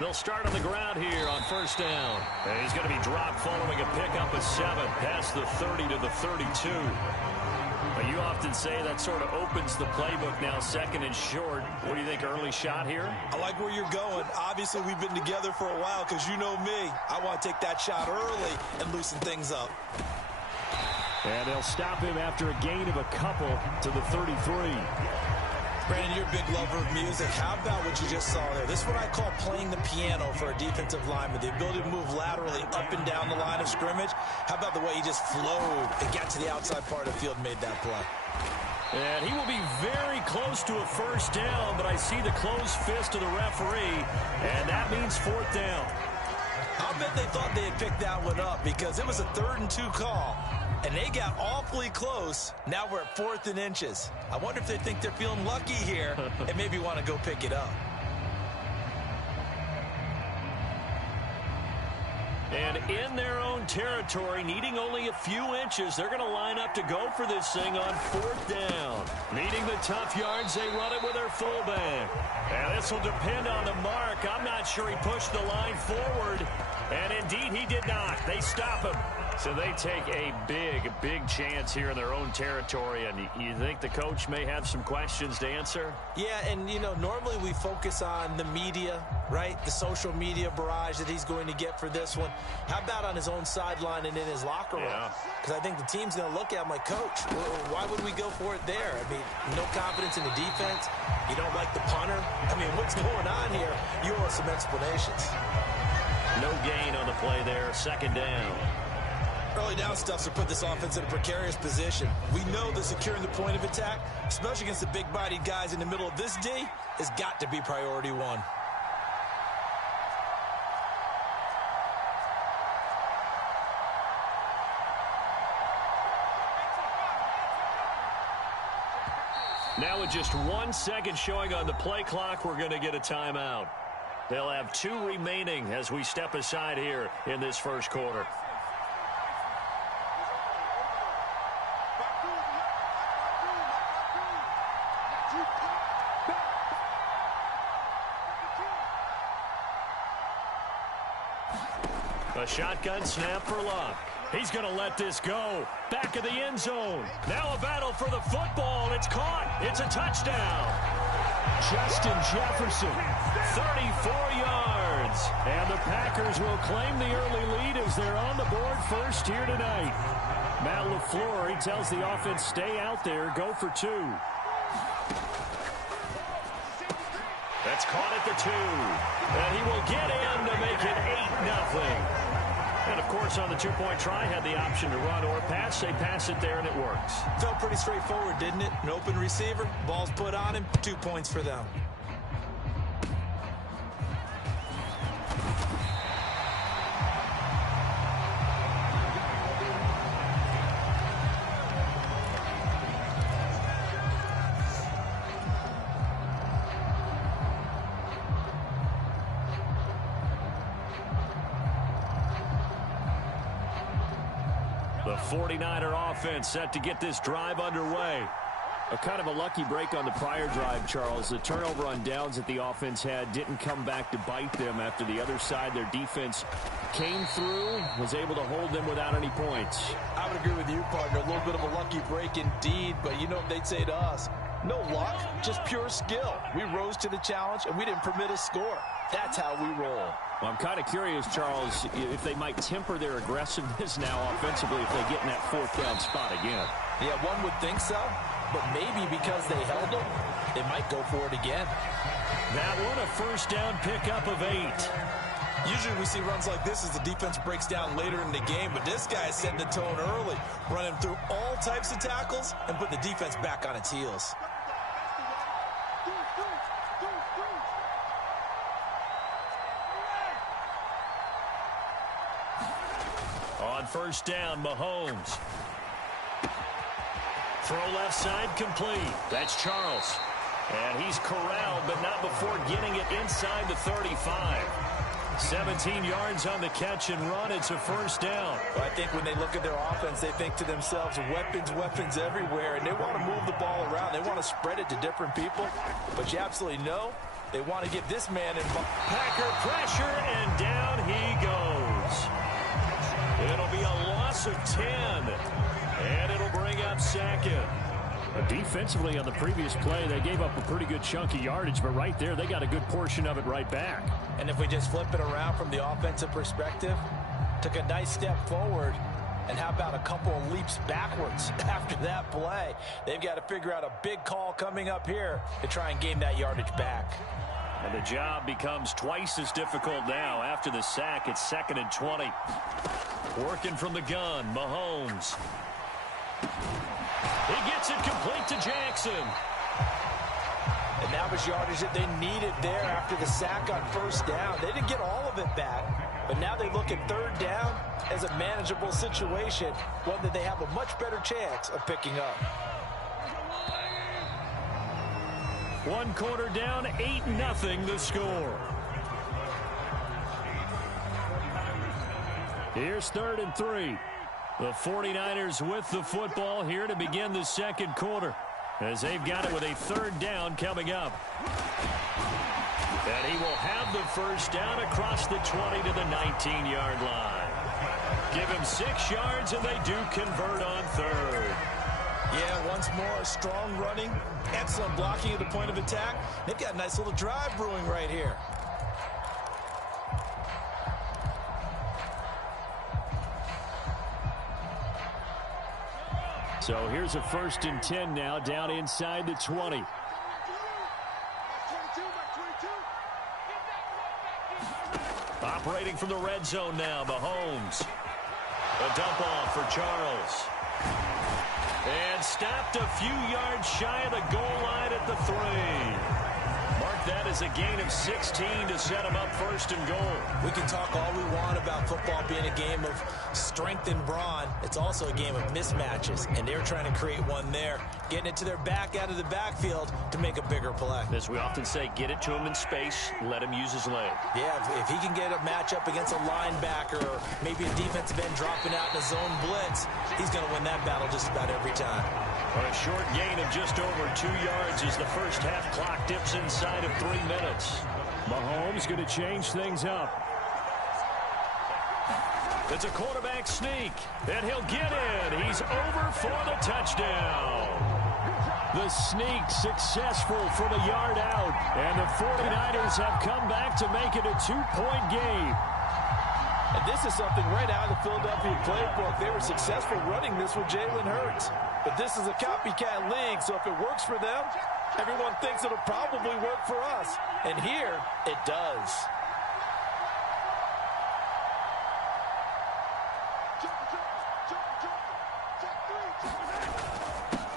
They'll start on the ground here on first down. And he's going to be dropped following a pickup of 7 past the 30 to the 32. But you often say that sort of opens the playbook now, 2nd and short. What do you think, early shot here? I like where you're going. Obviously, we've been together for a while because you know me. I want to take that shot early and loosen things up. And they'll stop him after a gain of a couple to the 33. Brandon, you're a big lover of music. How about what you just saw there? This is what I call playing the piano for a defensive lineman. The ability to move laterally up and down the line of scrimmage. How about the way he just flowed and got to the outside part of the field and made that play? And he will be very close to a first down, but I see the closed fist of the referee, and that means fourth down. I'll bet they thought they had picked that one up because it was a 3rd and 2 call, and they got awfully close. Now we're at 4th and inches. I wonder if they think they're feeling lucky here and maybe want to go pick it up. And in their own territory, needing only a few inches, they're going to line up to go for this thing on 4th down. Needing the tough yards, they run it with their fullback. And this will depend on the mark. I'm not sure he pushed the line forward. And indeed, he did not. They stop him. So they take a big chance here in their own territory. And you think the coach may have some questions to answer? Yeah, and, you know, normally we focus on the media, right? The social media barrage that he's going to get for this one. How about on his own sideline and in his locker room? Because I think the team's going to look at him like, Coach, why would we go for it there? I mean, no confidence in the defense. You don't like the punter. I mean, what's going on here? You owe us some explanations. No gain on the play there. 2nd down. Early down stuffs will put this offense in a precarious position. We know that securing the point of attack, especially against the big-bodied guys in the middle of this D, has got to be priority one. Now with just 1 second showing on the play clock, we're going to get a timeout. They'll have 2 remaining as we step aside here in this first quarter. A shotgun snap for Luck. He's going to let this go. Back of the end zone. Now a battle for the football. It's caught. It's a touchdown. Justin Jefferson, 34 yards. And the Packers will claim the early lead as they're on the board first here tonight. Matt LaFleur, he tells the offense, stay out there, go for 2. That's caught at the 2. And he will get in to make it 8-0. And, of course, on the 2-point try, had the option to run or pass. They pass it there, and it works. Felt pretty straightforward, didn't it? An open receiver, ball's put on him, 2 points for them. The 49er offense set to get this drive underway. A kind of a lucky break on the prior drive, Charles. The turnover on downs that the offense had didn't come back to bite them after the other side. Their defense came through, was able to hold them without any points. I would agree with you, partner. A little bit of a lucky break indeed, but you know what they'd say to us? No luck, just pure skill. We rose to the challenge, and we didn't permit a score. That's how we roll. Well, I'm kind of curious, Charles, if they might temper their aggressiveness now offensively if they get in that 4th down spot again. Yeah, one would think so, but maybe because they held them, they might go for it again. That one, a first down pickup of 8. Usually we see runs like this as the defense breaks down later in the game, but this guy is setting the tone early, running through all types of tackles and put the defense back on its heels. On first down, Mahomes. Throw left side complete. That's Charles. And he's corralled, but not before getting it inside the 35. 17 yards on the catch and run. It's a first down. Well, I think when they look at their offense, they think to themselves, weapons everywhere, and they want to move the ball around. They want to spread it to different people, but you absolutely know they want to get this man involved. Packer pressure, and down he goes. It'll be a loss of 10, and it'll bring up 2nd. Defensively on the previous play, they gave up a pretty good chunk of yardage, but right there, they got a good portion of it right back. And if we just flip it around from the offensive perspective, took a nice step forward, And how about a couple of leaps backwards after that play? They've got to figure out a big call coming up here to try and gain that yardage back. And the job becomes twice as difficult now after the sack. It's 2nd and 20. Working from the gun, Mahomes. He gets it complete to Jackson. And that was yardage that they needed there after the sack on 1st down. They didn't get all of it back, but now they look at 3rd down as a manageable situation, one that they have a much better chance of picking up. 1 quarter down, 8-0 the score. Here's 3rd and 3. The 49ers with the football here to begin the 2nd quarter, as they've got it with a 3rd down coming up. And he will have the 1st down across the 20 to the 19-yard line. Give him 6 yards, and they do convert on 3rd. Yeah, once more, strong running, excellent blocking at the point of attack. They've got a nice little drive brewing right here. So here's a 1st and 10 now, down inside the 20. Operating from the red zone now, Mahomes. A dump off for Charles. And stopped a few yards shy of the goal line at the 3. Mark that as a gain of 16 to set him up 1st and goal. We can talk all we want about football being a game of strength and brawn. It's also a game of mismatches, and they're trying to create one there, getting it to their back out of the backfield to make a bigger play. As we often say, get it to him in space, let him use his leg. Yeah, if he can get a matchup against a linebacker or maybe a defensive end dropping out in a zone blitz, he's going to win that battle just about every time. On a short gain of just over 2 yards as the 1st half clock dips inside of 3 minutes. Mahomes going to change things up. It's a quarterback sneak, and he'll get in. He's over for the touchdown. The sneak successful from a yard out, and the 49ers have come back to make it a 2-point game. And this is something right out of the Philadelphia playbook. They were successful running this with Jalen Hurts. But this is a copycat league, so if it works for them, everyone thinks it'll probably work for us. And here, it does.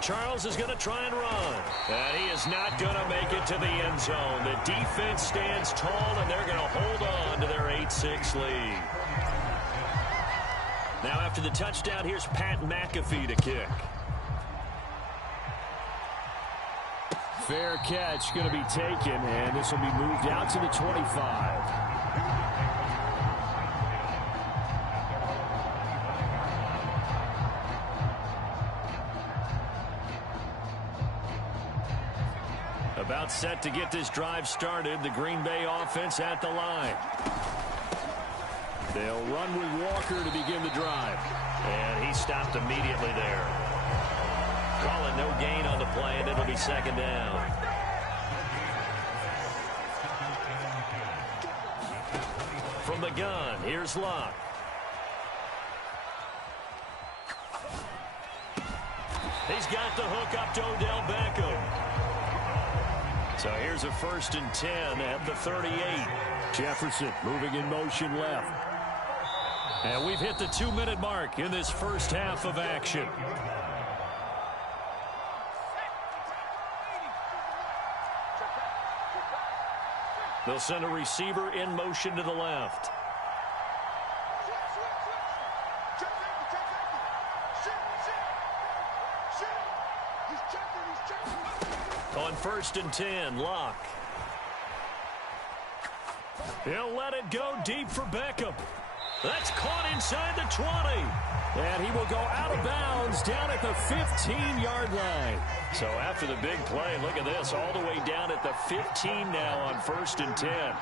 Charles is going to try and run. And he is not going to make it to the end zone. The defense stands tall, and they're going to hold on to their 8-6 lead. Now after the touchdown, here's Pat McAfee to kick. Fair catch going to be taken, and this will be moved out to the 25. About set to get this drive started. The Green Bay offense at the line. They'll run with Walker to begin the drive. And he stopped immediately there. Calling no gain on the play, and it'll be 2nd down. From the gun, here's Locke. He's got the hook up to Odell Beckham. So here's a 1st and 10 at the 38. Jefferson moving in motion left. And we've hit the 2-minute mark in this 1st half of action. They'll send a receiver in motion to the left. On 1st and 10, Locke. He'll let it go deep for Beckham. That's caught inside the 20. And he will go out of bounds down at the 15-yard line. So after the big play, look at this, all the way down at the 15 now on 1st and 10.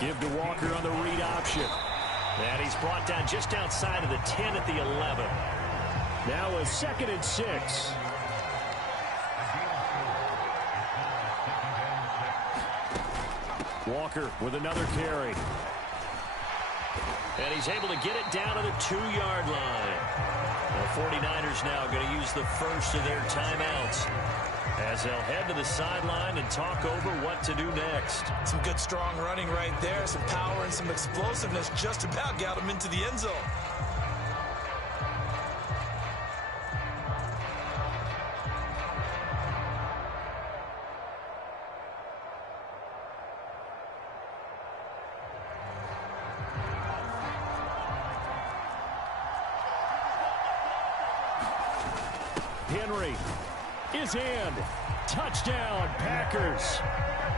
Give to Walker on the read option. And he's brought down just outside of the 10 at the 11. Now a 2nd and 6. Walker with another carry. And he's able to get it down to the 2-yard line. The 49ers now going to use the first of their timeouts as they'll head to the sideline and talk over what to do next. Some good, strong running right there. Some power and some explosiveness just about got him into the end zone. Henry is in. Touchdown, Packers.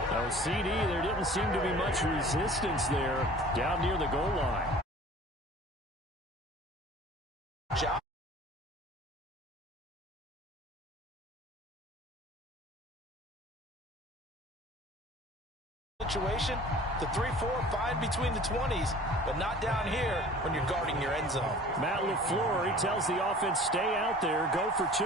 Now, CD, there didn't seem to be much resistance there down near the goal line. Job. Situation, the 3-4 fine between the 20s, but not down here when you're guarding your end zone. Matt LaFleur, he tells the offense, stay out there, go for 2.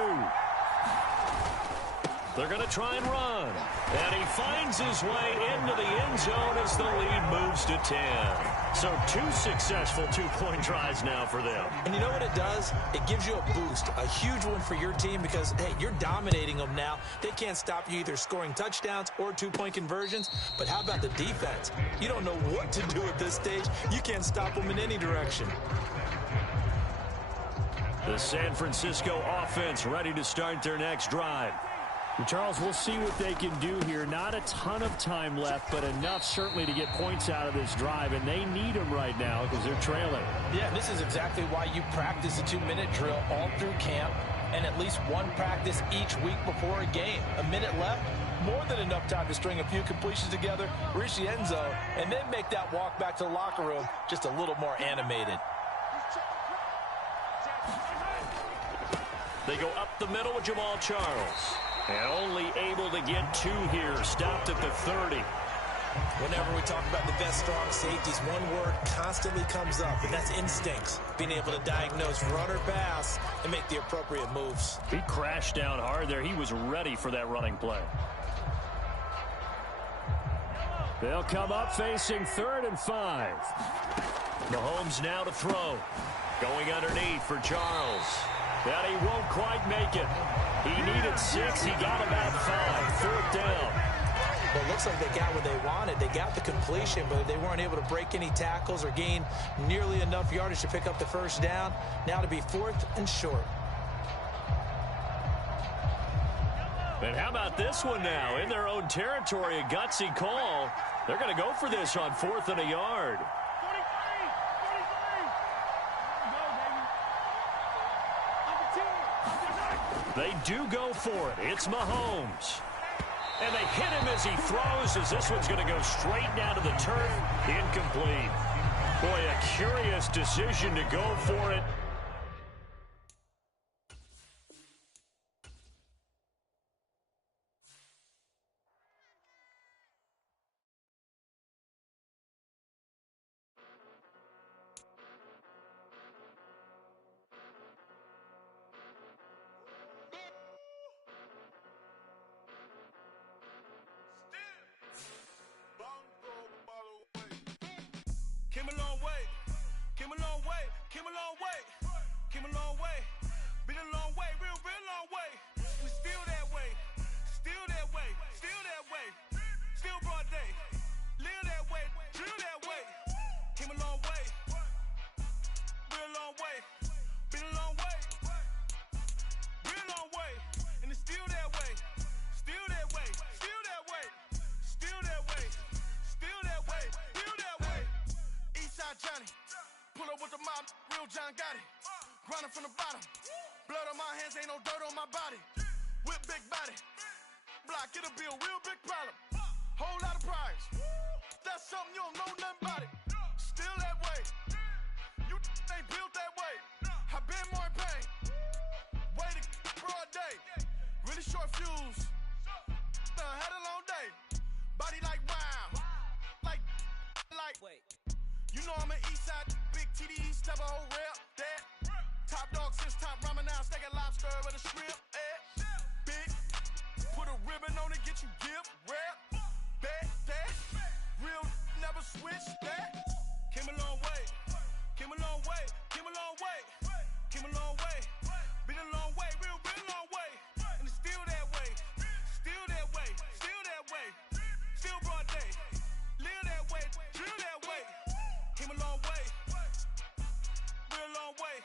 They're going to try and run. And he finds his way into the end zone as the lead moves to 10. So 2 successful 2-point tries now for them. And you know what it does? It gives you a boost, a huge one for your team because, hey, you're dominating them now. They can't stop you either scoring touchdowns or 2-point conversions. But how about the defense? You don't know what to do at this stage. You can't stop them in any direction. The San Francisco offense ready to start their next drive. Charles, we'll see what they can do here. Not a ton of time left, but enough certainly to get points out of this drive, and they need them right now because they're trailing. Yeah, this is exactly why you practice a 2-minute drill all through camp and at least one practice each week before a game. A minute left, more than enough time to string a few completions together, reach the end zone, and then make that walk back to the locker room just a little more animated. They go up the middle with Jamal Charles. And only able to get 2 here. Stopped at the 30. Whenever we talk about the best strong safeties, one word constantly comes up, and that's instincts. Being able to diagnose run or pass and make the appropriate moves. He crashed down hard there. He was ready for that running play. They'll come up facing 3rd and 5. Mahomes now to throw. Going underneath for Charles. That he won't quite make it. He needed 6. He got about 5. 4th down. Well, it looks like they got what they wanted. They got the completion, but they weren't able to break any tackles or gain nearly enough yardage to pick up the first down. Now to be 4th and short. And how about this one now? In their own territory, a gutsy call. They're going to go for this on 4th and a yard. They do go for it. It's Mahomes. And they hit him as he throws, as this one's going to go straight down to the turf. Incomplete. Boy, a curious decision to go for it. Came a long way, came a long way, came a long way, came a long way, been a long way, real long way. We still that way, still that way, still that way, still broad day, live that way, drill that way. Came a long way, real long way, been a long way, real long way, and it's still that way, still that way, still that way, still that way, still that way, still that way. Eastside Johnny, pull up with the mob, real John Gotti. Grinding from the bottom, blood on my hands, ain't no dirt on my body. Whip big body, block, it'll be a real big problem. Whole lot of priors, that's something you don't know nothing about it. Still that way, you ain't built that way. I been more in pain, way to broad day. Really short fuse, had a long day. Body like wow, like, wait. You know I'm an Eastside, big TDE, step a whole rep, that. Top dog since top ramen now, steak and lobster with a shrimp, Big, put a ribbon on it, get you gift, rap, bet, that. Real, never switch, that. Came a long way, long way, came a long way, came a long way, been a long way, real long way, and it's still that way, still that way, still that way, still broad day, live that way, drill that way, came a long way, real long way,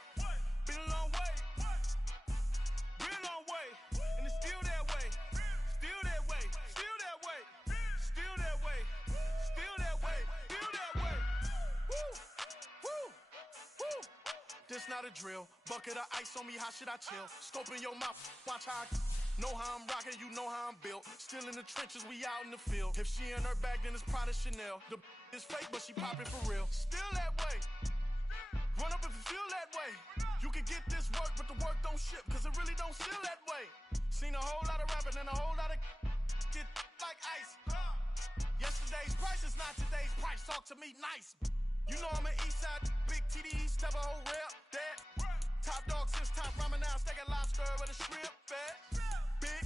been a long way, real long way, and it's still that way, still that way, still that way, still that way, still that way, still that way. Woo, woo, woo. This not a drill. Bucket of ice on me, how should I chill? Scope in your mouth, watch how I know how I'm rocking, you know how I'm built. Still in the trenches, we out in the field. If she in her bag, then it's Prada Chanel. The is fake, but she popping for real. Still that way. Run up if you feel that way. You can get this work, but the work don't ship, cause it really don't feel that way. Seen a whole lot of rapping and a whole lot of get like ice. Yesterday's price is not today's price. Talk to me nice. You know I'm an east side, big TDE, step a whole rep, that. Top dog since top ramen now, steak and lobster with a shrimp, fat. Big,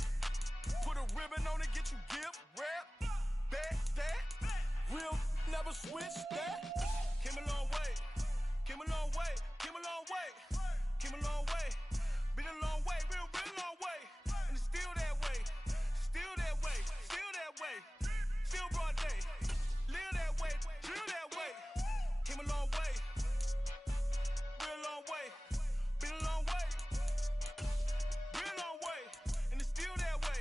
put a ribbon on it, get you gift, rep, bet, that. Real, never switch, that. Came a long way, came a long way, came a long way, came a long way. Been a long way, real long way. And it's still that way, still that way, still that way. Still broad day, live that way, drill that way. Came a long way, real long way, been a long way, real long way, and it's still that way,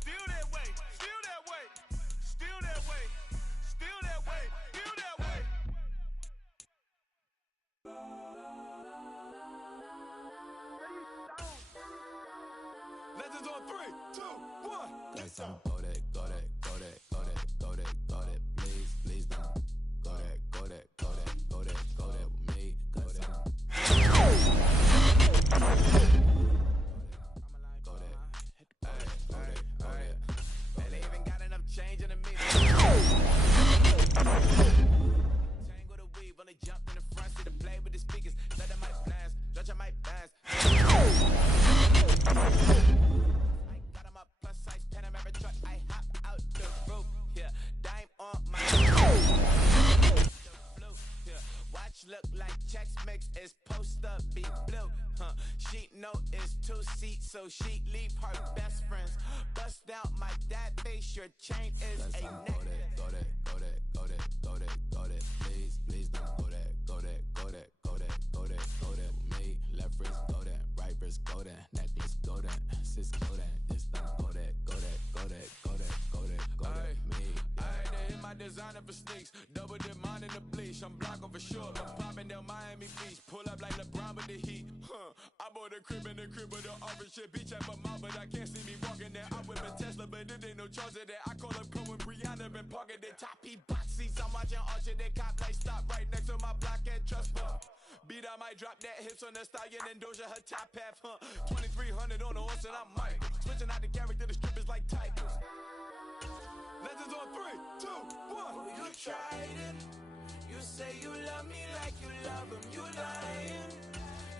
still that way, still that way, still that way, still that way, still that way. Legends on 3, 2, 1. Let's go. Go that, go that, go that, go that, go that, go that. Please, please don't. Go that, go that, go that, go that, go that with me. Go that. Go that. And they even got enough change in the middle. Tangle the weave when they jumped in the front, see the play with the speakers. Let them mic blast, judge I might blast. I got them up plus size Panamera truck. I hop out the roof, yeah. Dime on my blue, yeah. Watch look like checks mix is post up be blue, huh? Sheet note is 2 seats, so she leave her best friends. Bust out my dad face, your chain is a necklace. Go that, go that, go that, go that, go that. Please, please don't. Go that, go that, go that, go that, go that, go that with me. Left wrist go that, right wrist go that, necklace go that, sis go that. This don't go that, go that, go that, go that, go that, go that with me. I had to hit my designer for sneaks, double dip mine in the bleach. I'm Blanco for sure, but popping down Miami Beach. Pull up like LeBron with the heat. I bought a crib in the crib with the orange shit. Beach at my mouth, but I can't see me walking there. I whip a Tesla, but it ain't no charge of that. I call up Pro and Brianna been parking the top P box seats. I'm watching Archer, they cop like stop right next to my block at Trust Fund. Beat, I might drop that hips on the stallion and Doja her top half, 2300 on the horse and I'm Mike. Switching out the character, the strippers like tigers. Legends on 3, 2, 1. You tried it. You say you love me like you love him. You lying.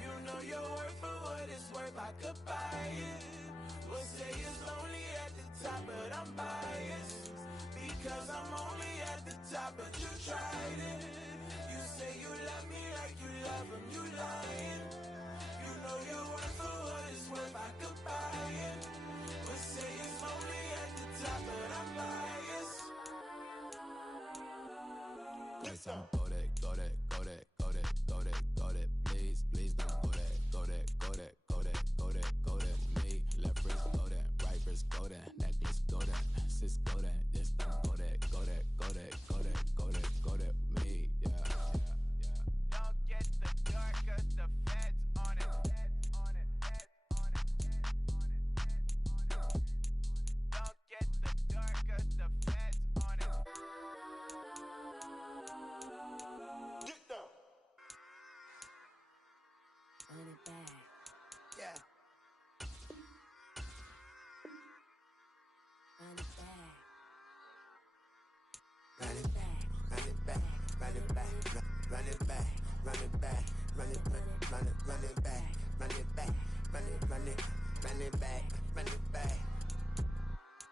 You know your worth for what it's worth. I could buy it. We'll say it's lonely at the top, but I'm biased because I'm only at the top. But you tried it. You say you love me like you love him. You lying. You know your worth for what it's worth. I could buy it. We'll say it's lonely at the top, but I'm biased. Let's go that, go that, go that, go that, go that, go that. Please, please don't. Go that, go that, go that, go that, go that, go that with me. Left wrist go that, right wrist go that, necklace go that, sis go that. This don't go that, go that, go that, go that, go that, go that with me. Yeah. Don't get the dark, cause the feds on it. Don't get the dark, cause the feds on it. Get down. Run it back. Yeah. Run it back. Run it back, run it back, run it back, run it back, run it back, run it back, run it, run it back, run it back, run it, run it, run it back, run it back,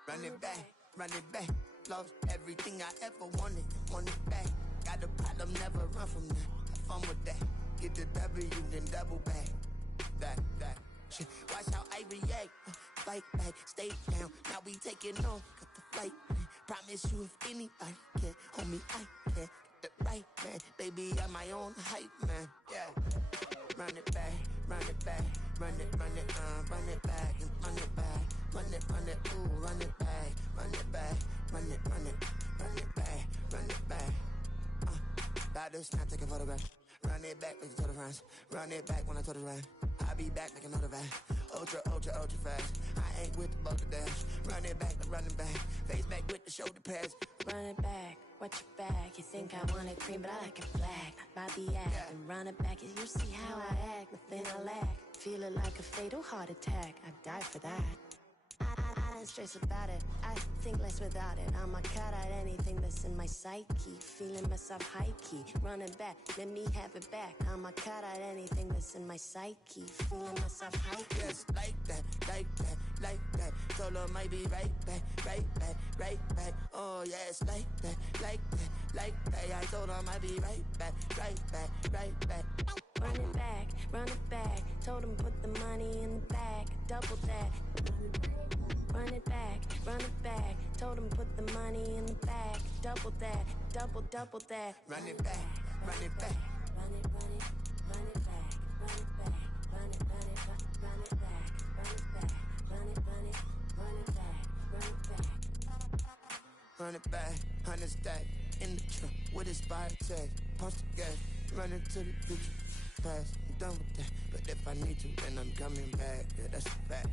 run it back, run it back. Lost everything I ever wanted, want it back. Got a problem, never run from that. Have fun with that. Get the W, then double back. That. Shit. Watch how I react. Fight back, stay down. Now we taking off. Got the flight. Promise you if anybody can, homie, I can. Get the right man. Baby, I'm my own hype man. Yeah. Run it back, run it back, run it back, and run it back, run it, ooh, run it back, run it back, run it back, run it back. About to snap, take a photograph. Run it back, make it to the runs. Run it back when I told the run. I'll be back, make another van. Ultra fast. I ain't with the boat to dash. Run it back, running back. Face back with the shoulder pads. Run it back, watch your back. You think I want it cream, but I like it black. Bobby act and run it back. You see how I act, nothing I lack. Feeling like a fatal heart attack. I'd die for that. I don't stress about it. I think less without it. I'ma cut out anything that's in my psyche. Feeling myself high key. Running back, let me have it back. I'ma cut out anything that's in my psyche. Feeling myself high key. Yes, like that. Told her might be right back. Oh yes, like that. I told her might be right back. Run it back. Told him put the money in the bag. Double that. Run it back. Told him put the money in the bag. Double that. Double that. Run it back. Run it back. Run it back. Run it back. Run it back. Run it back. Run it back, 100 stack in the truck with his fire tag. Punch the gas, running to the future. Past, I'm done with that. But if I need to, then I'm coming back. Yeah, that's a fact.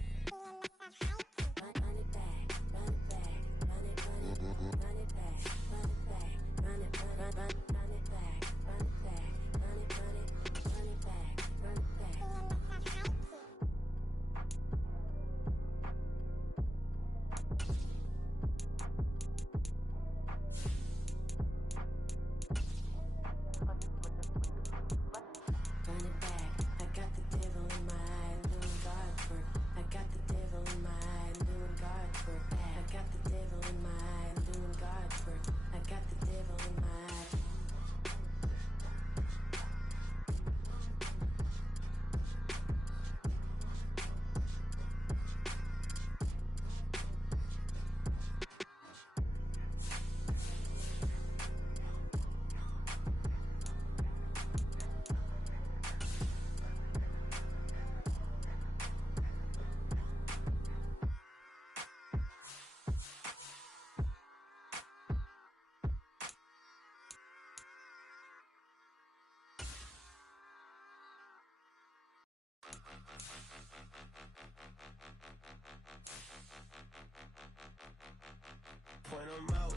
Point 'em out.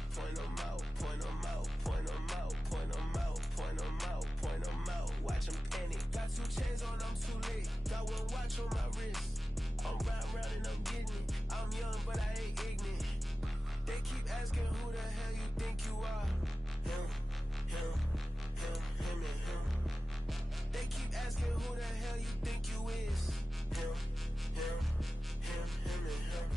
Watch 'em panic. Got 2 chains on, I'm too late. Got 1 watch on my wrist. I'm round and I'm getting it. I'm young, but I ain't ignorant. They keep asking who the hell you think you are. Him and him. They keep asking who the hell you think you is. Him and him.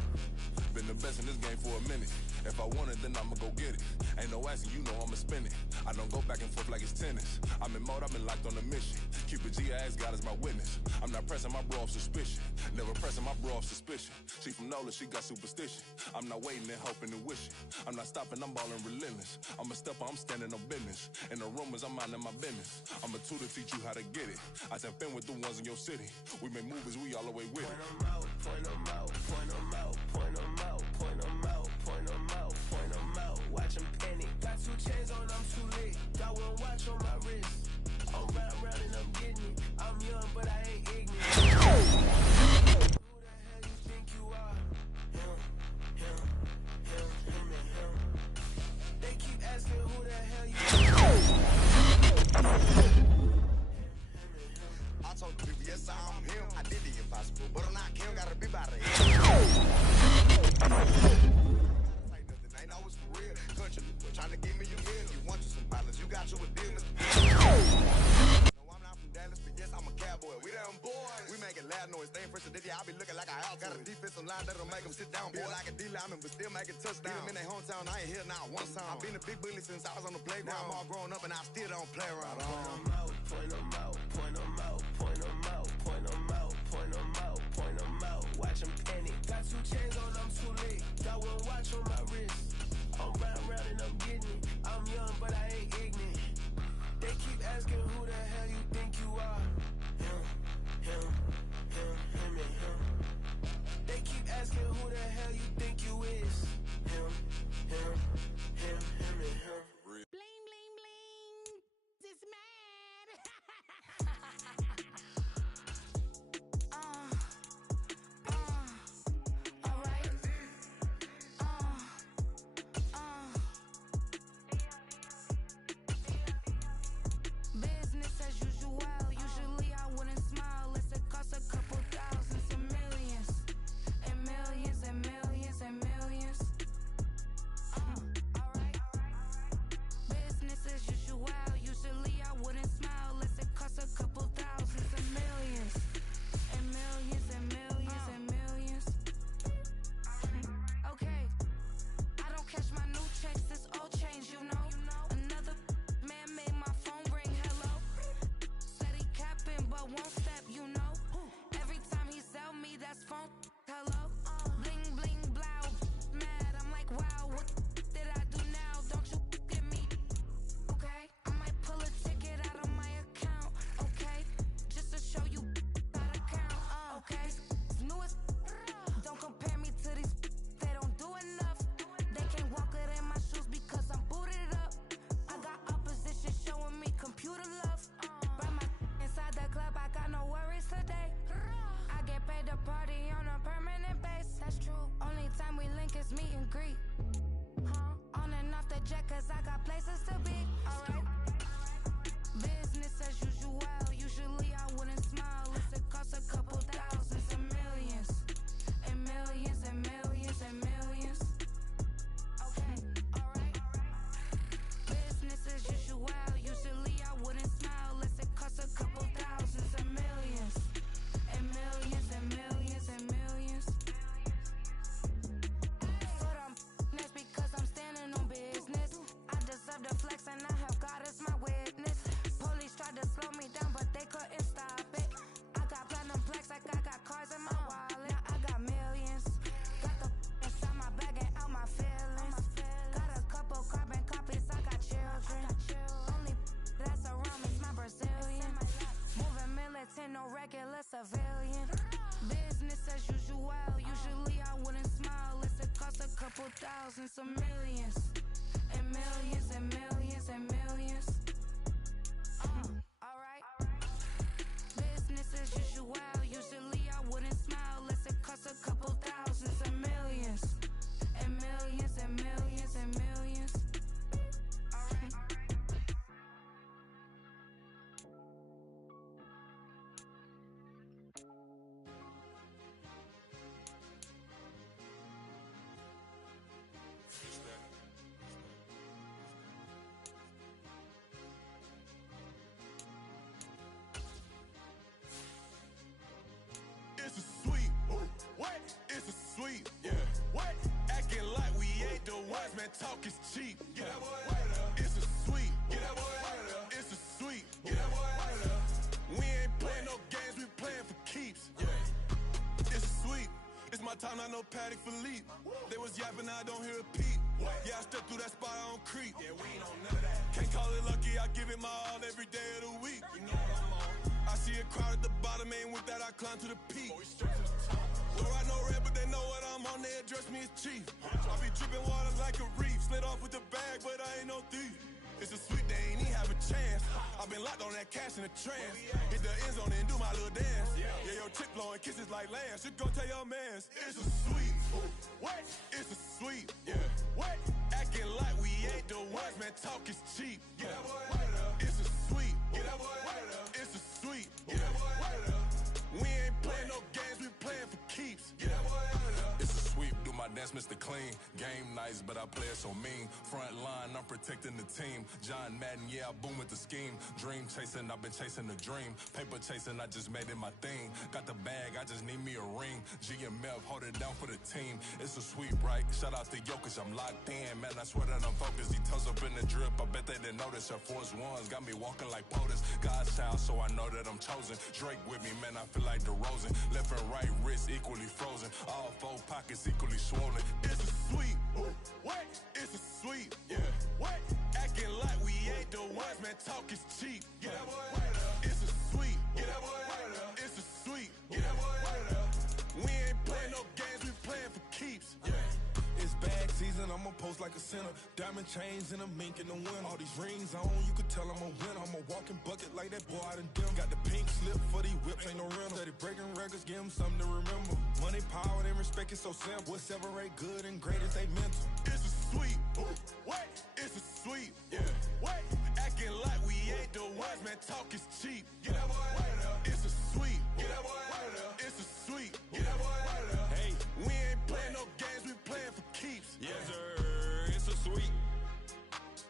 Been the best in this game for a minute. If I want it, then I'ma go get it. Ain't no asking, you know I'ma spin it. I don't go back and forth like it's tennis. I'm in mode, I've been locked on a mission. Cupid G, I ask God as my witness. I'm not pressing my bro off suspicion. Never pressing my bro off suspicion. She from Nola, she got superstition. I'm not waiting and hoping and wishing. I'm not stopping, I'm balling relentless. I'm a stepper, I'm standing on business. In the rumors, I'm minding my business. I'm a tutor, teach you how to get it. I tap in with the ones in your city. We make movies, we all the way with it. Point 'em out. Watch 'em panic. Got 2 chains on, I'm too late. Got 1 watch on my wrist. I'm round and I'm getting it. I'm young, but I ain't ignorant. Who the hell you think you are? Him and him. They keep asking who the hell you I told the people, yes, I'm him. I did the impossible, but I'm not Kim. Gotta be by the ain't always for real. Country, trying to give me your meal. You want you some violence, you got you a deal. No, I'm not from Dallas, but yes, I'm a cowboy. We them boys. We making loud noise. Staying fresh to I be looking like a house. Got a defensive line that'll make them sit down. Boy, like a D-lineman, but still making touchdowns. Beat them in their hometown, I ain't here now one time. I've been a big bully since I was on the playground. Now I'm all grown up and I still don't play around. point them out, point them out, point them out, point them out, point them out, point them out. Watch them panic. Got 2 chains on, I'm too late. Got 1 watch on my wrist. I'm round and I'm getting it. I'm young, but I ain't ignorant. They keep asking who the hell you think you are. Him, and him. They keep asking who the hell you think you is. Him, and him. Bling, bling, bling. This mad. Alright. Business as usual. Usually I wouldn't smile. Unless it costs a couple thousands and millions. And millions and millions and millions. Alright. Business as usual. Usually I wouldn't smile. Unless it costs a couple thousands and millions. And millions and millions and millions. Okay. I don't catch my new checks. It's old change, you know. Another man made my phone ring. Hello. Said he capping but won't step, you know. Every time he sell me, that's phone. Hello. Bling bling blow. Mad. I'm like, wow, what did I do now? Don't you get me? Okay. I might pull a ticket out of my account. Okay. Just to show you how to count. Okay. New as don't compare me to these. They don't do enough. They can't walk it in my shoes because I'm booted up. I got opposition showing me computer love. Brought my inside the club, I got no worries today. I get paid to party on a permanent base. That's true. Only time we link is meet and greet. On and off the jet, cause I got places to be. Alright. Business as usual. Usually I wouldn't smile. Unless it costs a couple thousands and millions. And millions and millions and millions. Okay, alright. Business as usual. Usually I wouldn't smile. Unless it costs a couple thousands and millions. And millions and millions and millions. So that's because I'm standing on business. I deserve the flex and I have God as my witness. Police tried to slow me down but they couldn't stop it. I got platinum plaques like I got cars in my wallet. I got millions. Got the inside my bag and out my feelings. Got a couple carbon copies, I got children. Only that's around me's my Brazilian. Moving militant, no regular civilian. Business as usual. Usually I wouldn't smile unless it costs a couple thousands of millions. And millions and millions and millions. Alright. Business as usual. Usually I wouldn't smile unless it costs a couple thousands of millions. And millions and millions and millions. Alright. It's a sweet. What? It's a sweet. Yeah. What? Acting like we ain't the ones, man. Talk is cheap. Get that boy out of there. It's a sweet. Get that boy out of there. It's a sweet. Get that boy out of there. We ain't playing no games, we playing for keeps. Yeah. It's a sweet. It's my time, not no Paddock Philippe. They was yapping, I don't hear a peep. Yeah, I step through that spot, I don't creep. Yeah, we ain't on none of that. Can't call it lucky, I give it my all every day of the week. You know what I'm on. I see a crowd at the bottom, ain't with that, I climb to the peak. Don't ride no red, but they know what I'm on, they address me as chief. I be dripping water like a reef, slid off with the bag, but I ain't no thief. It's a sweet, they ain't even have a chance. I've been locked on that cash in a trance. Hit the end zone and do my little dance. Yeah, your chick blowing kisses like lambs. Should go tell your mans. It's a sweet. What? It's a sweet. Yeah. What? Acting like we ain't the ones, man. Talk is cheap. Get that boy out of there. It's a sweet. Get that boy out of there. It's a sweet. Get that boy out of there. We ain't playing no games, we playing for keeps. Get that boy out of there. It's a sweep, do my dance, Mr. Clean. Game nice, but I play it so mean. Front line, I'm protecting the team. John Madden, yeah, I boom with the scheme. Dream chasing, I've been chasing the dream. Paper chasing, I just made it my thing. Got the bag, I just need me a ring. GMF, hold it down for the team. It's a sweet, right? Shout out to Jokic, I'm locked in. Man, I swear that I'm focused. He toes up in the drip, I bet they didn't notice. Her force ones got me walking like POTUS. God's child, so I know that I'm chosen. Drake with me, man, I feel like DeRozan. Left and right wrist equally frozen. All four pockets equally swollen. It's a sweet, what? It's a sweet, yeah. What? Acting like we ain't the ones, man, talk is cheap. Get that boy out of there. It's a sweet, get that boy out of there. It's a sweet, get that boy out of there. We ain't playing no games, we playing for keeps, yeah. It's bag season, I'ma post like a center. Diamond chains and a mink in the wind. All these rings on, you could tell I'm a winner. I'm a walking bucket like that boy out in dim. Got the pink slip for these whips, ain't no rental. Steady breaking records, give them something to remember. Money, power, and respect is so simple. What separate good and great is they mental. It's a sweet, what? It's a sweet, yeah. What? Acting like we ain't the ones, man, talk is cheap. Get that boy out of there. It's a sweet, get that boy out of there. It's a sweet, get that boy out of there. Hey, we ain't playing no games, we playing for keeps. Yes, sir, it's a sweet.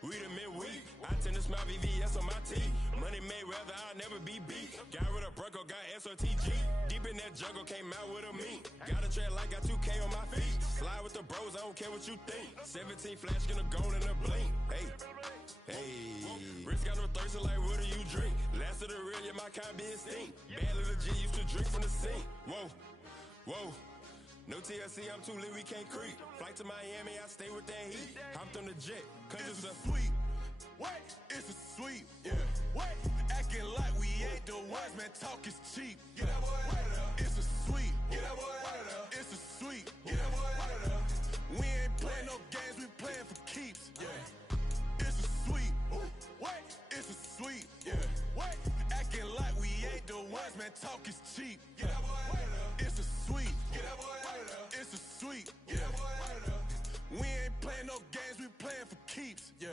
We the midweek. I tend to smile VVS on my teeth. Money made rather I'll never be beat. Got rid of Bronco, got SOTG. Deep in that jungle, came out with a meat. Got a tread like got 2K on my feet. Slide with the bros, I don't care what you think. 17 flash, gonna go in a blink. Hey, hey. Wrist got no thirst, like what do you drink? Last of the real, yeah, my kind be extinct. Bad little G used to drink from the sink. Whoa, whoa. No TLC, I'm too lit, we can't creep. Flight to Miami, I stay with that heat. Hopped on the jet, cause it's a sweet. What? It's a sweet, yeah. What? Acting like we ain't the ones, man, talk is cheap. Get that boy out of there. It's a sweet, get that boy out of there. It's a sweet, get that boy out of there. We ain't playing no games, we playing for keeps, yeah. It's a sweet, what? It's a sweet, yeah. What? Acting like we ain't the ones, man, talk is cheap. Get that boy out of there. It's a sweet, get that boy out of there. It's a sweet, get that boy out of there. We ain't playing no games, we playing for keeps, yeah.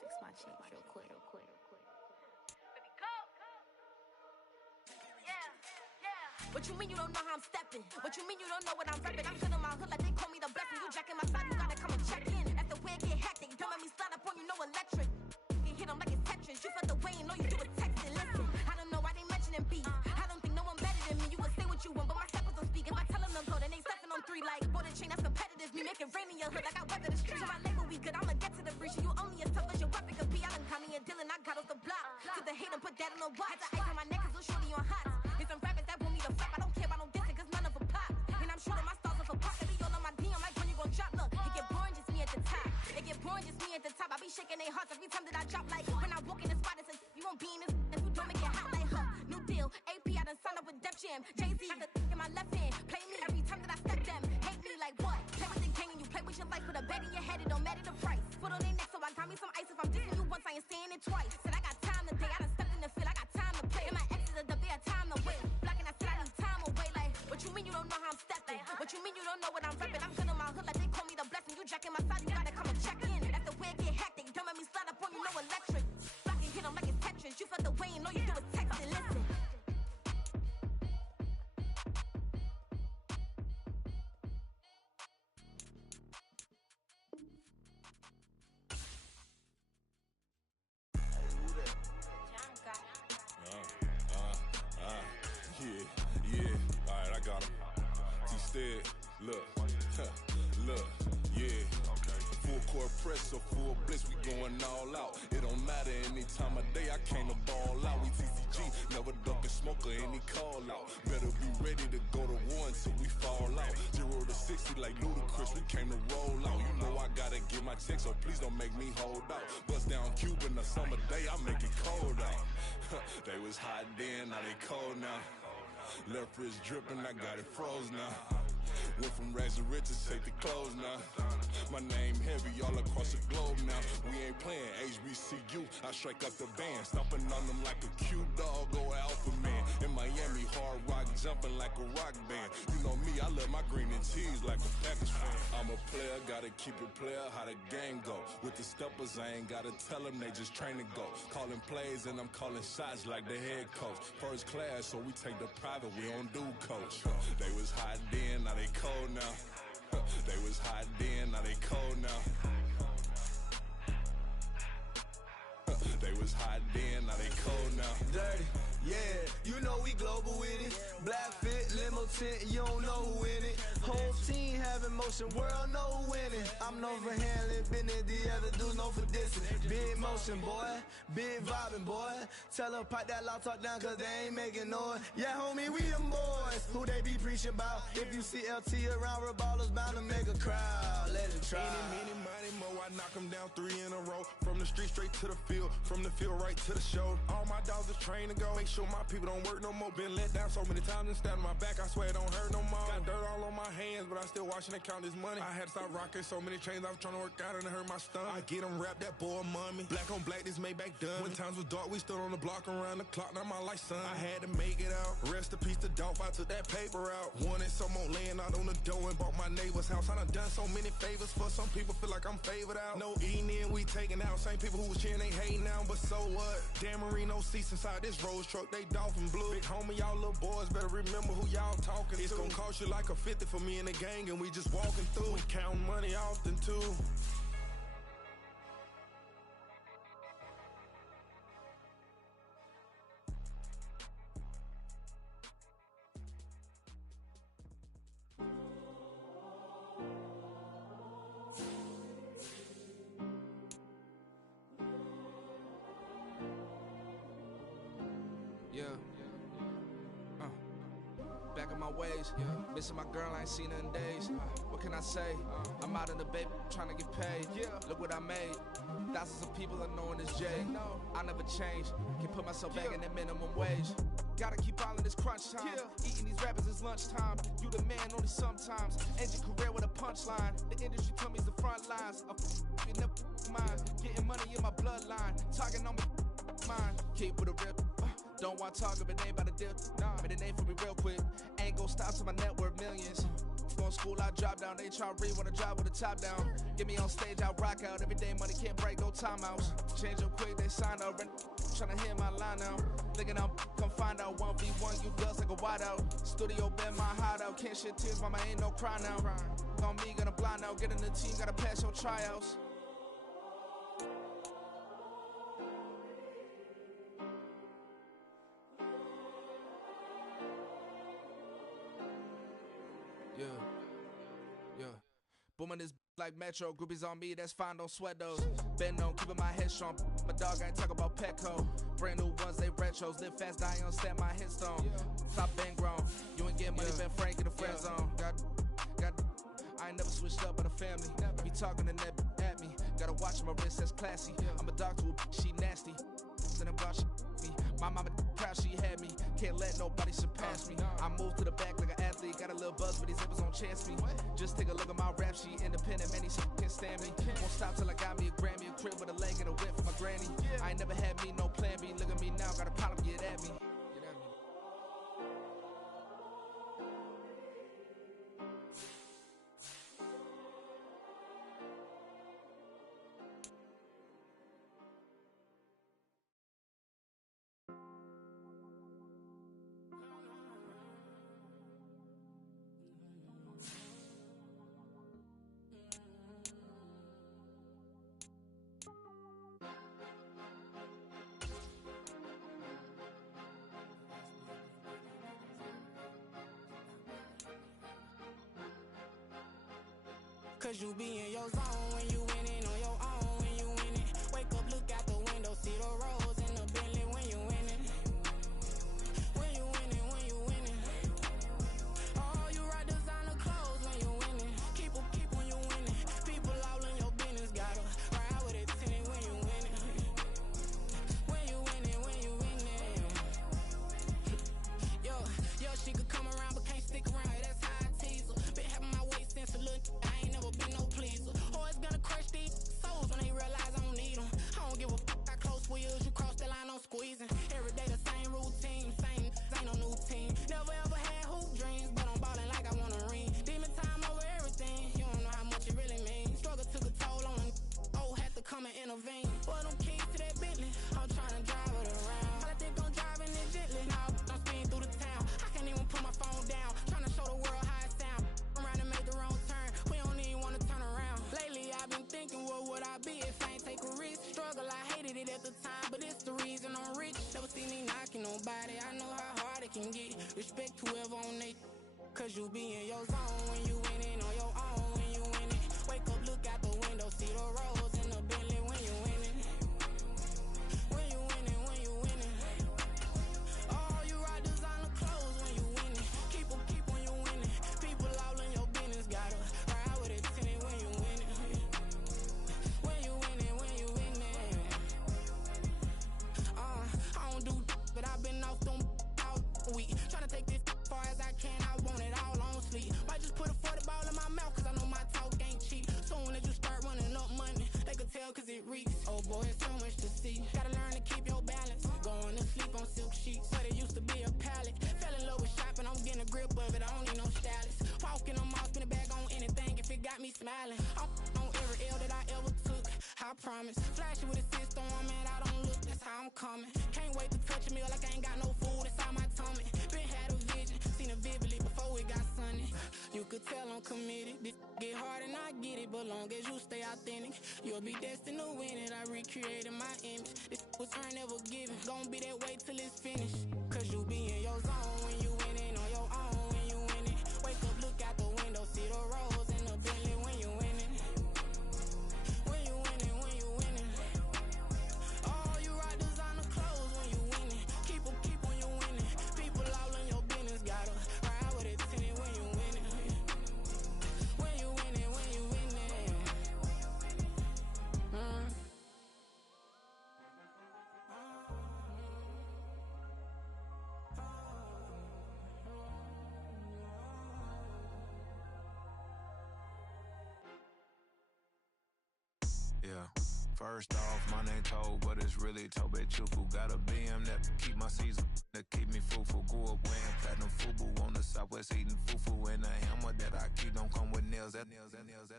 Fix my change real quick. What you mean you don't know how I'm stepping? What you mean you don't know what I'm repping? I'm feeling my hood like they call me the blessing. You jacking my side, you gotta come and check in. As the way get hectic, don't make me slide up on you, no electric. You hit them like it's Tetris. You felt the way and all you do is text it. Listen, I don't know why they mentioning beef. I don't think no one better than me. You would say what you want, but my steppers don't speak. If I tell them go, then they stepping on 3 like border chain. That's competitive. Me making rain in your hood like I weather the streets. So my label we good. I'ma get to the breach. You only as tough as your weapon could be. I done Connie and Dylan. I got off the block. To the hate and put that on the watch. Had the ice on my neck 'cause little shorty on hot. There's some rappers that want me to flap. I don't care about no dissing 'cause none of them pop. And I'm shooting my stars off a pop. They be all on my DM like when you gon' drop. Look, it get boring just me at the top. It get boring just me at the top. I be shaking their hearts every time that I drop. Like when I walk in the spot, it says you won't be in this. If you don't make it hot like her. New deal. AP, I done signed up with Def Jam. Jay-Z got the in my left hand. Play me every time that I step them. Hate me like what? Play with the gang and you play with your life. Put a bet in your head, it don't matter the price. Foot on their neck, so I got me some ice. If I'm dissing you once, I ain't saying it twice. Said I got time today. I done stepped in the field. I got time to play. And my exes are the bare time to wait. Blocking, I said I need time away. Like, what you mean you don't know how I'm stepping? What you mean you don't know what I'm repping? I'm feeling my hood like they call me the blessing. You jacking my side, you gotta come and check in. That's the way it get hectic. Don't make me slide up on you, no electric. Blocking, hit them like it's Tetris. You felt the way and all you do is text it. Listen. Yeah, alright, I got him. T-Stead, look, look, yeah. Full court press or full blitz, we going all out. It don't matter any time of day, I came to ball out. We TCG, never ducking smoker, any call out. Better be ready to go to war until we fall out. 0 to 60 like Ludacris, we came to roll out. You know I gotta get my check, so please don't make me hold out. Bust down Cuban a summer day, I make it cold out. They was hot then, now they cold now. Left wrist dripping, I got it froze now. Went from rags to riches, take the clothes now. My name heavy all across the globe now. We ain't playing HBCU, I strike up the band. Stomping on them like a cute dog or alpha man. In Miami, hard rock jumping like a rock band. You know me, I love my green and cheese like a Packers fan. I'm a player, gotta keep it player, how the game go. With the steppers, I ain't gotta tell them, they just train to go. Calling plays and I'm calling shots like the head coach. First class, so we take the private, we don't do coach. They was hot then, now they cold now. They was hot then, now they cold now. They was hot then, now they cold now. Dirty, yeah, you know we global with it. Black fit, limo tint, you don't know who in it. Whole team having motion, world know who winning. I'm known for handling business, the other dudes known for dissing. Big motion, boy, big vibing, boy. Tell them pipe that loud talk down, cause they ain't making noise. Yeah, homie, we them boys, who they be preaching about. If you see LT around, Reballo's bound to make a crowd. Let it try. Many, mo, I knock them down 3 in a row. From the street straight to the field, from the field right to the show. All my dogs are trained to go. Make sure my people don't work no more. Been let down so many times and stand on my back, I swear it don't hurt no more. Got dirt all on my hands, but I still watching and count this money. I had to stop rocking so many chains, I was trying to work out and it hurt my stomach. I get them rap, that boy mommy. Black on black, this Maybach done. When times was dark, we stood on the block around the clock, now my life son. I had to make it out. Rest in peace to Dolph, I took that paper out. Wanted some more laying out on the dough and bought my neighbor's house. I done so many favors for some people, feel like I'm favored out. No eating in, we taking out. Same people who was cheering, they hating now, but so what? Dan Marino seats inside this Rolls truck, they Dolphin blue. Big homie, y'all little boys better remember who y'all talking to. It's gonna cost you like a 50 for me and the gang, and we just walking through. We counting money often too. Back in my ways, missing my girl, I ain't seen her in days. What can I say? I'm out in the baby, trying to get paid. Look what I made. Thousands of people are knowing this Jay. I never change. Can put myself back in that minimum wage. Gotta keep all in this crunch time. Eating these rappers is lunchtime. You the man only sometimes. End your career with a punchline. The industry told me it's the front lines. You never mind. Getting money in my bloodline. Talking on me, mine. Keep with a rip. Don't want to talk if it ain't about a deal. But it ain't for me real quick. Ain't gon' stop till my net worth millions. Going to school, I drop down. They try to read when I drive with the top down. Get me on stage, I rock out. Every day money can't break, no timeouts. Change up quick, they sign up. Tryna hear my line now. Thinking I'm come find out 1v1, you dust like a wideout. Studio been my hideout. Can't shed tears, mama ain't no cry now. On me, gonna blind out. Get in the team, gotta pass your tryouts. Booming this like Metro, groupies on me, that's fine, don't sweat those. Been on, keeping my head strong. My dog ain't talking about Petco. Brand new ones, they retros. Live fast, die on set, my headstone. Stop been grown. You ain't getting money, been Frank in the friend zone. I ain't never switched up on a family. Be talking to that at me. Gotta watch my wrist, that's classy. I'm a dog to a she nasty. Then I'm God, she me. My mama proud she had me. Can't let nobody surpass me. I move to the back like an athlete. Got a little buzz, but these zippers don't chance me. Just take a look at my rap sheet. Independent, man, these can't stand me. Won't stop till I got me a Grammy, a crib with a leg and a whip for my granny. I ain't never had me, no plan B. Look at me now, got a problem, get at me. Cause you be in your zone when you winning on your own when you winning. Wake up, look out the window, see the rose in the Bentley when you winning. When you winning, when you winning. Oh, you ride designer clothes when you winning. Keep when you winning. People all in your business, gotta ride with it tinted when you winning. When you winning, when you winning. Yo, she could come around but can't stick around. That's how I tease her. Been having my way since a little. I ain't never been no pleaser. Always gonna crush about it, I know how hard it can get. Respect whoever on they, cause you be in your zone when you winning on your own when you winning. Wake up, look out the window, see the rose in the Bentley when you winning. When you winning, when you winning. Oh, you rock designer clothes when you winning. Keep when you winning. People all in your business, gotta ride with it tinted when you winning. When you winning, when you winning. I don't do, but I've been off them all week. Tryna take this far as I can, I want it all on sleep. Might just put a 40 ball in my mouth, cause I know my talk ain't cheap. Soon as you start running up money, they could tell cause it reeks. Oh boy, it's so much to see. Gotta learn to keep your balance. Going to sleep on silk sheets, but it used to be a pallet. Fell in love with shopping, I'm getting a grip of it, I don't need no stylist. Walking on mouth, spin a bag on anything if it got me smiling. I'm on every L that I ever took, I promise. Flashing with a system, man, I don't look, that's how I'm coming. Can't wait to touch a meal like I ain't got no food inside my tummy. Been had a vision, seen it vividly before it got sunny. You could tell I'm committed, this get hard and I get it, but long as you stay authentic, you'll be destined to win it. I recreated my image, this was earned, never given. Gonna be that way till it's finished, cause you be in your zone when you winning on your own when you winning. Wake up, look out the window, see the rose in the Bentley when you winning. When you winning, when you winning. Oh, you rock designer clothes when you winning. Keep when you winning. People all in your business, gotta ride with it tinted when you winning. When you winning, when you winning. Yeah. First off, my name Toad, but it's really Tobe Chufu. Got a BM that keep my season, that keep me fruitful. Grew up wearing platinum FUBU on the Southwest eating fufu. And the hammer that I keep don't come with nails.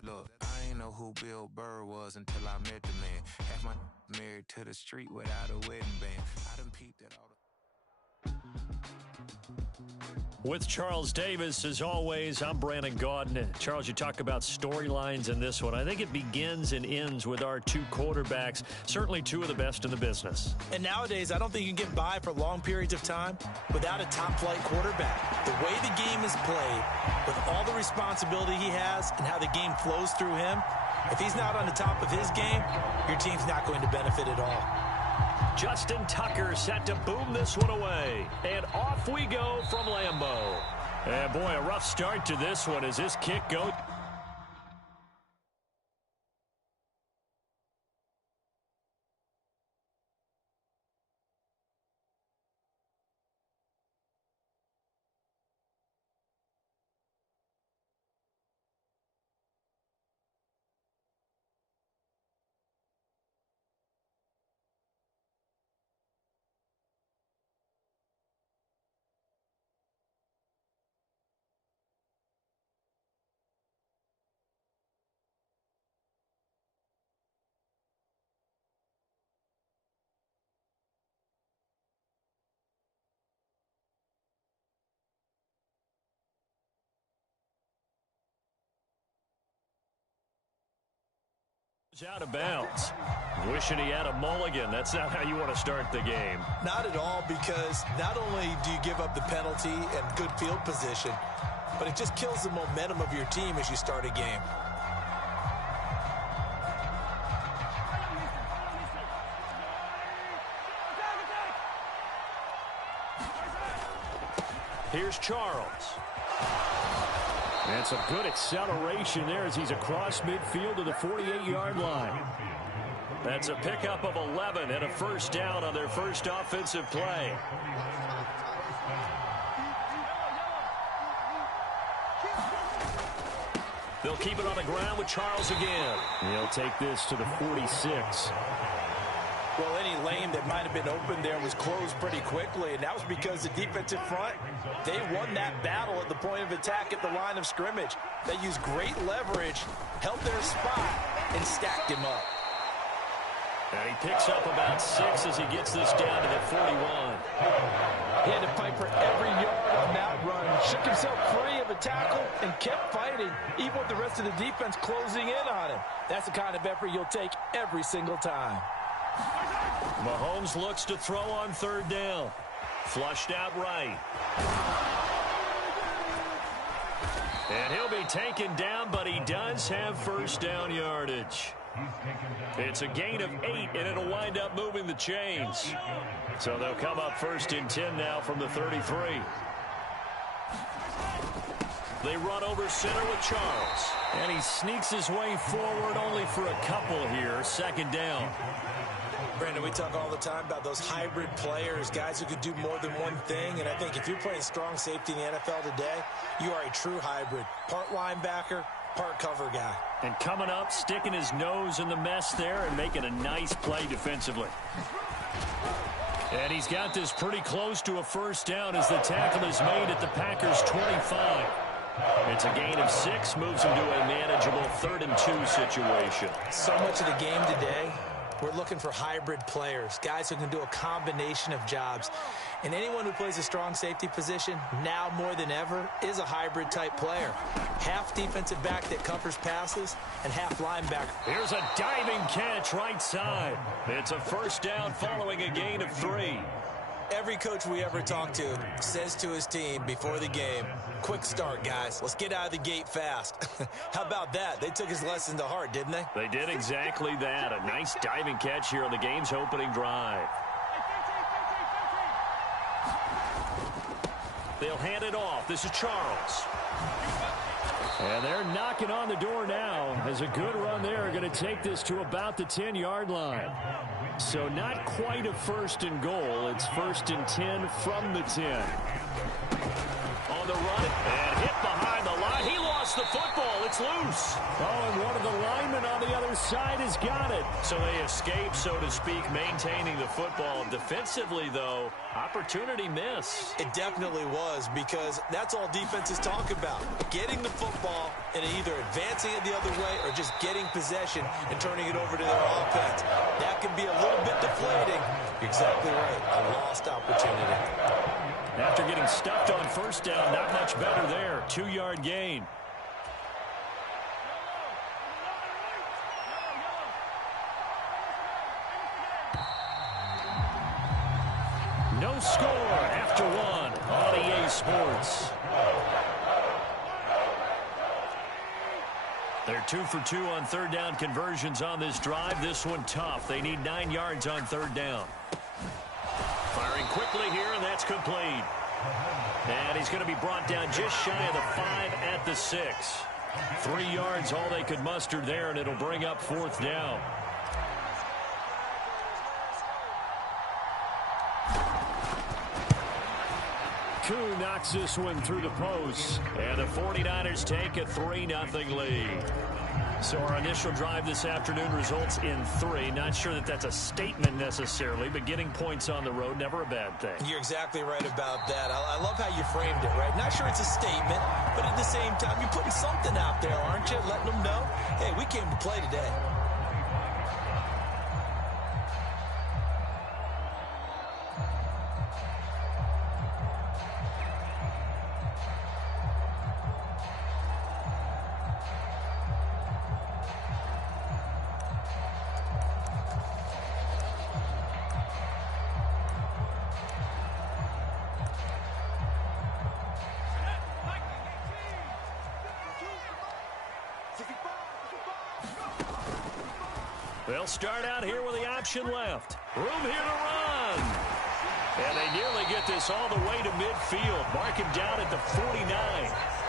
Look, I ain't know who Bill Burr was until I met the man. Half my married to the street without a wedding band. I done peeped at all the... With Charles Davis, as always, I'm Brandon Gaudin. Charles, you talk about storylines in this one. I think it begins and ends with our two quarterbacks, certainly two of the best in the business. And nowadays, I don't think you can get by for long periods of time without a top-flight quarterback. The way the game is played, with all the responsibility he has and how the game flows through him, if he's not on the top of his game, your team's not going to benefit at all. Justin Tucker set to boom this one away. And off we go from Lambeau. And boy, a rough start to this one as this kick goes. Out of bounds. Wishing he had a mulligan. That's not how you want to start the game. Not at all, because not only do you give up the penalty and good field position, but it just kills the momentum of your team as you start a game. Here's Charles. And some good acceleration there as he's across midfield to the 48-yard line. That's a pickup of 11 and a first down on their first offensive play. They'll keep it on the ground with Charles again. He'll take this to the 46. Well, any lane that might have been open there was closed pretty quickly, and that was because the defensive front, they won that battle at the point of attack at the line of scrimmage. They used great leverage, held their spot, and stacked him up. And he picks up about 6 as he gets this down to the 41. He had to fight for every yard on that run. Shook himself free of a tackle and kept fighting, even with the rest of the defense closing in on him. That's the kind of effort you'll take every single time. Mahomes looks to throw on third down. Flushed out right. And he'll be taken down, but he does have first down yardage. It's a gain of 8, and it'll wind up moving the chains. So they'll come up first and 10 now from the 33. They run over center with Charles. And he sneaks his way forward only for a couple here. Second down. Brandon, we talk all the time about those hybrid players, guys who could do more than one thing. And I think if you're playing strong safety in the NFL today, you are a true hybrid. Part linebacker, part cover guy. And coming up, sticking his nose in the mess there and making a nice play defensively. And he's got this pretty close to a first down as the tackle is made at the Packers' 25. It's a gain of 6, moves him to a manageable 3rd and 2 situation. So much of the game today, we're looking for hybrid players, guys who can do a combination of jobs. And anyone who plays a strong safety position, now more than ever, is a hybrid type player. Half defensive back that covers passes and half linebacker. Here's a diving catch right side. It's a first down following a gain of 3. Every coach we ever talk to says to his team before the game, quick start, guys. Let's get out of the gate fast. How about that? They took his lesson to heart, didn't they? They did exactly that. A nice diving catch here on the game's opening drive. They'll hand it off. This is Charles. And they're knocking on the door now as a good run there. Going to take this to about the 10-yard line. So not quite a first and goal. It's first and 10 from the 10. On the run and hit behind the line. He lost the football. It's loose. Oh, and one of the linemen on the other side has got it. So they escape, so to speak, maintaining the football. Defensively, though, opportunity miss. It definitely was, because that's all defenses talk about. Getting the football and either advancing it the other way or just getting possession and turning it over to their offense. That can be a little bit deflating. You're exactly right. A lost opportunity. After getting stuffed on first down, not much better there. 2-yard gain. No score after 1 on EA Sports. They're 2 for 2 on third down conversions on this drive. This one tough. They need 9 yards on third down. Firing quickly here, and that's complete. And he's going to be brought down just shy of the 5 at the 6. 3 yards, all they could muster there, and it'll bring up fourth down. Koo knocks this one through the post, and the 49ers take a 3-0 lead. So our initial drive this afternoon results in 3. Not sure that that's a statement necessarily, but getting points on the road, never a bad thing. You're exactly right about that. I love how you framed it, right? Not sure it's a statement, but at the same time, you're putting something out there, aren't you? Letting them know, hey, we came to play today. They'll start out here with the option left. Room here to run. And they nearly get this all the way to midfield. Mark him down at the 49.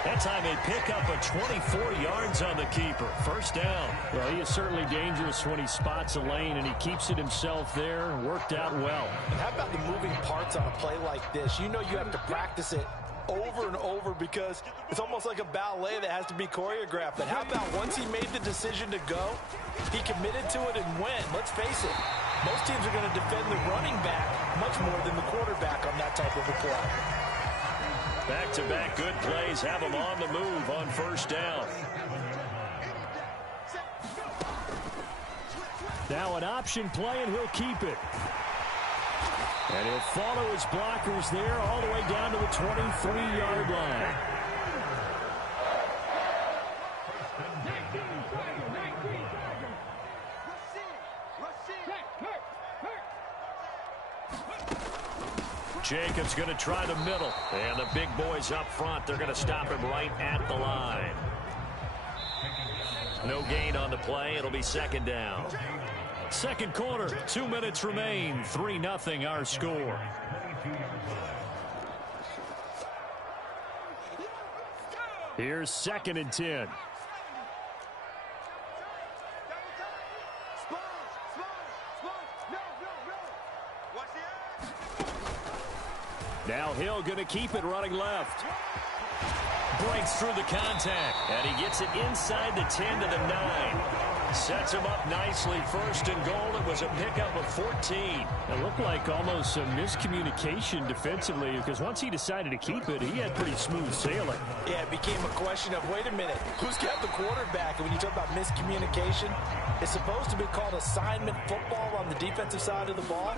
That time they pick up a 24 yards on the keeper. First down. Well, he is certainly dangerous when he spots a lane, and he keeps it himself there. Worked out well. And how about the moving parts on a play like this? You know you have to practice it over and over because it's almost like a ballet that has to be choreographed. But how about once he made the decision to go, he committed to it and went. Let's face it, most teams are going to defend the running back much more than the quarterback on that type of a play. Back-to-back good plays have him on the move on first down. Now an option play, and he'll keep it. And he'll follow his blockers there all the way down to the 23-yard line. Jacobs going to try the middle. And the big boys up front, they're going to stop him right at the line. No gain on the play. It'll be second down. Second quarter, 2 minutes remain. 3-0 our score. Here's 2nd and 10. Now Hill going to keep it running left. Breaks through the contact, and he gets it inside the 10 to the 9. Sets him up nicely. 1st and goal. It was a pickup of 14. It looked like almost some miscommunication defensively, because once he decided to keep it, he had pretty smooth sailing. Yeah, it became a question of, wait a minute, who's got the quarterback? And when you talk about miscommunication, it's supposed to be called assignment football on the defensive side of the ball.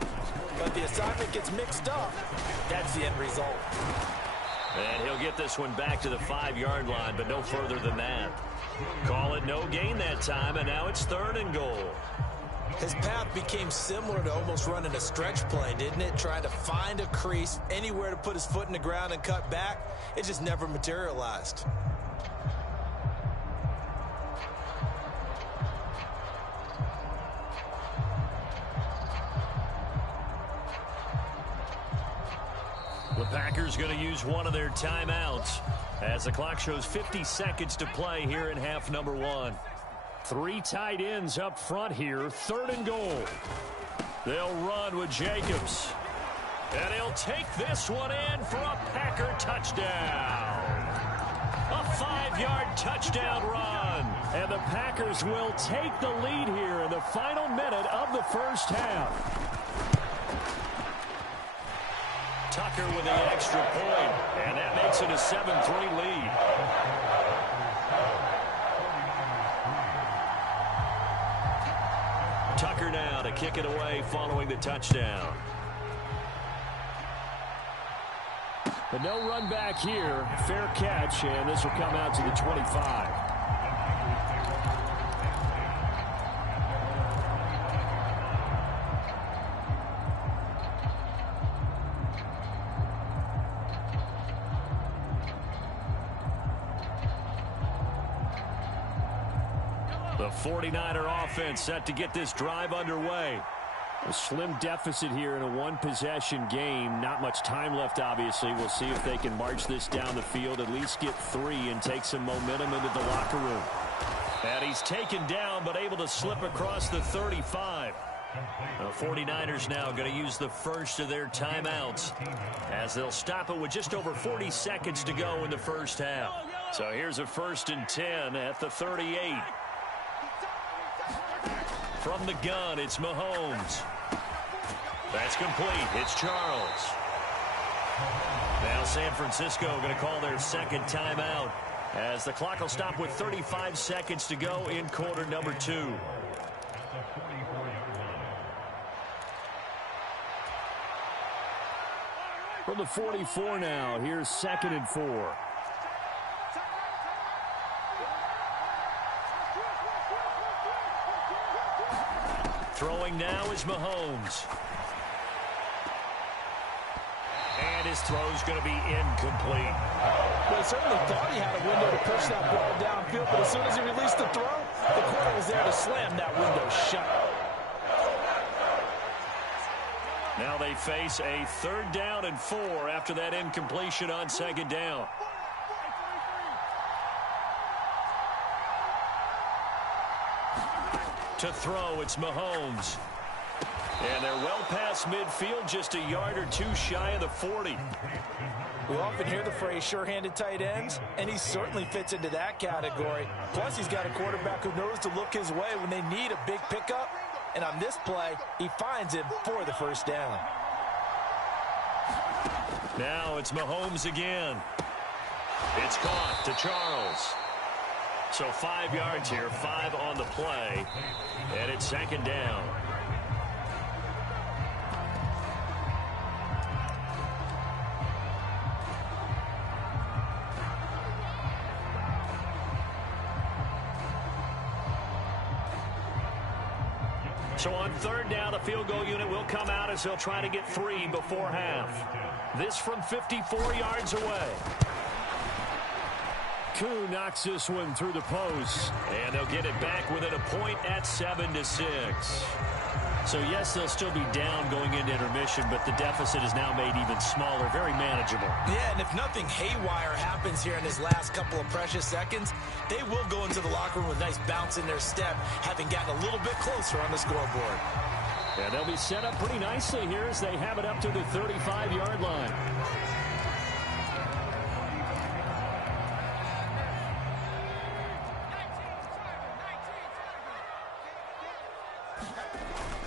But the assignment gets mixed up. That's the end result. And he'll get this one back to the 5-yard line, but no further than that. Call it no gain that time, and now it's 3rd and goal. His path became similar to almost running a stretch play, didn't it? Trying to find a crease, anywhere to put his foot in the ground and cut back. It just never materialized. The Packers going to use one of their timeouts as the clock shows 50 seconds to play here in half number 1. 3 tight ends up front here. 3rd and goal. They'll run with Jacobs. And he'll take this one in for a Packer touchdown. A 5-yard touchdown run. And the Packers will take the lead here in the final minute of the first half. Tucker with the extra point, and that makes it a 7-3 lead. Tucker now to kick it away following the touchdown. But no run back here. Fair catch, and this will come out to the 25. The 49er offense set to get this drive underway. A slim deficit here in a one-possession game. Not much time left, obviously. We'll see if they can march this down the field, at least get 3 and take some momentum into the locker room. And he's taken down, but able to slip across the 35. The 49ers now going to use the first of their timeouts as they'll stop it with just over 40 seconds to go in the first half. So here's a 1st and 10 at the 38. From the gun, it's Mahomes. That's complete. It's Charles. Now San Francisco going to call their second timeout as the clock will stop with 35 seconds to go in quarter number 2. From the 44 now, here's 2nd and 4. Throwing now is Mahomes. And his throw's going to be incomplete. Well, he certainly thought he had a window to push that ball downfield, but as soon as he released the throw, the corner was there to slam that window shut. Now they face a 3rd down and 4 after that incompletion on 2nd down. To throw, it's Mahomes. And they're well past midfield, just a yard or 2 shy of the 40. We often hear the phrase sure-handed tight ends, and he certainly fits into that category. Plus, he's got a quarterback who knows to look his way when they need a big pickup. And on this play, he finds him for the 1st down. Now it's Mahomes again. It's caught to Charles. So 5 yards here, 5 on the play, and it's 2nd down. So on 3rd down, the field goal unit will come out as they'll try to get 3 before half. This from 54 yards away. Koo knocks this one through the post. And they'll get it back within a point at 7-6. So, yes, they'll still be down going into intermission, but the deficit is now made even smaller, very manageable. Yeah, and if nothing haywire happens here in this last couple of precious seconds, they will go into the locker room with a nice bounce in their step, having gotten a little bit closer on the scoreboard. And they'll be set up pretty nicely here as they have it up to the 35-yard line.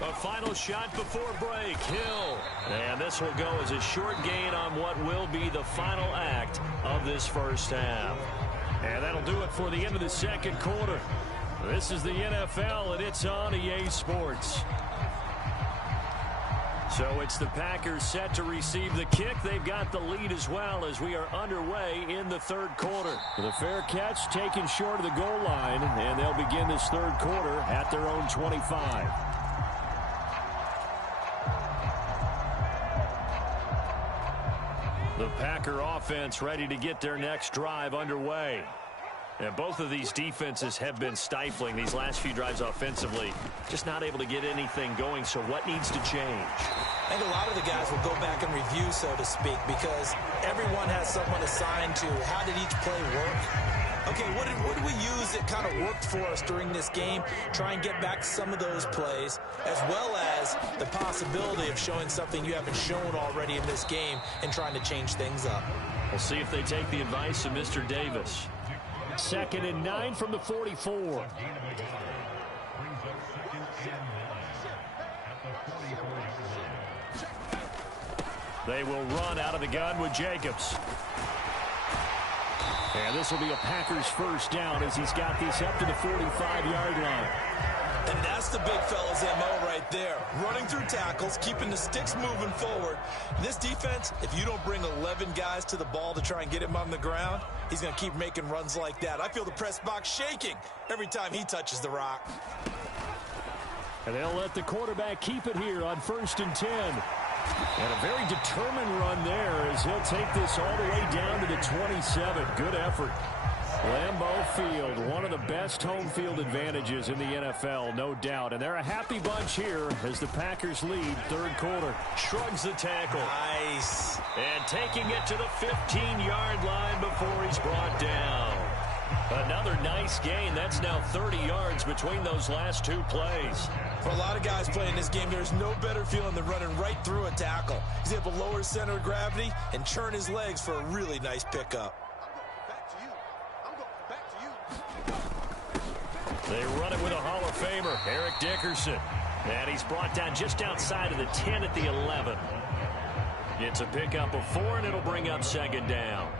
A final shot before break. Hill. And this will go as a short gain on what will be the final act of this first half. And that'll do it for the end of the second quarter. This is the NFL, and it's on EA Sports. So it's the Packers set to receive the kick. They've got the lead as well as we are underway in the third quarter. The fair catch taken short of the goal line, and they'll begin this third quarter at their own 25. The Packer offense ready to get their next drive underway. And both of these defenses have been stifling these last few drives offensively. Just not able to get anything going, so what needs to change? I think a lot of the guys will go back and review, so to speak, because everyone has someone assigned to how did each play work. Okay, what did we use that kind of worked for us during this game? Try and get back some of those plays, as well as the possibility of showing something you haven't shown already in this game and trying to change things up. We'll see if they take the advice of Mr. Davis. 2nd and 9 from the 44. They will run out of the gun with Jacobs. And this will be a Packers first down as he's got these up to the 45-yard line. And that's the big fella's MO right there. Running through tackles, keeping the sticks moving forward. This defense, if you don't bring 11 guys to the ball to try and get him on the ground, he's going to keep making runs like that. I feel the press box shaking every time he touches the rock. And they'll let the quarterback keep it here on 1st and 10. And a very determined run there as he'll take this all the way down to the 27. Good effort. Lambeau Field, one of the best home field advantages in the NFL, no doubt. And they're a happy bunch here as the Packers lead third quarter. Shrugs the tackle. Nice. And taking it to the 15-yard line before he's brought down. Another nice gain. That's now 30 yards between those last two plays. For a lot of guys playing this game, there's no better feeling than running right through a tackle. He's able to lower his center of gravity and churn his legs for a really nice pickup. They run it with a Hall of Famer, Eric Dickerson. And he's brought down just outside of the 10 at the 11. It's a pickup of 4, and it'll bring up 2nd down.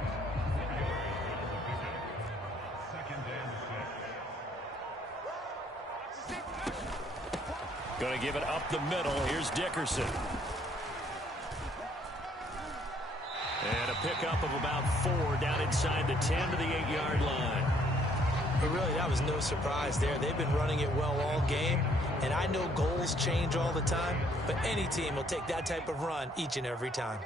Going to give it up the middle. Here's Dickerson. And a pickup of about 4 down inside the 10 to the 8-yard line. But really, that was no surprise there. They've been running it well all game. And I know goals change all the time, but any team will take that type of run each and every time.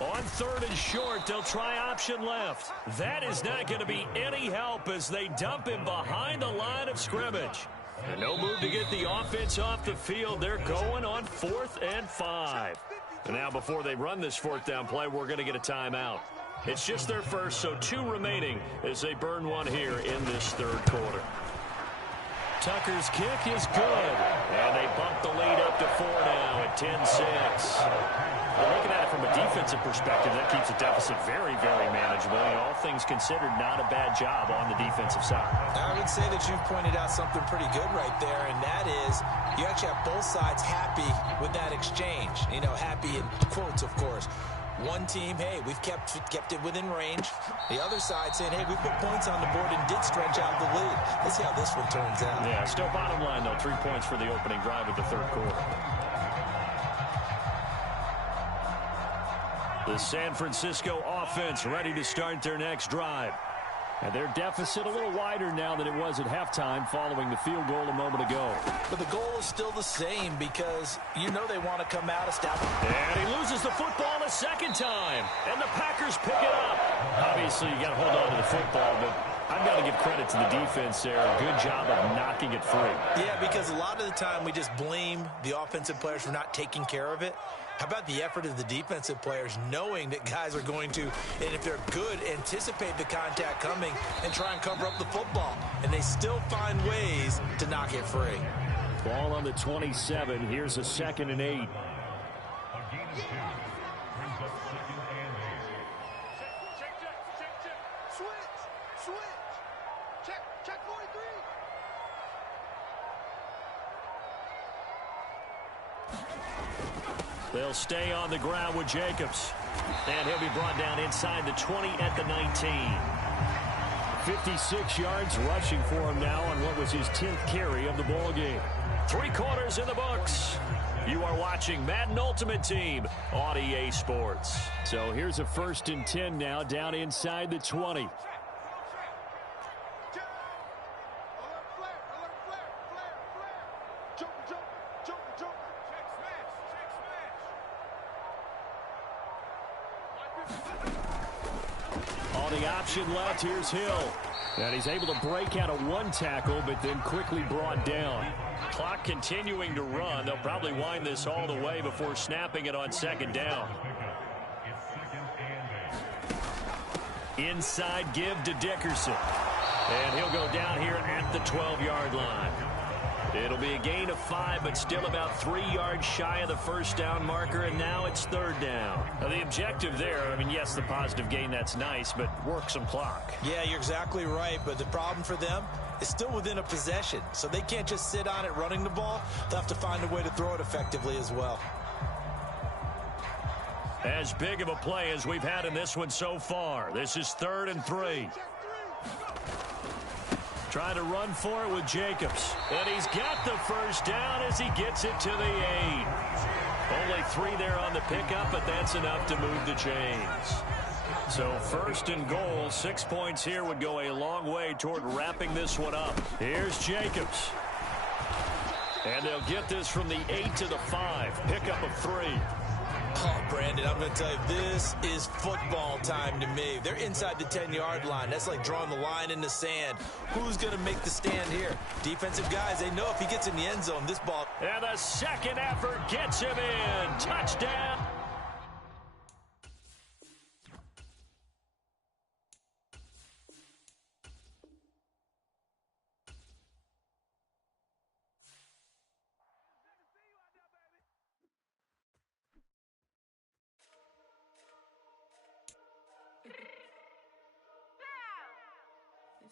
On 3rd and short, they'll try option left. That is not going to be any help as they dump him behind the line of scrimmage. And no move to get the offense off the field. They're going on 4th and 5. And now before they run this 4th down play, we're going to get a timeout. It's just their first, so 2 remaining as they burn one here in this third quarter. Tucker's kick is good. And they bump the lead up to 4 now at 10-6. Well, looking at it from a defensive perspective, that keeps the deficit very, very manageable. And all things considered, not a bad job on the defensive side. I would say that you've pointed out something pretty good right there, and that is you actually have both sides happy with that exchange. You know, happy in quotes, of course. One team, hey, we've kept it within range. The other side saying, hey, we put points on the board and did stretch out the lead. Let's see how this one turns out. Yeah, still bottom line, though, 3 points for the opening drive of the third quarter. The San Francisco offense ready to start their next drive. And their deficit a little wider now than it was at halftime following the field goal a moment ago. But the goal is still the same because you know they want to come out established. And he loses the football a second time. And the Packers pick it up. Obviously, you got to hold on to the football, but I've got to give credit to the defense there. Good job of knocking it free. Yeah, because a lot of the time we just blame the offensive players for not taking care of it. How about the effort of the defensive players knowing that guys are going to, and if they're good, anticipate the contact coming and try and cover up the football. And they still find ways to knock it free. Ball on the 27. Here's a 2nd and 8. They'll stay on the ground with Jacobs. And he'll be brought down inside the 20 at the 19. 56 yards rushing for him now on what was his 10th carry of the ball game. 3 quarters in the books. You are watching Madden Ultimate Team on EA Sports. So here's a 1st and 10 now down inside the 20. On the option left, here's Hill. And he's able to break out of 1 tackle, but then quickly brought down. Clock continuing to run. They'll probably wind this all the way before snapping it on 2nd down. Inside give to Dickerson. And he'll go down here at the 12-yard line. It'll be a gain of 5, but still about 3 yards shy of the 1st down marker, and now it's 3rd down. Now, the objective there, I mean, yes, the positive gain, that's nice, but work some clock. Yeah, you're exactly right, but the problem for them is still within a possession, so they can't just sit on it running the ball. They'll have to find a way to throw it effectively as well. As big of a play as we've had in this one so far. This is 3rd and 3. Trying to run for it with Jacobs. And he's got the 1st down as he gets it to the 8. Only 3 there on the pickup, but that's enough to move the chains. So 1st and goal, 6 points here would go a long way toward wrapping this one up. Here's Jacobs. And they'll get this from the 8 to the 5. Pickup of 3. Oh, Brandon, I'm going to tell you, this is football time to me. They're inside the 10-yard line. That's like drawing the line in the sand. Who's going to make the stand here? Defensive guys, they know if he gets in the end zone, this ball. And the 2nd effort gets him in. Touchdown.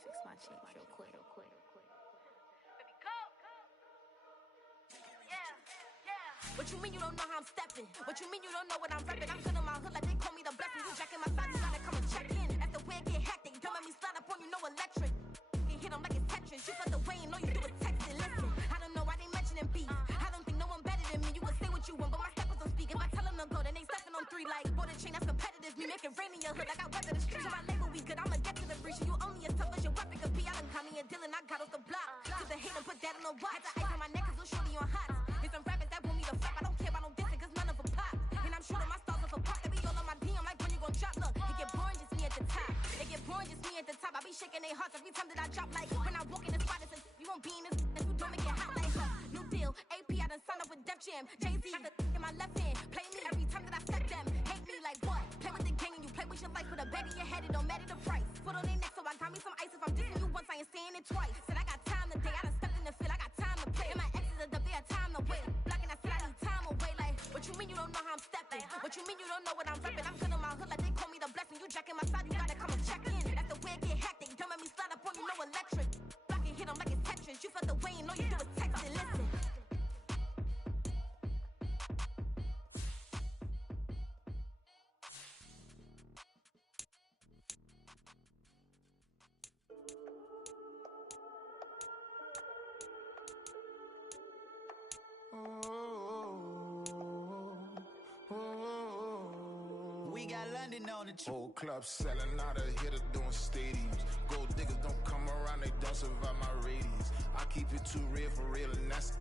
Fix my cheek real quick. What you mean you don't know how I'm stepping? What you mean you don't know what I'm repping? I'm good in my hood like they call me the blessing. You jacking my side, you gotta come and check in. As the way get hectic, don't make me slide up on you, no electric. You hit them like it's Tetris. You felt the way and know you do it texting. Listen, I don't know why they mentioning beef. I don't think no one better than me. You would say what you want, but my steppers don't speak. If I tell them to go, then they stepping on 3 like border chain. That's competitive. Me make it rain in your hood like I weather the streets. My label we good. I'ma get to the breach. You only as tough as your weapon could be. I done Connie and Dylan. I got off the block. Took the hate and put that on the watch. Had the ice on my neck 'cause little shorty on hot. It's some rappers that want me to flop. I don't care about no dissing 'cause none of them pop. And I'm shooting my stars off a pop. They be all on my DM like when you gon' drop. Look, it get boring just me at the top. It get boring just me at the top. I be shaking their hearts every time that I drop. Like when I walk in the spot, it says you won't be in this if you don't make it hot like her. New deal, AP. I done signed up with Def Jam. Jay-Z got the in my left hand. Play me every time that I step them. Hate me like what? Play with the gang and you play with your life. With a bag in your head, it don't matter the price. Foot on their neck, so I got me some ice. If I'm dissing you once, I ain't saying it twice. Said I got time today. I done stepped in the field. I got time to play. And my exes are up there, time to wait. Blocking, I said I need time away. Like, what you mean you don't know how I'm stepping? What you mean you don't know what I'm repping? I'm good in my hood like they call me the blessing. You jacking my side, you gotta come and check in. That's the way it get hectic. Don't make me slide up on you, no electric. Blocking, hit them like it's Tetris. You felt the way and know you do it texting. Listen. we got London on the trip. Whole club selling out of hitter doing stadiums. Gold diggers don't come around, they don't survive my radius. I keep it too real for real, and that's